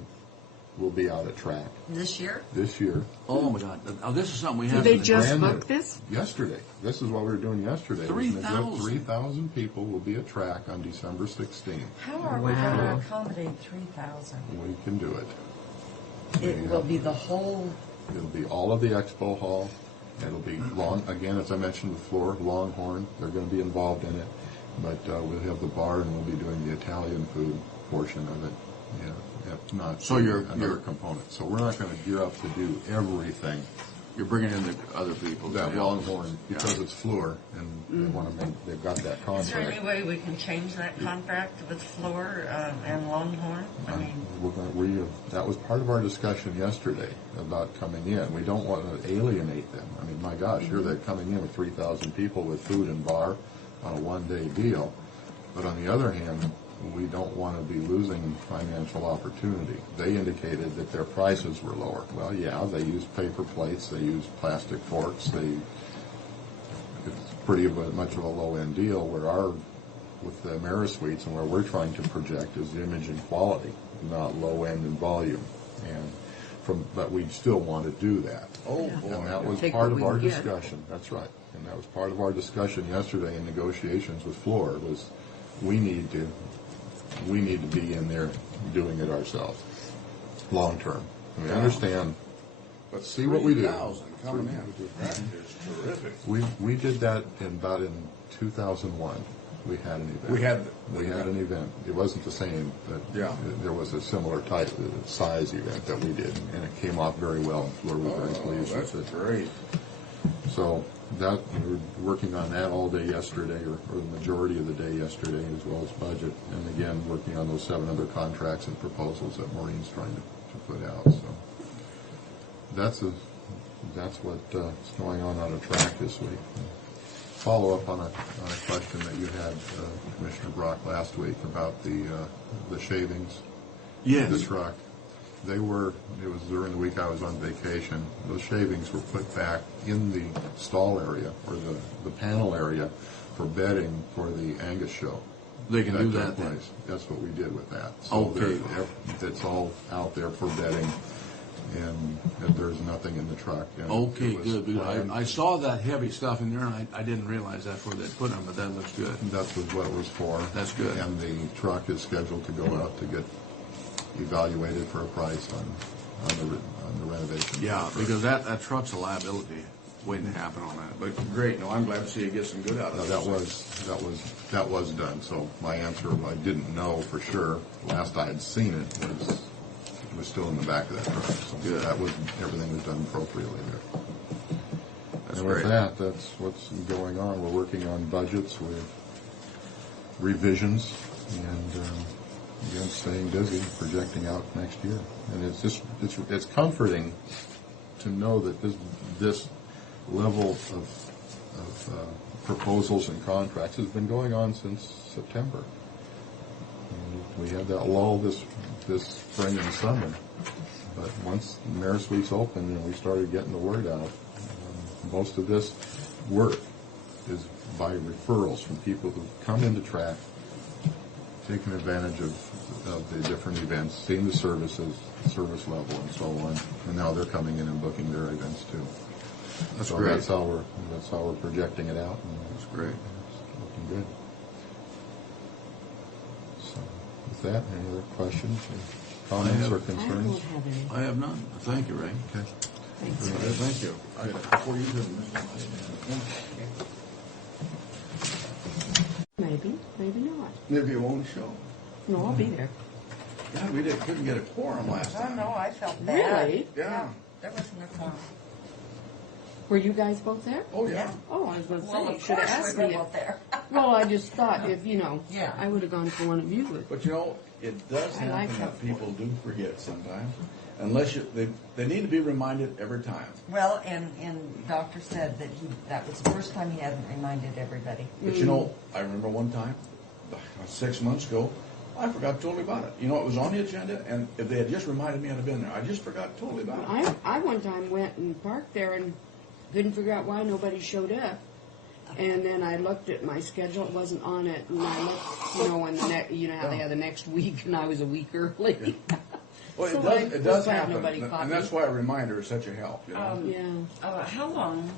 will be out at Track. This year? This year. Oh, my God. Now, this is something we have. Did they just book this? Yesterday. This is what we were doing yesterday. 3,000? 3,000 people will be at Track on December 16th. How are we going to accommodate 3,000? We can do it. It will be the whole... It'll be all of the expo hall. It'll be again, as I mentioned with Fluor, Longhorn. They're going to be involved in it. But we'll have the bar, and we'll be doing the Italian food portion of it. Yeah, if not another component. So we're not going to gear up to do everything. You're bringing in the other people. That Longhorn, because it's Fluor, and they've got that contract. Is there any way we can change that contract with Fluor and Longhorn? I mean, that was part of our discussion yesterday about coming in. We don't want to alienate them. I mean, my gosh, here they're coming in with 3,000 people with food and bar on a one-day deal. But on the other hand, we don't want to be losing financial opportunity. They indicated that their prices were lower. Well, yeah, they use paper plates, they use plastic forks, it's pretty much of a low-end deal, where with the AmeriSuites and where we're trying to project is image and quality, not low-end and volume. But we still want to do that. Oh, boy. And that was Take part what of we our can get. discussion. That's right. And that was part of our discussion yesterday in negotiations with Fluor, was we need to be in there doing it ourselves, long term. We understand. Let's see what we do. 3,000 coming in. That is terrific. We did that in 2001. We had an event. We had an event. It wasn't the same, but there was a similar type size event that we did, and it came off very well. Fluor was very pleased with it. That's great. So we were working on that all day yesterday, or the majority of the day yesterday, as well as budget, and again working on those 7 other contracts and proposals that Maureen's trying to put out. So that's what's going on a Track this week. Follow up on a question that you had, Commissioner Brock, last week about the shavings. Yes. The truck. It was during the week I was on vacation. Those shavings were put back in the stall area or the panel area for bedding for the Angus show. They can do took that then? place. That's what we did with that. So Okay. it's all out there for bedding, and there's nothing in the truck. And Okay, it was good. Because planned. I saw that heavy stuff in there, and I didn't realize that's where they put them, but that looks good. That was what it was for. That's good. And the truck is scheduled to go out to get evaluated for a price on the renovation. Yeah, because that truck's a liability waiting to happen on that. But great, no, I'm glad to see you get some good out of it. That was done. So my answer, I didn't know for sure. Last I had seen it was still in the back of that truck. So Good. Everything was done appropriately there. That's And great. with that, that's what's going on. We're working on budgets with revisions and again, staying busy, projecting out next year. And it's comforting to know that this level of proposals and contracts has been going on since September. And we had that lull this spring and summer, but once the Mayor Suite's opened and we started getting the word out, most of this work is by referrals from people who come into track, taking advantage of the different events, seeing the service level and so on, and now they're coming in and booking their events too. That's So great. That's how we're projecting it out. And That's great. It's looking good. So with that, any other questions or comments or I concerns? don't have any. I have none. Thank you, Ray. Okay. Thanks. Thank you. Before you do, Maybe not. maybe it won't show. No, I'll be there. Yeah, we couldn't get a quorum last time. no, I felt bad. Really? Yeah. There wasn't a quorum. Were you guys both there? Oh, yeah. Oh, I was going to Well, say, you of should have course asked we me. were both there. Well, I just thought if, Yeah. I would have gone for one of you. But it does I like happen that that. people do forget sometimes, unless they need to be reminded every time. Well, and Doctor said that that was the first time he hadn't reminded everybody. But I remember one time, 6 months ago, I forgot totally about it. It was on the agenda, and if they had just reminded me, I'd have been there. I just forgot totally about it. I one time went and parked there and couldn't figure out why nobody showed up. And then I looked at my schedule; it wasn't on it. And I looked, in the how they had the next week, and I was a week early. Well, So it does glad happen, nobody caught and me. that's why a reminder is such a help. Yeah. How long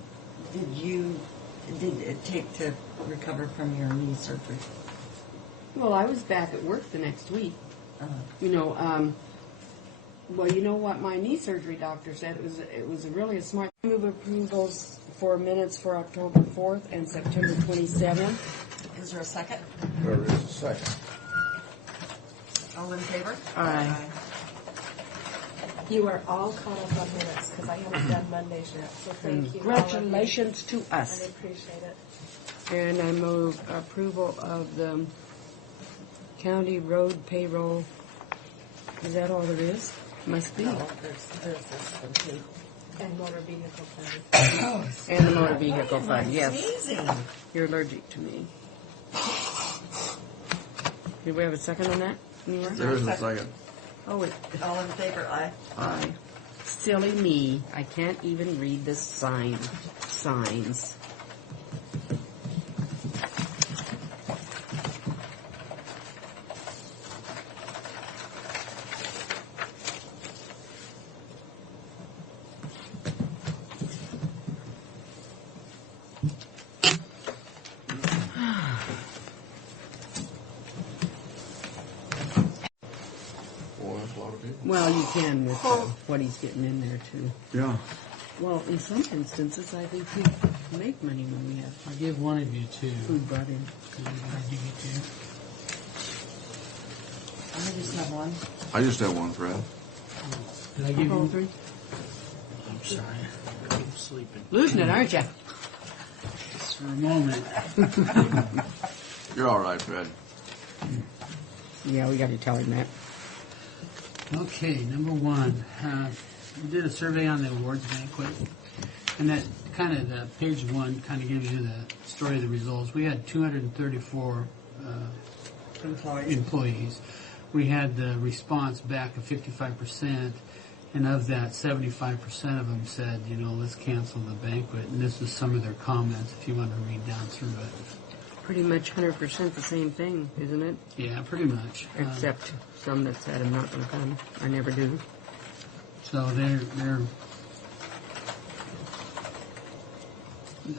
did it take to recover from your knee surgery? Well, I was back at work the next week. Well, you know what my knee surgery doctor said? It was really a smart move approvals for minutes for October 4th and September 27th. Is there a second? There is a second. All in favor? Aye. You are all caught up on minutes because I haven't done Mondays yet. So thank you. Congratulations to I us. appreciate it. And I move approval of the county road payroll. Is that all there is? Must be. No, there's this one too. And motor vehicle fund. And the motor vehicle Oh, fund, yes. Sneezing. You're allergic to me. Did we have a second on that? Anywhere? There is a second. Oh, wait. All in favor? Aye. Aye. Silly me. I can't even read the signs. Boy, that's a lot of people. Well, you can with what he's getting in there, too. Yeah. Well, in some instances, I think we make money when we have I'll give one of you two. food brought in. I'll give you two. I just have one. I just have one, Fred. Did I give All you? three? I'm sorry. I'm sleeping. Losing it, aren't you? Just for a moment. You're all right, Fred. Yeah, we got to tell him that. Okay, number one, we did a survey on the awards banquet, and that kind of, the page one kind of gives you the story of the results. We had 234 employees. we had the response back of 55%, and of that, 75% of them said, let's cancel the banquet. And this was some of their comments, if you want to read down through it. Pretty much 100% the same thing, isn't it? Yeah, pretty much. Except some that said I'm not going to come. I never do. So they're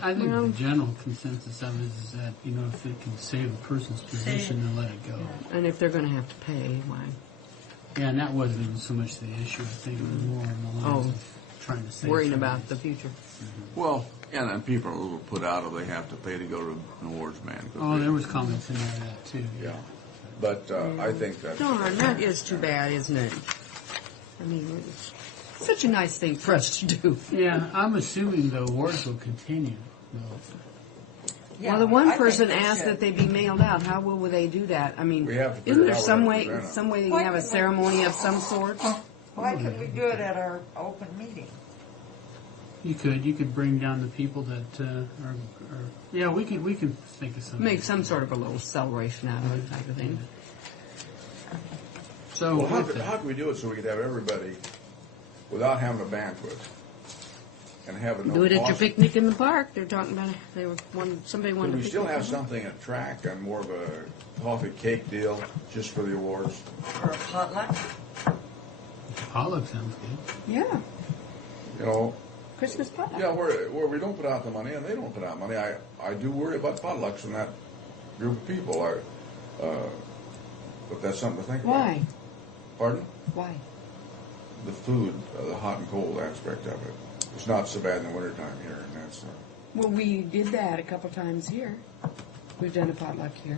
I think the general consensus of it is that, if it can save a person's position, then let it go. And if they're going to have to pay, why? Yeah, and that wasn't even so much the issue. I think it was more in the lines of trying to save. Worrying families. about the future. Well, and then people are a little put out if they have to pay to go to an awards band. Oh, there was comments in there of that too. Yeah. But I think that... Darn, that is too bad, isn't it? I mean, it's such a nice thing for us to do. Yeah, I'm assuming the awards will continue. Well, the one person asked that they be mailed out. How will they do that? I mean, We have to figure isn't there out some what way, to present 'em. some way they can have a ceremony of some sort? Why couldn't we do it at our open meeting? You could bring down the people that are yeah, we can think of something. Make some sort of a little celebration out of it, type of thing. So Well, with how can we do it so we could have everybody without having a banquet and having no Do it at your cost? picnic in the park. They're talking about somebody Could wanted to we pick still it have up. something at track and more of a coffee cake deal just for the awards? For a potluck? potluck sounds good. Yeah, You know, Christmas potluck. yeah, where we don't put out the money and they don't put out money. I do worry about potlucks in that group of people. But that's something to think about. Why? Pardon? Why? The food, the hot and cold aspect of it. It's not so bad in the wintertime here, and that's... Well, we did that a couple times here. We've done a potluck here.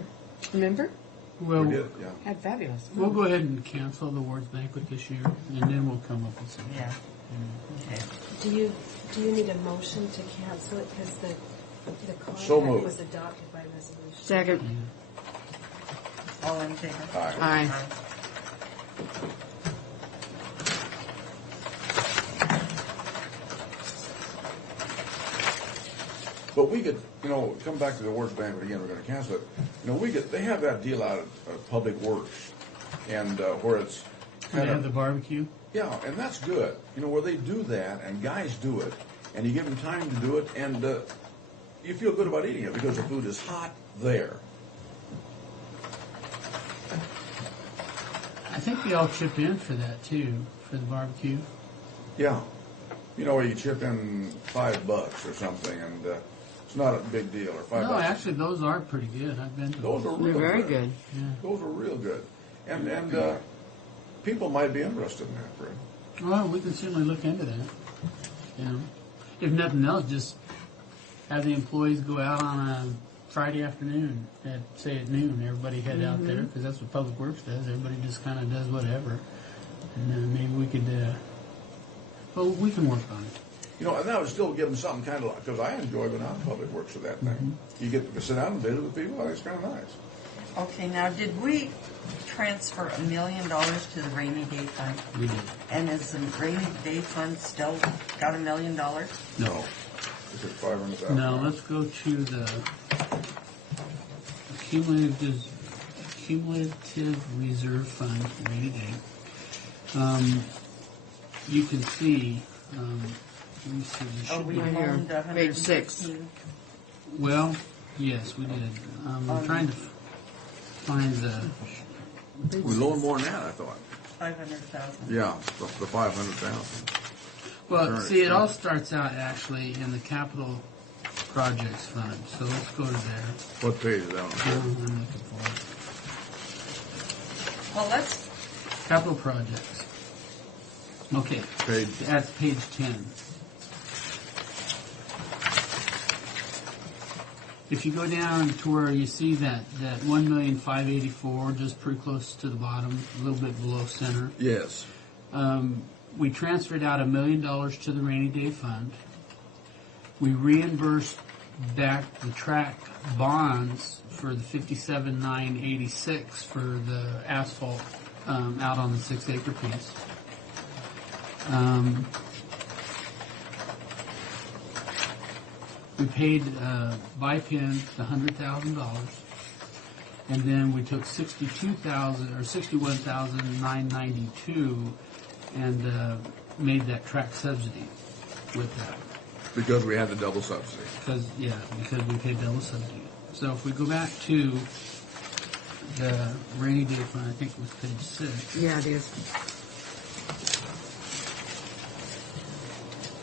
Remember? Well, we did, yeah. Had fabulous. we'll go ahead and cancel the awards banquet this year, and then we'll come up with something. Yeah. Okay. Do you need a motion to cancel it because the So contract moved. was adopted by resolution? Second. All in favor? Aye. Aye. But we could, come back to the awards banquet again, we're gonna cancel it. They have that deal out at Public Works, and where it's Can they kind have the of, barbecue? yeah, and that's good. Where they do that, and guys do it, and you give them time to do it, and you feel good about eating it because the food is hot there. I think we all chip in for that too, for the barbecue. Yeah. Where you chip in $5 or something, and it's not a big deal, or $5. No, actually, those are pretty good. I've been to Those are They're real very good. Yeah. Those are real good. And people might be interested in that, Fred. Well, we can certainly look into that. If nothing else, just have the employees go out on a Friday afternoon at, say, at noon. Everybody head out there, because that's what Public Works does. Everybody just kind of does whatever. And then maybe we could, well, we can work on it. And that would still give them something kind of like, because I enjoy going out in Public Works with that thing. You get to sit down and visit with people. I think it's kind of nice. Okay, now did we transfer $1 million to the rainy day fund? We did. And is the rainy day fund still got $1 million? No. It's at $500,000. Now, let's go to the cumulative reserve fund, rainy day. You can see, let me see, there Oh, should we be, loaned Page 6. 116. well, yes, we did. I'm trying to find the, We loaned more than that, I thought. 500,000. Yeah, the 500,000. well, Current see, it all expense. starts out actually in the capital projects fund. So let's go to there. What page is that Yeah, on? I'm looking for it. Well, let's, Capital projects. Okay, Page. that's page 10. If you go down to where you see that 1,584,000, just pretty close to the bottom, a little bit below center. Yes. We transferred out $1 million to the rainy day fund. We reimbursed back the track bonds for the 57,986 for the asphalt out on the 6-acre piece. We paid BIPIN the $100,000. and then we took 61,992 and made that track subsidy with that. Because we had the double subsidy. Because we paid double subsidy. So if we go back to the rainy day fund, I think it was page 6. Yeah, it is.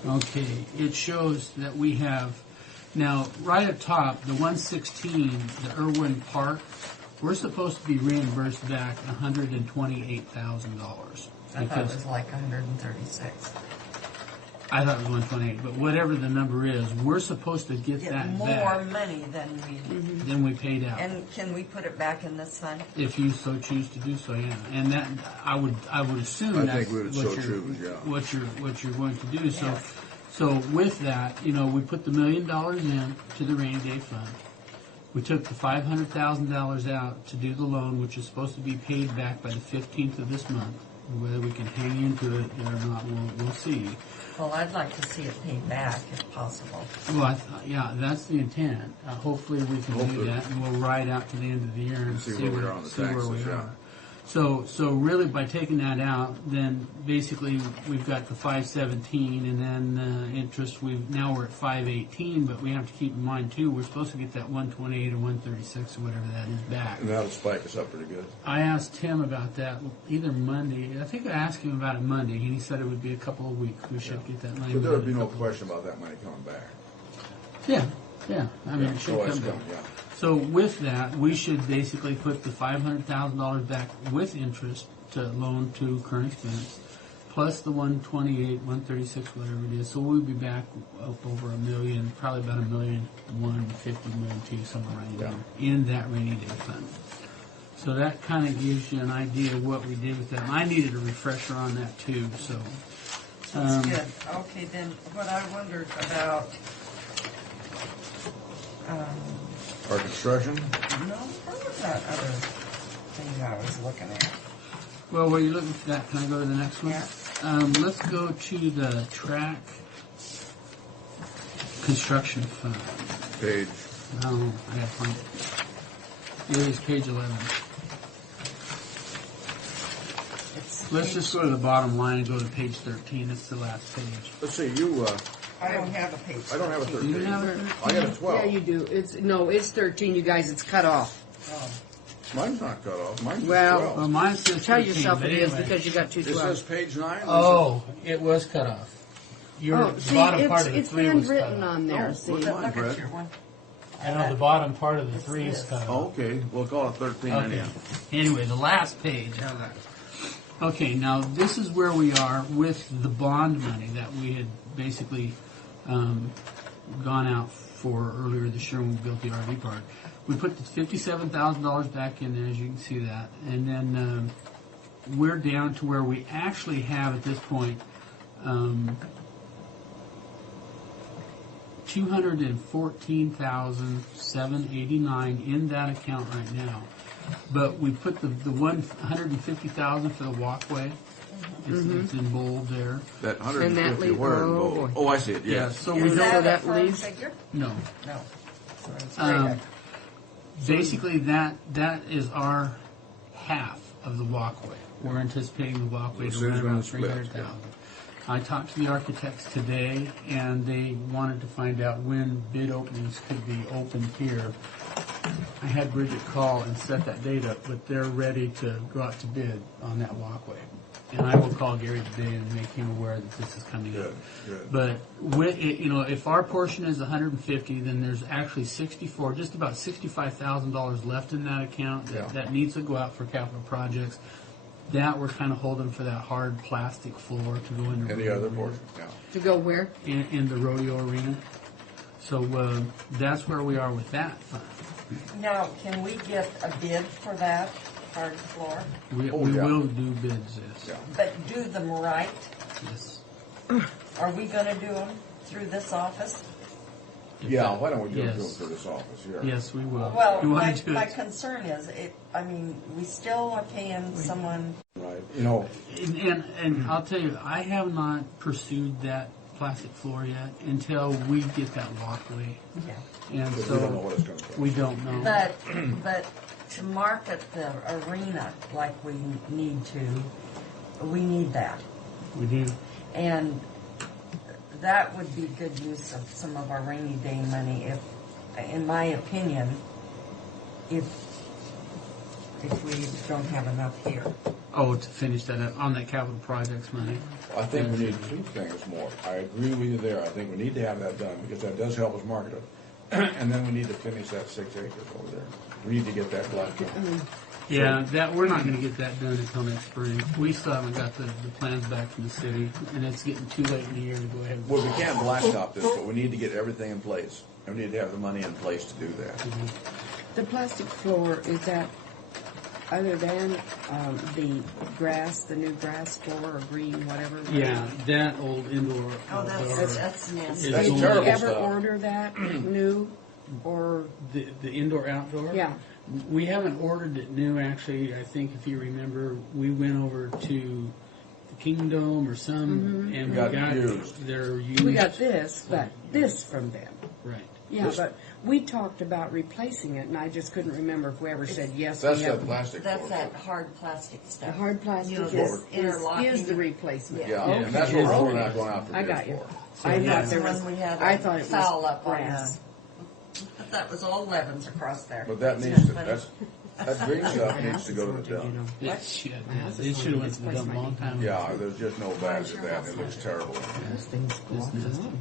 Okay, it shows that we have, now right at top, the 116, the Irwin Park, we're supposed to be reimbursed back $128,000. I thought it was like 136. I thought it was 128, but whatever the number is, we're supposed to get that more back money than we paid out. And can we put it back in this fund? If you so choose to do so, yeah. And that I would assume I that's think we would what so choose, yeah. what you're going to do. So Yes. so with that, we put the $1 million in to the rainy day fund. We took the $500,000 out to do the loan, which is supposed to be paid back by the 15th of this month. Whether we can hang into it or not, we'll see. Well, I'd like to see it paid back if possible. Well, yeah, that's the intent. Hopefully we can do that, and we'll ride out to the end of the year and See where we are on the taxes, yeah. So really, by taking that out, then basically we've got the 517, and then interest. Now we're at 518, but we have to keep in mind too, we're supposed to get that 128 or 136 or whatever that is back. And that'll spike us up pretty good. I asked Tim about that either Monday. I think I asked him about it Monday, and he said it would be a couple of weeks. We should get that money. But there would be back. no question about that money coming back. Yeah. I mean, it should it's come back. coming, yeah. So with that, we should basically put the $500,000 back with interest to loan to current expense, plus the 128, 136, whatever it is. So we'll be back up over $1 million, probably about $1.150 million, $1.2 million, somewhere around there, in that rainy day fund. So that kind of gives you an idea of what we did with that. And I needed a refresher on that too. So That's good. Okay, then what I wondered about. Our construction? No, what was that other thing I was looking at? Well, while you're looking for that, can I go to the next one? Yeah. Let's go to the track construction fund. Page. No, I gotta find it. It is page 11. Let's just go to the bottom line and go to page 13. It's the last page. Let's see, I don't have a page. I don't have a 13. You have it? I got a 12. Yeah, you do. It's 13, you guys. It's cut off. Mine's not cut off. Mine's Well, just 12. Well, mine says Tell 13, yourself but it is anyway. because you got two It 12. says page 9. Oh, it was cut off. Your the see, bottom part of the it's 3 was cut handwritten off. on there. Oh, See, what's mine, Look Brett? at your one. I know the bottom part of the 3 is cut Oh, off. okay, we'll call it 13 Okay. anyhow. Anyway, the last page. How's that? Okay, now this is where we are with the bond money that we had basically gone out for earlier this year when we built the RV park. We put the $57,000 back in there, as you can see that, and then we're down to where we actually have at this point $214,789 in that account right now. But we put the $150,000 for the walkway. It's in bold there. That And that 150 leaves- where in oh, bold? boy. Oh, I see it, yes. So Is we don't. that a that firm leaves- figure? No. No. So it's greater. Basically, that is our half of the walkway. We're anticipating the walkway So to it's run gonna about split, 300,000. I talked to the architects today, and they wanted to find out when bid openings could be opened here. I had Bridget call and set that date up, but they're ready to go out to bid on that walkway. And I will call Gary today and make him aware that this is coming up. Good. But with it, if our portion is 150, then there's actually 64, just about $65,000 left in that account that needs to go out for capital projects. That we're kind of holding for that hard plastic floor to go in the And the other portion, yeah. to go where? in the rodeo arena. So that's where we are with that fund. Now, can we get a bid for that hard floor? We Oh, yeah. will do bids, yes. Yeah. But do them right? Yes. Are we going to do them through this office? Yeah, why don't we do it Yes. for this office here? Yes, we will. Well, You wanna my, do my it? concern is, we still are paying someone. Right. And I'll tell you, I have not pursued that plastic floor yet until we get that walkway. Yeah. And Because so we don't know what it's gonna cost. we don't know. But to market the arena like we need to, we need that. We do. And that would be good use of some of our rainy day money if, in my opinion, if we don't have enough here. Oh, to finish that up on that capital projects money. I think we need two things more. I agree with you there. I think we need to have that done because that does help us market it. And then we need to finish that 6 acres over there. We need to get that black done. Yeah, that we're not going to get that done until next spring. We still haven't got the plans back from the city, and it's getting too late in the year to go ahead. Well, we can't blacktop this, but we need to get everything in place. And we need to have the money in place to do that. The plastic floor, is that other than the grass, the new grass floor or green, whatever? Yeah, that old indoor. Oh, that's nasty. is Did only- you ever order that new or? The indoor outdoor? Yeah. We haven't ordered it new, actually. I think if you remember, we went over to the Kingdom or some, and we Got got used. their used. We got this, but this from them. Right. Yeah, but we talked about replacing it, and I just couldn't remember if we ever said yes. That's we that have. plastic That's floor. that hard plastic The stuff. hard plastic You know, is, interlocking. is the replacement. Yeah, Okay. and that's what we're not going out for I bids got you. for. I yeah. thought there was. When we had I a thought it foul was up on grass. that was all 11s across there. But that needs to, that green stuff needs to go to the dump. It should have went to the dump a long time ago. Yeah, there's just no value to that. It looks terrible. Those things go It's off and nasty. on.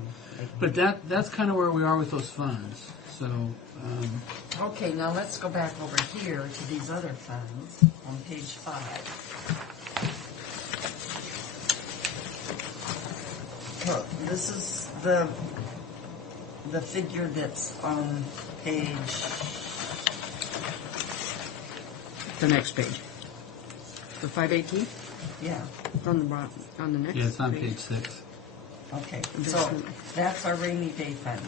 But that's kind of where we are with those funds. So, Okay, now let's go back over here to these other funds on page 5. Well, this is the figure that's on page, The next page. The 518 yeah, on the bottom, on the next. yeah, it's on page 6. okay. So that's our rainy day fund.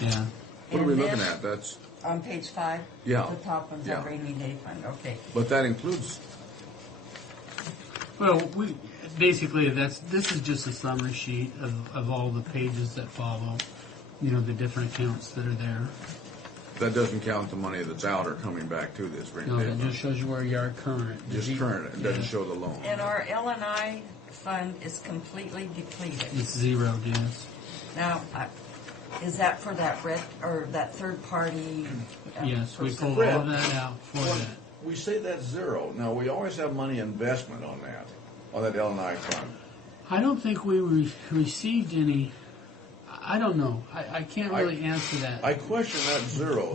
Yeah. What are we And looking then at? That's, on page 5? Yeah. The top one's Yeah. our rainy day fund, okay. but that includes, Well, we basically this is just a summary sheet of all the pages that follow. You know, the different accounts that are there. that doesn't count the money that's out or coming back to this rainy No, day it fund. just shows you where you are current. Just current, it doesn't show the loan. And our L&I fund is completely depleted. It's zeroed, yes. Now, is that for that red, or that third party? Yes, we person? pulled all of that out for Well, that. we say that's zero. Now, we always have money investment on that L&I fund. I don't think we received any. I don't know. I can't really answer that. I question that zero.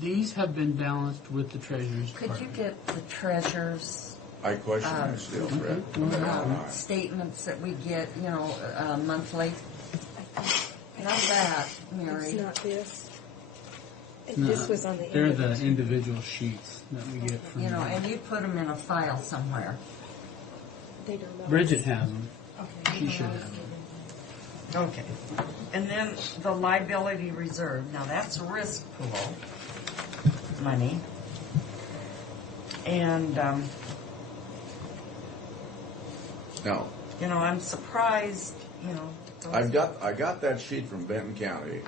These have been balanced with the treasurer's Could you department. get the treasurer's I question that still, Fred. statements that we get, monthly? Not that, Mary. It's not this. No, This was on the they're end of the it. individual sheets that we get from. And you put them in a file somewhere. They don't know. Bridget has them. Okay. She should have them. Okay. And then the liability reserve, now that's risk pool money. And, Now, I'm surprised, I got that sheet from Benton County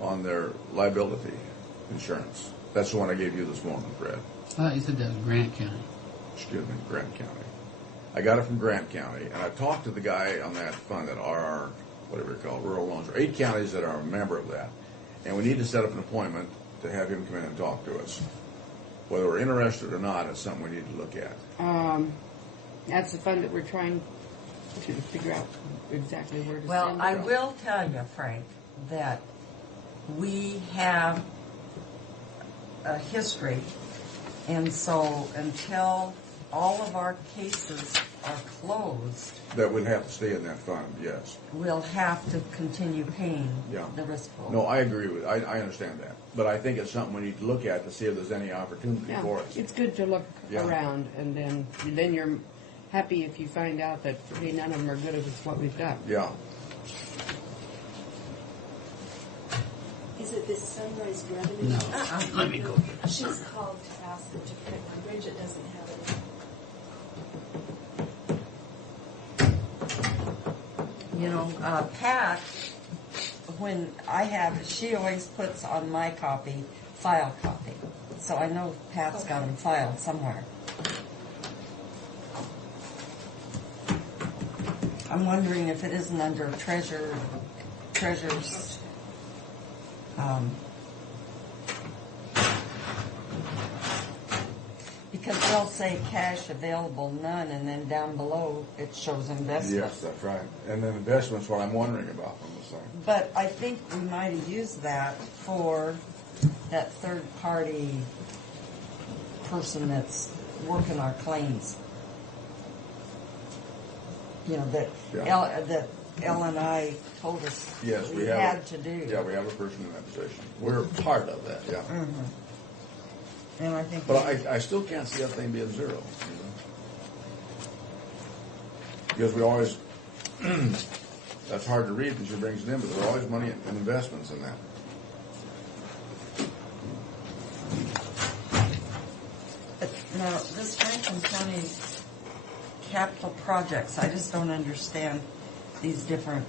on their liability insurance. That's the one I gave you this morning, Fred. I thought you said that was Grant County. Excuse me, Grant County. I got it from Grant County, and I talked to the guy on that fund, that RR, whatever you call it, rural loans. There are 8 counties that are a member of that, and we need to set up an appointment to have him come in and talk to us. Whether we're interested or not, it's something we need to look at. That's the fund that we're trying to figure out exactly where to well, send I it. will tell you, Frank, that we have a history, and so until all of our cases are closed, That would have to stay in that fund, yes. we'll have to continue paying Yeah. the risk pool. No, I agree with, I understand that. But I think it's something we need to look at to see if there's any opportunity Yeah, for us. it's good to look Yeah. around, and then you're happy if you find out that, hey, none of them are good as what we've got. Yeah. Is it this Sunrise Revenue? No. Let me go get it. She's called to ask them to print one. Bridget doesn't have it. You know, Pat, when I have, she always puts on my copy, file copy. So I know Pat's got them filed somewhere. I'm wondering if it isn't under treasurer's, because they'll say cash available, none, and then down below it shows investment. Yes, that's right. And then investment's what I'm wondering about from the same. But I think we might have used that for that third-party person that's working our claims. You know, that L and I told us Yes, we had to do. Yeah, we have a person in that position. We're part of that, yeah. Mm-hmm. And I think. But I still can't see that thing being zero. You know? Because we always, that's hard to read when she brings it in, but there's always money and investments in that. But now, this Franklin County capital projects, I just don't understand these different,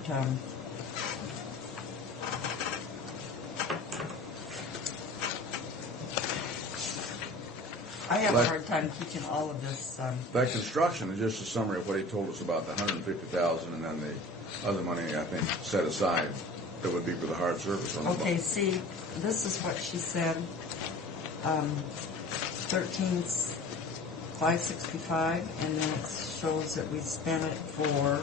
I have a hard time keeping all of this. That construction is just a summary of what he told us about the $150,000 and then the other money, I think, set aside that would be for the hard service on the Okay, see, this is what she said. 13,565, and then it shows that we spent it for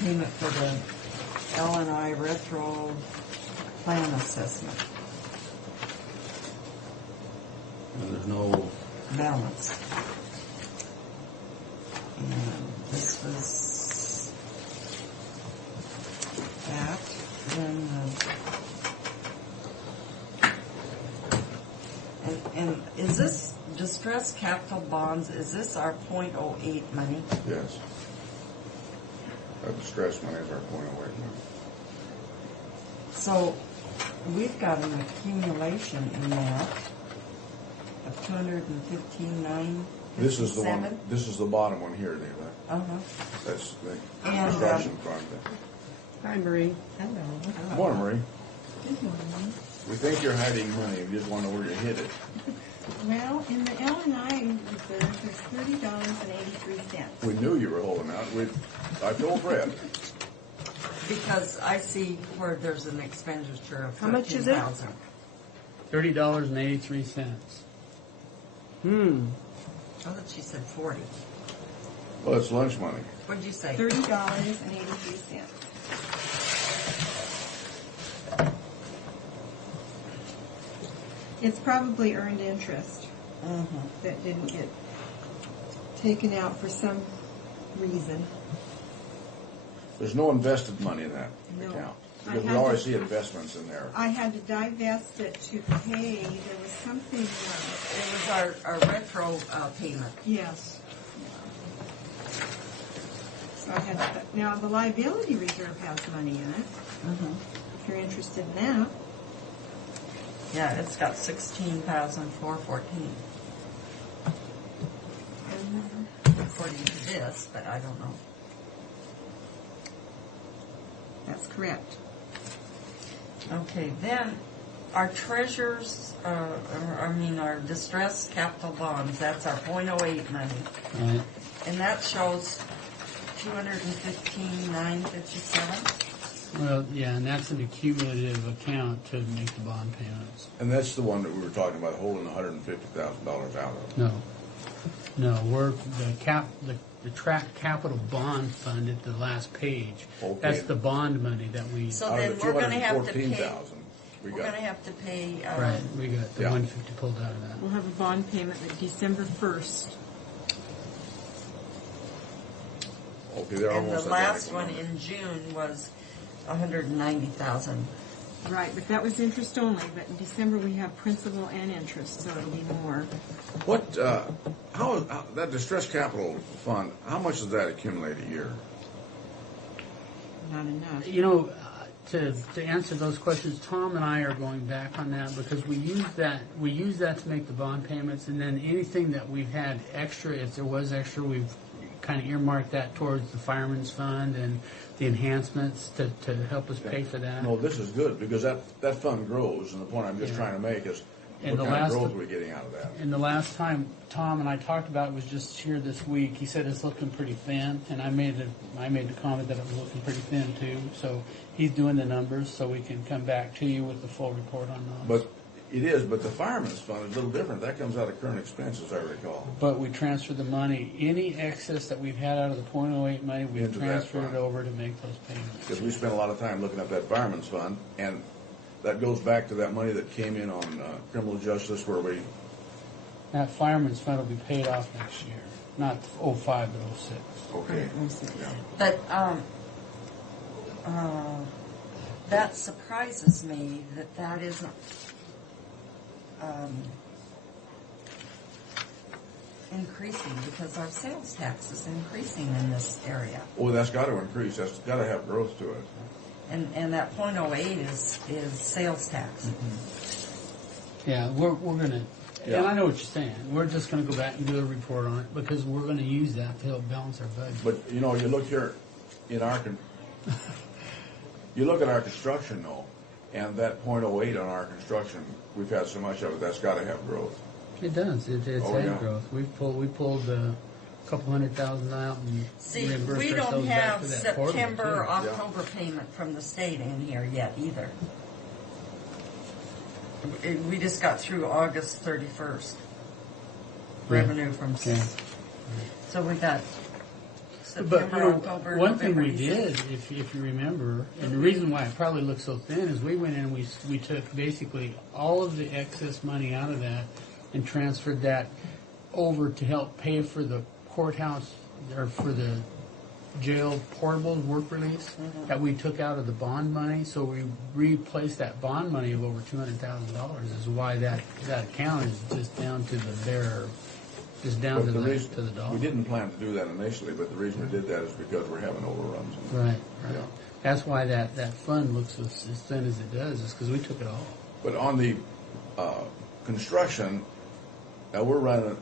payment for the L&I retro plan assessment. And there's no balance. And this was that. Then and is this distressed capital bonds? Is this our .08 money? Yes. That distress money is our .08 money. So we've got an accumulation in that of 215,957. This is the one. This is the bottom one here, Dave. That's the And, construction project. Hi, Marie. Hello. Good morning, Marie. Good morning. We think you're hiding money. We just want to know where you hid it. Well, in the L&I reserve, there's $30.83. We knew you were holding out. I told Brett. Because I see where there's an expenditure of How much is it? $13,000. $30.83. I thought she said 40. Well, it's lunch money. What did you say? $30.83. It's probably earned interest that didn't get taken out for some reason. There's no invested money in that No. account. I Because we had always to- see investments in there. I had to divest it to pay. There was something. It was our retro payment. Yes. So I had to, now the liability reserve has money in it. If you're interested in that. Yeah, it's got 16,414. According to this, but I don't know. That's correct. Okay, then our treasures, our distressed capital bonds, that's our .08 money. Right. And that shows 215,957. Well, yeah, and that's an accumulative account to make the bond payments. And that's the one that we were talking about holding $150,000 out of. No, we're the track capital bond fund at the last page. Okay. That's the bond money that we. So Out then of the we're going to have to pay. 214,000 we We're got. going to have to pay. Right, we got the 150 pulled out of that. We'll have a bond payment at December 1st. Okay, they're And the almost last identical. one in June was 190,000. Right, but that was interest only, but in December we have principal and interest, so it'll be more. What, how that distress capital fund, how much does that accumulate a year? Not enough. You know, to answer those questions, Tom and I are going back on that because we use that to make the bond payments, and then anything that we've had extra, if there was extra, we've kind of earmark that towards the fireman's fund and the enhancements to help us pay for that. No, this is good, because that fund grows, and the point I'm just trying to make is, And what the kind of last- growth are we getting out of that? And the last time Tom and I talked about it was just here this week. He said it's looking pretty thin, and I made the comment that it was looking pretty thin too. So he's doing the numbers, so we can come back to you with the full report on those. But it is, but the fireman's fund is a little different. That comes out of current expenses, I recall. But we transfer the money, any excess that we've had out of the .08 money, we've Into that transferred it fund. over to make those payments. Because we spent a lot of time looking at that fireman's fund, and that goes back to that money that came in on criminal justice where we, That fireman's fund will be paid off next year, not 05 but 06. okay. Yeah. But that surprises me that isn't increasing, because our sales tax is increasing in this area. Well, that's got to increase. That's got to have growth to it. And that .08 is sales tax. Yeah, we're gonna, Yeah. and I know what you're saying. We're just gonna go back and do a report on it because we're gonna use that to help balance our budget. But, you know, you look here in our, you look at our construction though, and that .08 on our construction, we've had so much of it, that's got to have growth. It does. It's Oh, had yeah. growth. We pulled a couple $100,000 out and See, reimbursed we don't ourselves back have for that quarterly, September, too. October payment from the state in here yet either. We just got through August 31st. Revenue from, Okay. so we got But September, you know, October, one thing November, we December. did, if you remember, and the reason why it probably looks so thin is we went in and we took basically all of the excess money out of that and transferred that over to help pay for the courthouse or for the jail portables work release that we took out of the bond money. So we replaced that bond money of over $200,000 is why that account is just down to the bare, just down But to the the reason, to the dollar. we didn't plan to do that initially, but the reason we did that is because we're having overruns. Right. Yeah. That's why that fund looks as thin as it does, is because we took it all. But on the construction, now we're running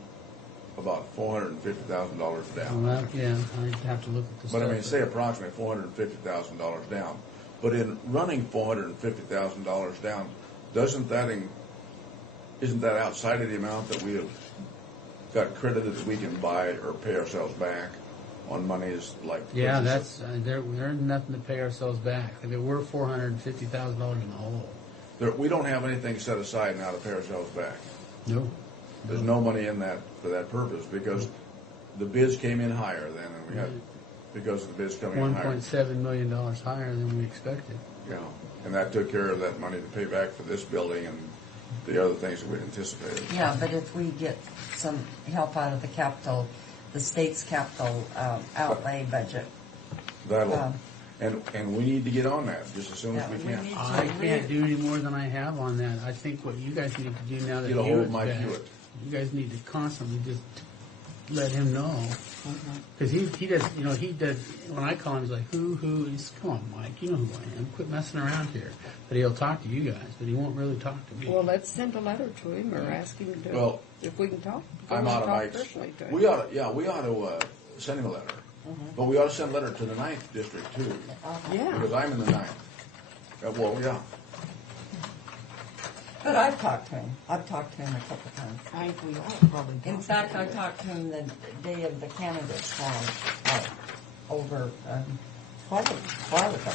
about $450,000 down. Well, yeah, I'd have to look at the But I stuff. mean, say approximately $450,000 down. But in running $450,000 down, isn't that outside of the amount that we have got credited that we can buy or pay ourselves back on monies like? Yeah, purchases? that's there's nothing to pay ourselves back. I mean, we're $450,000 in the hole. We don't have anything set aside now to pay ourselves back. No. There's no money in that for that purpose because the bids came in higher then, and we had, because of the bids coming in higher. $1.7 million higher than we expected. Yeah, and that took care of that money to pay back for this building and the other things that we'd anticipated. Yeah, but if we get some help out of the state's capital outlay budget. That'll, and we need to get on that just as soon as we Yeah, can. we need I can't do any more than I have on that. I think what you guys need to do now that Get a hold of Hewitt's Mike back, Hewitt. you guys need to constantly just let him know. Because he does, he does, when I call him, he's like, who? He's, come on, Mike, you know who I am. Quit messing around here. But he'll talk to you guys, but he won't really talk to me. Well, let's send a letter to him or ask him to, Well, if we can talk. I'm out of talk Mike's. personally to him. We ought to send him a letter. But we ought to send a letter to the 9th district too. Yeah. Because I'm in the 9th. Well, yeah. But I've talked to him. I've talked to him a couple times. I think we ought to probably. In fact, I talked to him the day of the candidates forum over quite a while ago.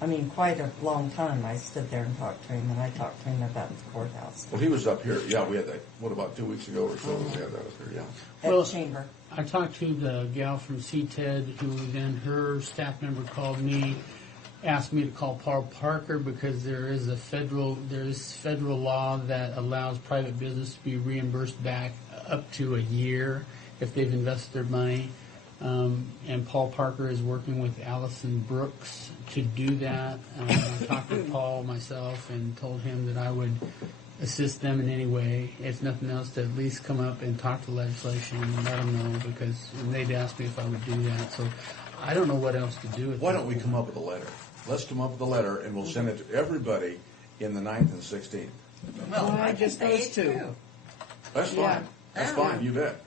I mean, quite a long time. I stood there and talked to him, and I talked to him about the courthouse Well, he was up here. Yeah, we had that, about 2 weeks ago or so, we had that up here, yeah. at Well, Chamber. I talked to the gal from CTED, who then her staff member called me, asked me to call Paul Parker because there is federal law that allows private business to be reimbursed back up to a year if they've invested their money. And Paul Parker is working with Allison Brooks to do that. I talked with Paul myself and told him that I would assist them in any way, if nothing else, to at least come up and talk to legislation and let them know, because they'd asked me if I would do that. So I don't know what else to do with Why that. don't we come up with a letter? Let's come up with a letter and we'll send it to everybody in the 9th and 16th. Well, I just think those they two. do. That's Yeah. fine. That's fine, you bet.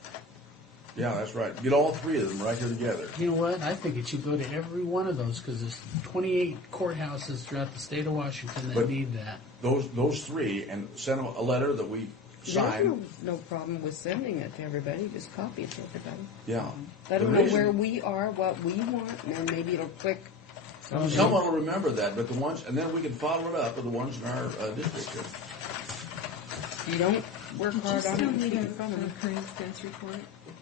Yeah, that's right. Get all three of them right here together. You know what? I think it should go to every one of those because there's 28 courthouses throughout the state of Washington that But- need that. Those three, and send them a letter that we There's sign. no problem with sending it to everybody, just copy it to everybody. Yeah. Let The them know reason- where we are, what we want, and then maybe it'll click. Someone will remember that, but the ones, and then we can follow it up with the ones in our district here. You don't work You hard on still it, need keep a it from them. current expense report.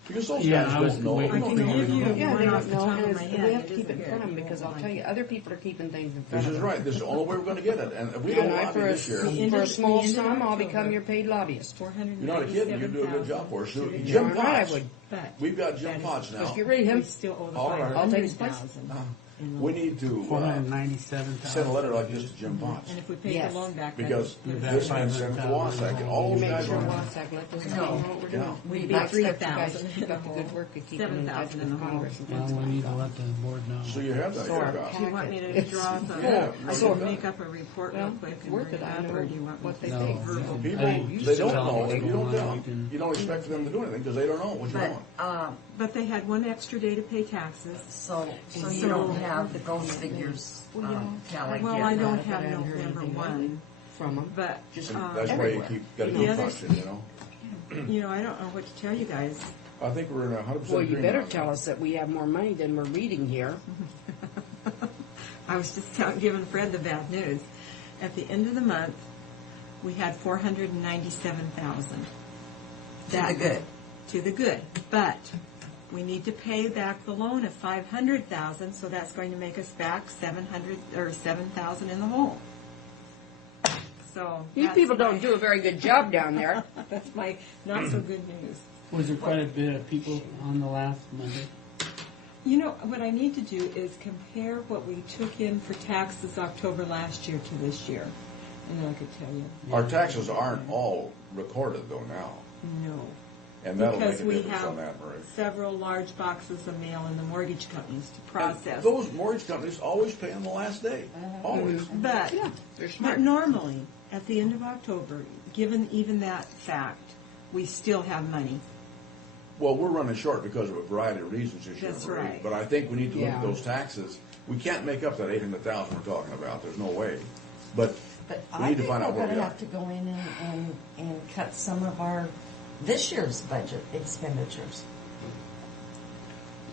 Because those Yeah, guys I was don't know. waiting I can give you Yeah, they one off don't the know, top and of my it's- head. we have It to keep it isn't in front of them, good. because I'll tell you, other people are keeping things in front This of is them. right. This is the only way we're going to get it. And if we You don't know, lobby for this year, end for a of- small the end of sum, I'll October. become your paid lobbyist. you're not a kid. You do a good job for us. Jim Darn right I Potts. would. But We've got that Jim is- Potts now. Let's get rid of him. we still owe the All right. I'll take his place. 500,000. We need to 497,000. send a letter like this to Jim Potts. And if we pay Yes. the loan back, Because that's this man sent it to Wasack, and all those Make guys sure are. Wasack let those know what we're doing. Yeah. We'd Maybe expect you guys 3,000 to keep up the good work of keeping in touch 7,000 in with the hole. Congress and Well, things we like need to that. let the board know. So you have that So here, our guys. Do you want me to It's draw some? Yeah, I so- should make up a report real Well, quick it's and worth bring it. it I up, know or do you want me what they to think. verbal? People, I think they don't tell them know, what's and you don't going on, tell we them. can- You don't expect them to do anything because they don't know what you're But, doing. But they had one extra day to pay taxes. so you So- don't have those figures, Kelly. Well, yet. I don't I have haven't heard November anything 1, from them. but, Just And that's why you everywhere. keep, gotta The keep other- pushing, you know? you know, I don't know what to tell you guys. I think we're in 100% Well, you agreement better on that. tell us that we have more money than we're reading here. I was just giving Fred the bad news. At the end of the month, we had 497,000. To the good. To the good, but we need to pay back the loan of 500,000, so that's going to make us back 700 or 7,000 in the hole. So You that's people my- don't do a very good job down there. That's my not so good news. Was there quite a bit of people on the last Monday? You know, what I need to do is compare what we took in for taxes October last year to this year. And then I could tell you. Our taxes aren't all recorded though now, No. and that'll make Because a we difference on have that, Marie. several large boxes of mail in the mortgage companies to And process. those mortgage companies always pay on the last day, always. But, They're but smart. normally, at the end of October, given even that fact, we still have money. Well, we're running short because of a variety of reasons this year, That's Marie. right. But I think we need to look at Yeah. those taxes. We can't make up that 800,000 we're talking about, there's no way. But But we I need to think find out we're where going we to are. have to go in and cut some of our, this year's budget expenditures.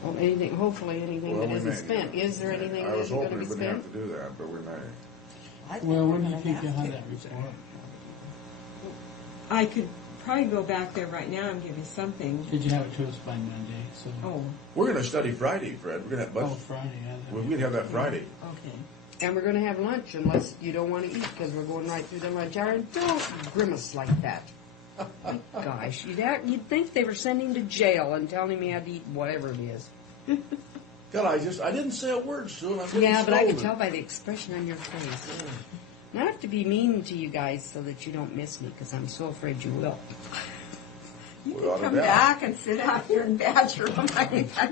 Well, anything, hopefully anything Well, that we isn't may. spent. Is there anything I that was isn't going hoping to be we wouldn't spent? have to do that, but we may. I think Well, we're when do you gonna think you'll have to. that report? I could probably go back there right now and give you something. Did you have it to us by Monday? So. Oh, We're going to study Friday, Fred. We're going to have Oh, budget. Friday. Yeah, We're going to have that Friday. okay. And we're going to have lunch unless you don't want to eat because we're going right through the lunch hour. And don't grimace like that. Gosh, you'd think they were sending him to jail and telling him he had to eat whatever it is. God, I didn't say a word, Sue, and I'm getting Yeah, but I can scolded. tell by the expression on your face. And I have to be mean to you guys so that you don't miss me because I'm so afraid you will. You Without can a come doubt. back and sit out here and badger them.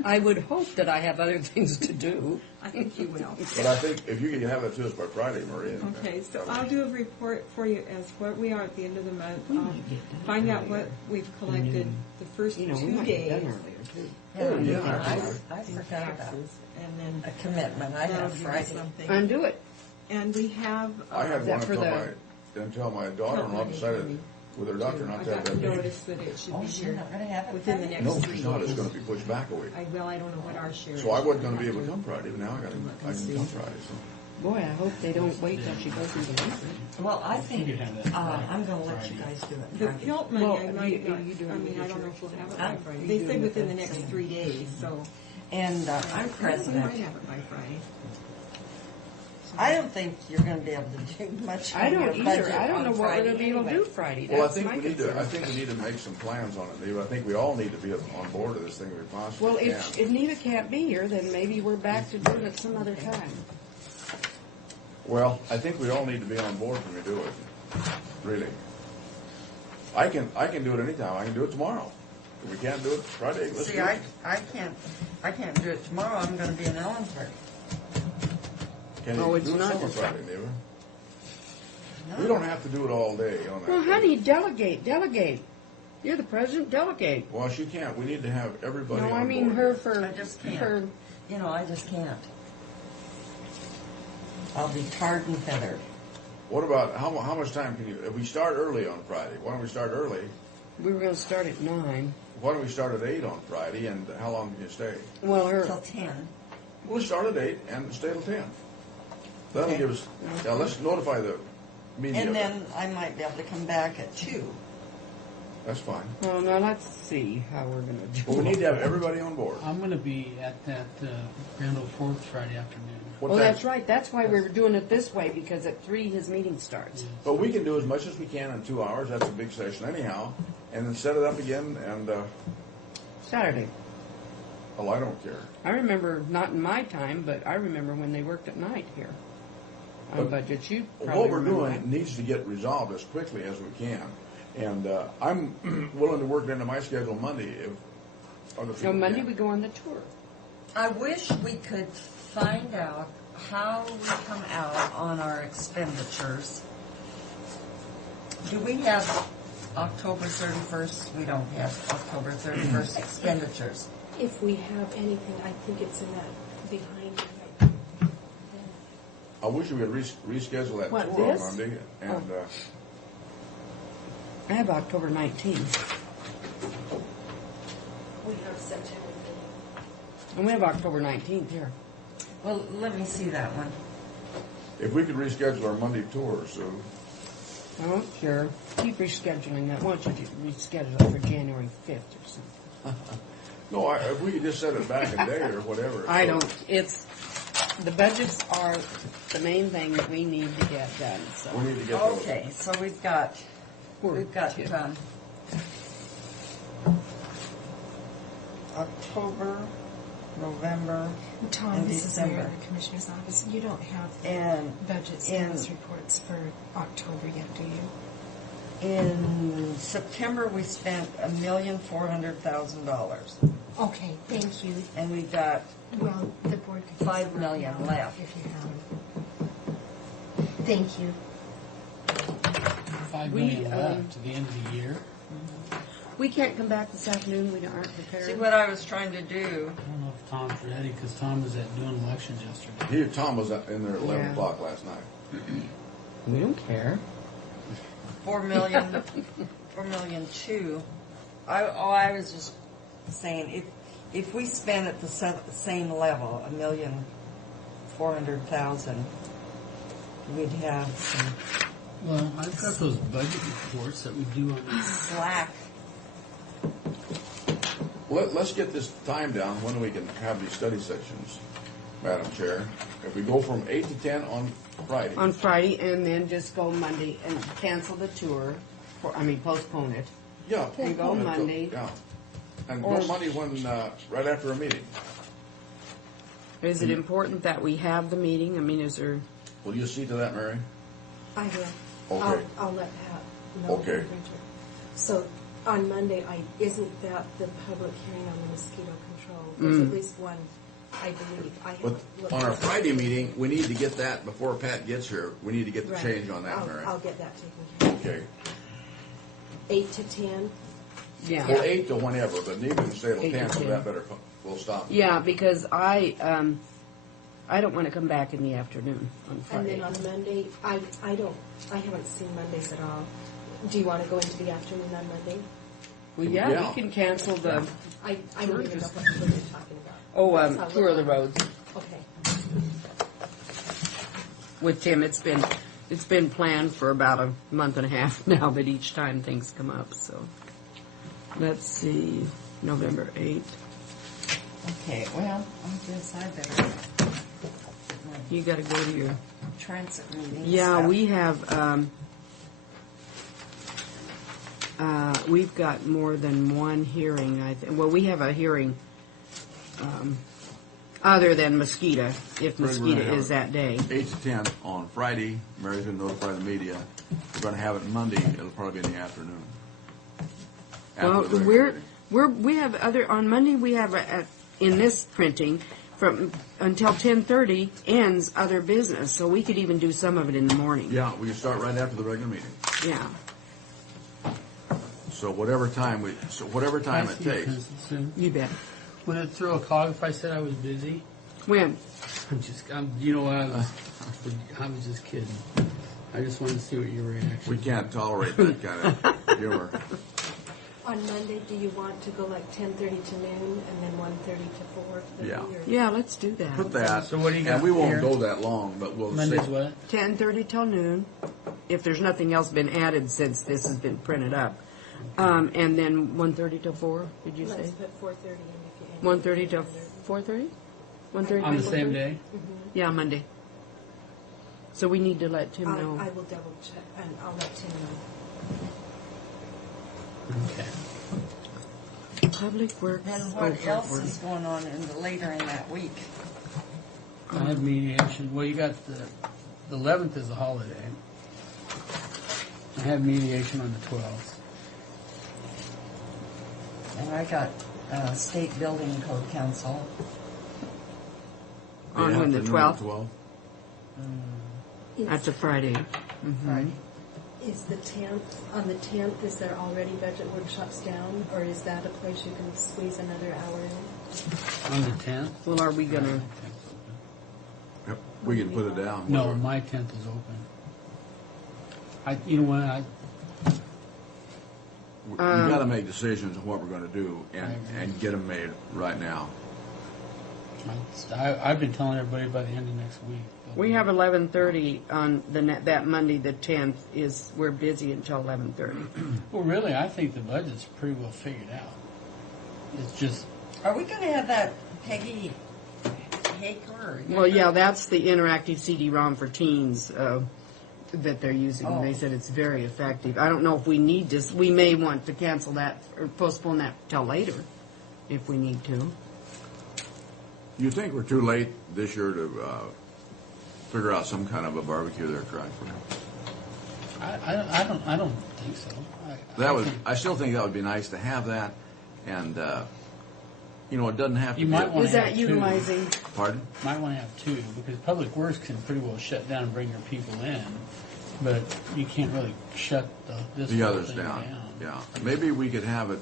I would hope that I have other things to do. I think you will. But I think if you can have that to us by Friday, Maria. Okay, so I'll do a report for you as what we are at the end of the month. I'll find out what we've collected the first You know, we 2 might days. have done earlier, too. Oh, yeah. I in forgot about taxes, and then a commitment I that'll have give you Friday. something. Undo it. And we have. I had Is that one for until my daughter-in-law decided with her doctor I not to have got that baby. notice that it should Oh, be you're here not going to have it within the Friday? next No, 3 she's not. It's days. going to be pushed back a week. I don't know what our share So I is. wasn't going to be able to come Friday, but now I can come Friday. So. Boy, I hope they don't wait till she goes into labor. Well, I think, You could have that I'm going to let you guys do it The Friday. Pilt money, Well, I might you- not, you do I it mean, with I don't know your if we'll have it I'm- by Friday. you They do said it within the with next the 3 days, so. And I'm We might president. have it by Friday. I don't think you're going to be able to do much I on your don't budget either. I don't on know what we're Friday going to be able to anyway. do Friday. Well, I That's think my we need to. concern. I think we need to make some plans on it, Dave. I think we all need to be on board of this thing if we possibly Well, can. if Neva can't be here, then maybe we're back to doing it some other time. Well, I think we all need to be on board when we do it. Really. I can do it anytime. I can do it tomorrow. If we can't do it Friday, let's See, do it. I can't do it tomorrow. I'm going to be in Ellensburg. Can Oh, you it's do it not summer just Friday, neighbor? We don't have to do it all day on that. Well, day. honey, delegate. You're the president delegate. Well, she can't. We need to have everybody No, on I mean board. her for. I just can't. For, You know, I just can't. I'll be tarred and feathered. What about, how much time can you, if we start early on Friday, why don't we start early? we were going to start at 9. Why don't we start at 8 on Friday, and how long can you stay? Well, her. Till 10. We'll start at 8 and stay till 10. That'll Okay. give us, now let's notify the media. And then I might be able to come back at 2. That's fine. Well, now let's see how we're going to do Well, we need to have everybody on board. I'm going to be at that Grand Old Fort Friday afternoon. What Well, time? that's right. That's why we're doing it this way, because at 3 his meeting starts. But we can do as much as we can in 2 hours. That's a big session anyhow. And then set it up again, and, Saturday. oh, I don't care. I remember, not in my time, but I remember when they worked at night here on But budgets. You probably What we're remember doing needs to get resolved as quickly as we can. And I'm willing to work it into my schedule Monday if other that. people So Monday can. we go on the tour. I wish we could find out how we come out on our expenditures. Do we have October 31st? We don't have October 31st expenditures. If we have anything, I think it's in that behind you. I wish we could reschedule that What, tour on this? Monday. And I have October 19th. We have September. And we have October 19th here. Well, let me see that one. if we could reschedule our Monday tour, so Oh, sure. Keep rescheduling that. Why don't you reschedule it for January 5th or something? no, if we could just set it back a day or whatever. I so- don't, it's, the budgets are the main thing that we need to get done, so. We need to get those. Okay, so we've got October, November, Tom, and this is Mary December. in the Commissioner's Office. You don't have the And budget status reports for October yet, do you? In September, we spent $1,400,000, Okay, thank you. and we've got Well, the board could. $5 million now left. If you have. Thank you. $5 We, million left to the end of the year. We can't come back this afternoon, we aren't prepared. See, what I was trying to do, I don't know if Tom's ready, because Tom was at doing elections yesterday. Tom was in there at 11 Yeah. o'clock last night. We don't care. $4 million two. I was just saying, if we spend at the same level, $1,400,000, we'd have some Well, I've got those budget reports that we do on this. slack. Let's get this time down when we can have these study sections, Madam Chair. If we go from 8 to 10 on Friday. On Friday, and then just go Monday and cancel the tour, postpone it. Yeah. And go postpone it till- Monday. Yeah. And Or- go Monday when, right after a meeting. Is it important that we have the meeting? I mean, is there, Will you see to that, Mary? I will. Okay. I'll let Pat know. Okay. So on Monday, isn't that the public hearing on the mosquito control? There's at least one, I believe. I But haven't looked on our at- Friday meeting, we need to get that before Pat gets here. We need to get the Right. change on that, Mary. I'll get that taken care of. Okay. 8 to 10. yeah. Well, 8 to whenever, but even if we stay till 8 to 10, so 10. that better, we'll stop. Yeah, because I don't want to come back in the afternoon on And Friday. then on Monday, I haven't seen Mondays at all. Do you want to go into the afternoon on Monday? Well, yeah, Yeah. we can cancel the, I don't even know what you're talking about. That's how tour of the we're- roads Okay. with Tim. It's been planned for about a month and a half now, but each time things come up, so. Let's see, November 8th. Okay, well, I guess I better You gotta go to your, transit meetings. yeah, we have, we've got more than one hearing, well, we have a hearing, other than mosquito, if We're mosquito gonna have is that day. 8 to 10 on Friday. Mary's going to notify the media. We're going to have it Monday. It'll probably be in the afternoon. After Well, the regular meeting. we have other, on Monday, we have in this printing, from, until 10:30 ends other business, so we could even do some of it in the morning. Yeah, we can start right after the regular meeting. Yeah. So whatever time it takes. You bet. Would it throw a cog if I said I was busy? When? You know, I was just kidding. I just wanted to see what your reaction. We can't tolerate that kind of humor. On Monday, do you want to go like 10:30 to noon and then 1:30 to 4? Yeah. Yeah, let's do that. Put that. So what do you got And we won't here? go that long, but we'll Monday's say what? 10:30 till noon, if there's nothing else been added since this has been printed up. And then 1:30 till 4, did you say? Let's put 4:30 in if you 1:30 till 4:30? 1:30 On the till same 4:30? day? Yeah, Monday. So we need to let Tim know. I will double check and I'll let Tim know. Okay. Public Works. And what else is going on later in that week? I have mediation. Well, you got the 11th is a holiday. I have mediation on the 12th. And I got State Building Code Council. On when, the 12th? 12th? That's a Friday. Friday. Is the 10th, on the 10th, is there already budget workshops down, or is that a place you can squeeze another hour in? On the 10th? Well, are we gonna? Yep, we can put it down. No, my 10th is open. You know what? We got to make decisions on what we're going to do and get them made right now. I've been telling everybody by the end of next week. We have 11:30 on that Monday, the 10th. We're busy until 11:30. Well, really, I think the budget's pretty well figured out. It's just. Are we going to have that Peggy Haker? Well, yeah, that's the interactive CD-ROM for teens that they're using. Oh. They said it's very effective. I don't know if we need to. We may want to cancel that or postpone that till later, if we need to. You think we're too late this year to figure out some kind of a barbecue there, Craig? I don't think so. I still think that would be nice to have that, and it doesn't have to. You might want Is to have that utilizing? Pardon? Might want to have two because Public Works can pretty well shut down and bring your people in, but you can't really shut the The whole others thing down. Yeah, maybe we could have it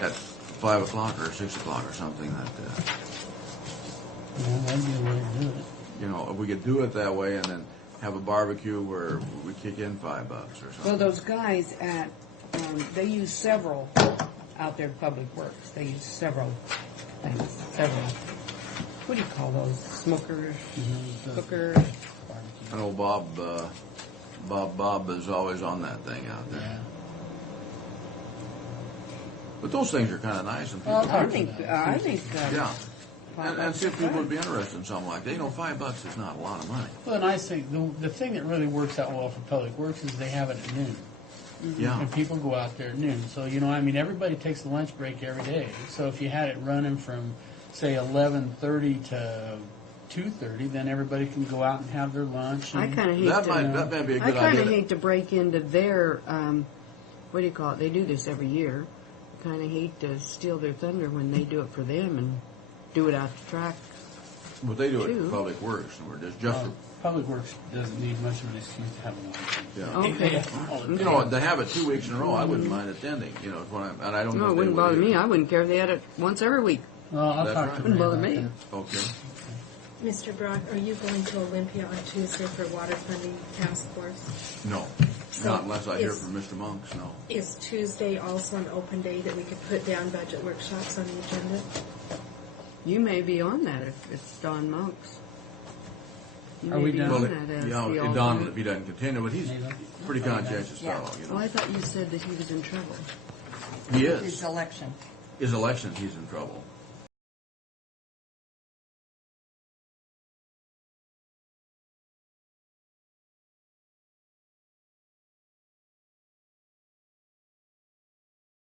at 5 o'clock or 6 o'clock or something. Yeah, that'd be a way to do it. If we could do it that way and then have a barbecue where we kick in $5 or something. Well, those guys at they use several out there at Public Works. They use several things. Several. What do you call those? Smokers, cookers. I know Bob is always on that thing out there. Yeah. But those things are kind of nice. And Well, people I think. yeah. And see if people would be interested in something like that. $5 is not a lot of money. Well, the nice thing, the thing that really works out well for Public Works is they have it at noon. Yeah. And people go out there at noon. So, everybody takes a lunch break every day. So if you had it running from, say, 11:30 to 2:30, then everybody can go out and have their lunch. I kind of hate that might be a good idea. I kind of hate to break into their, what do you call it? They do this every year. Kind of hate to steal their thunder when they do it for them and do it out the track. But they do it too. for Public Works. And we're just for, Public Works doesn't need much of an excuse to have a lunch. yeah. Okay. To have it 2 weeks in a row, I wouldn't mind attending. And I don't know. No, if it they wouldn't would bother either. me. I wouldn't care if they had it once every week. Well, I'll That's talk right. to Wouldn't them bother about me. that. Okay. Mr. Brock, are you going to Olympia on Tuesday for water funding task force? No. So Not unless I hear is- from Mr. Monks, no. Is Tuesday also an open day that we could put down budget workshops on the agenda? You may be on that if it's Don Monks. You Are may we be done? on Well, that as the Don, alternate. if he doesn't continue, but he's a pretty conscientious fellow, Well, I thought you said that he was in trouble. He His is. election. His election, he's in trouble.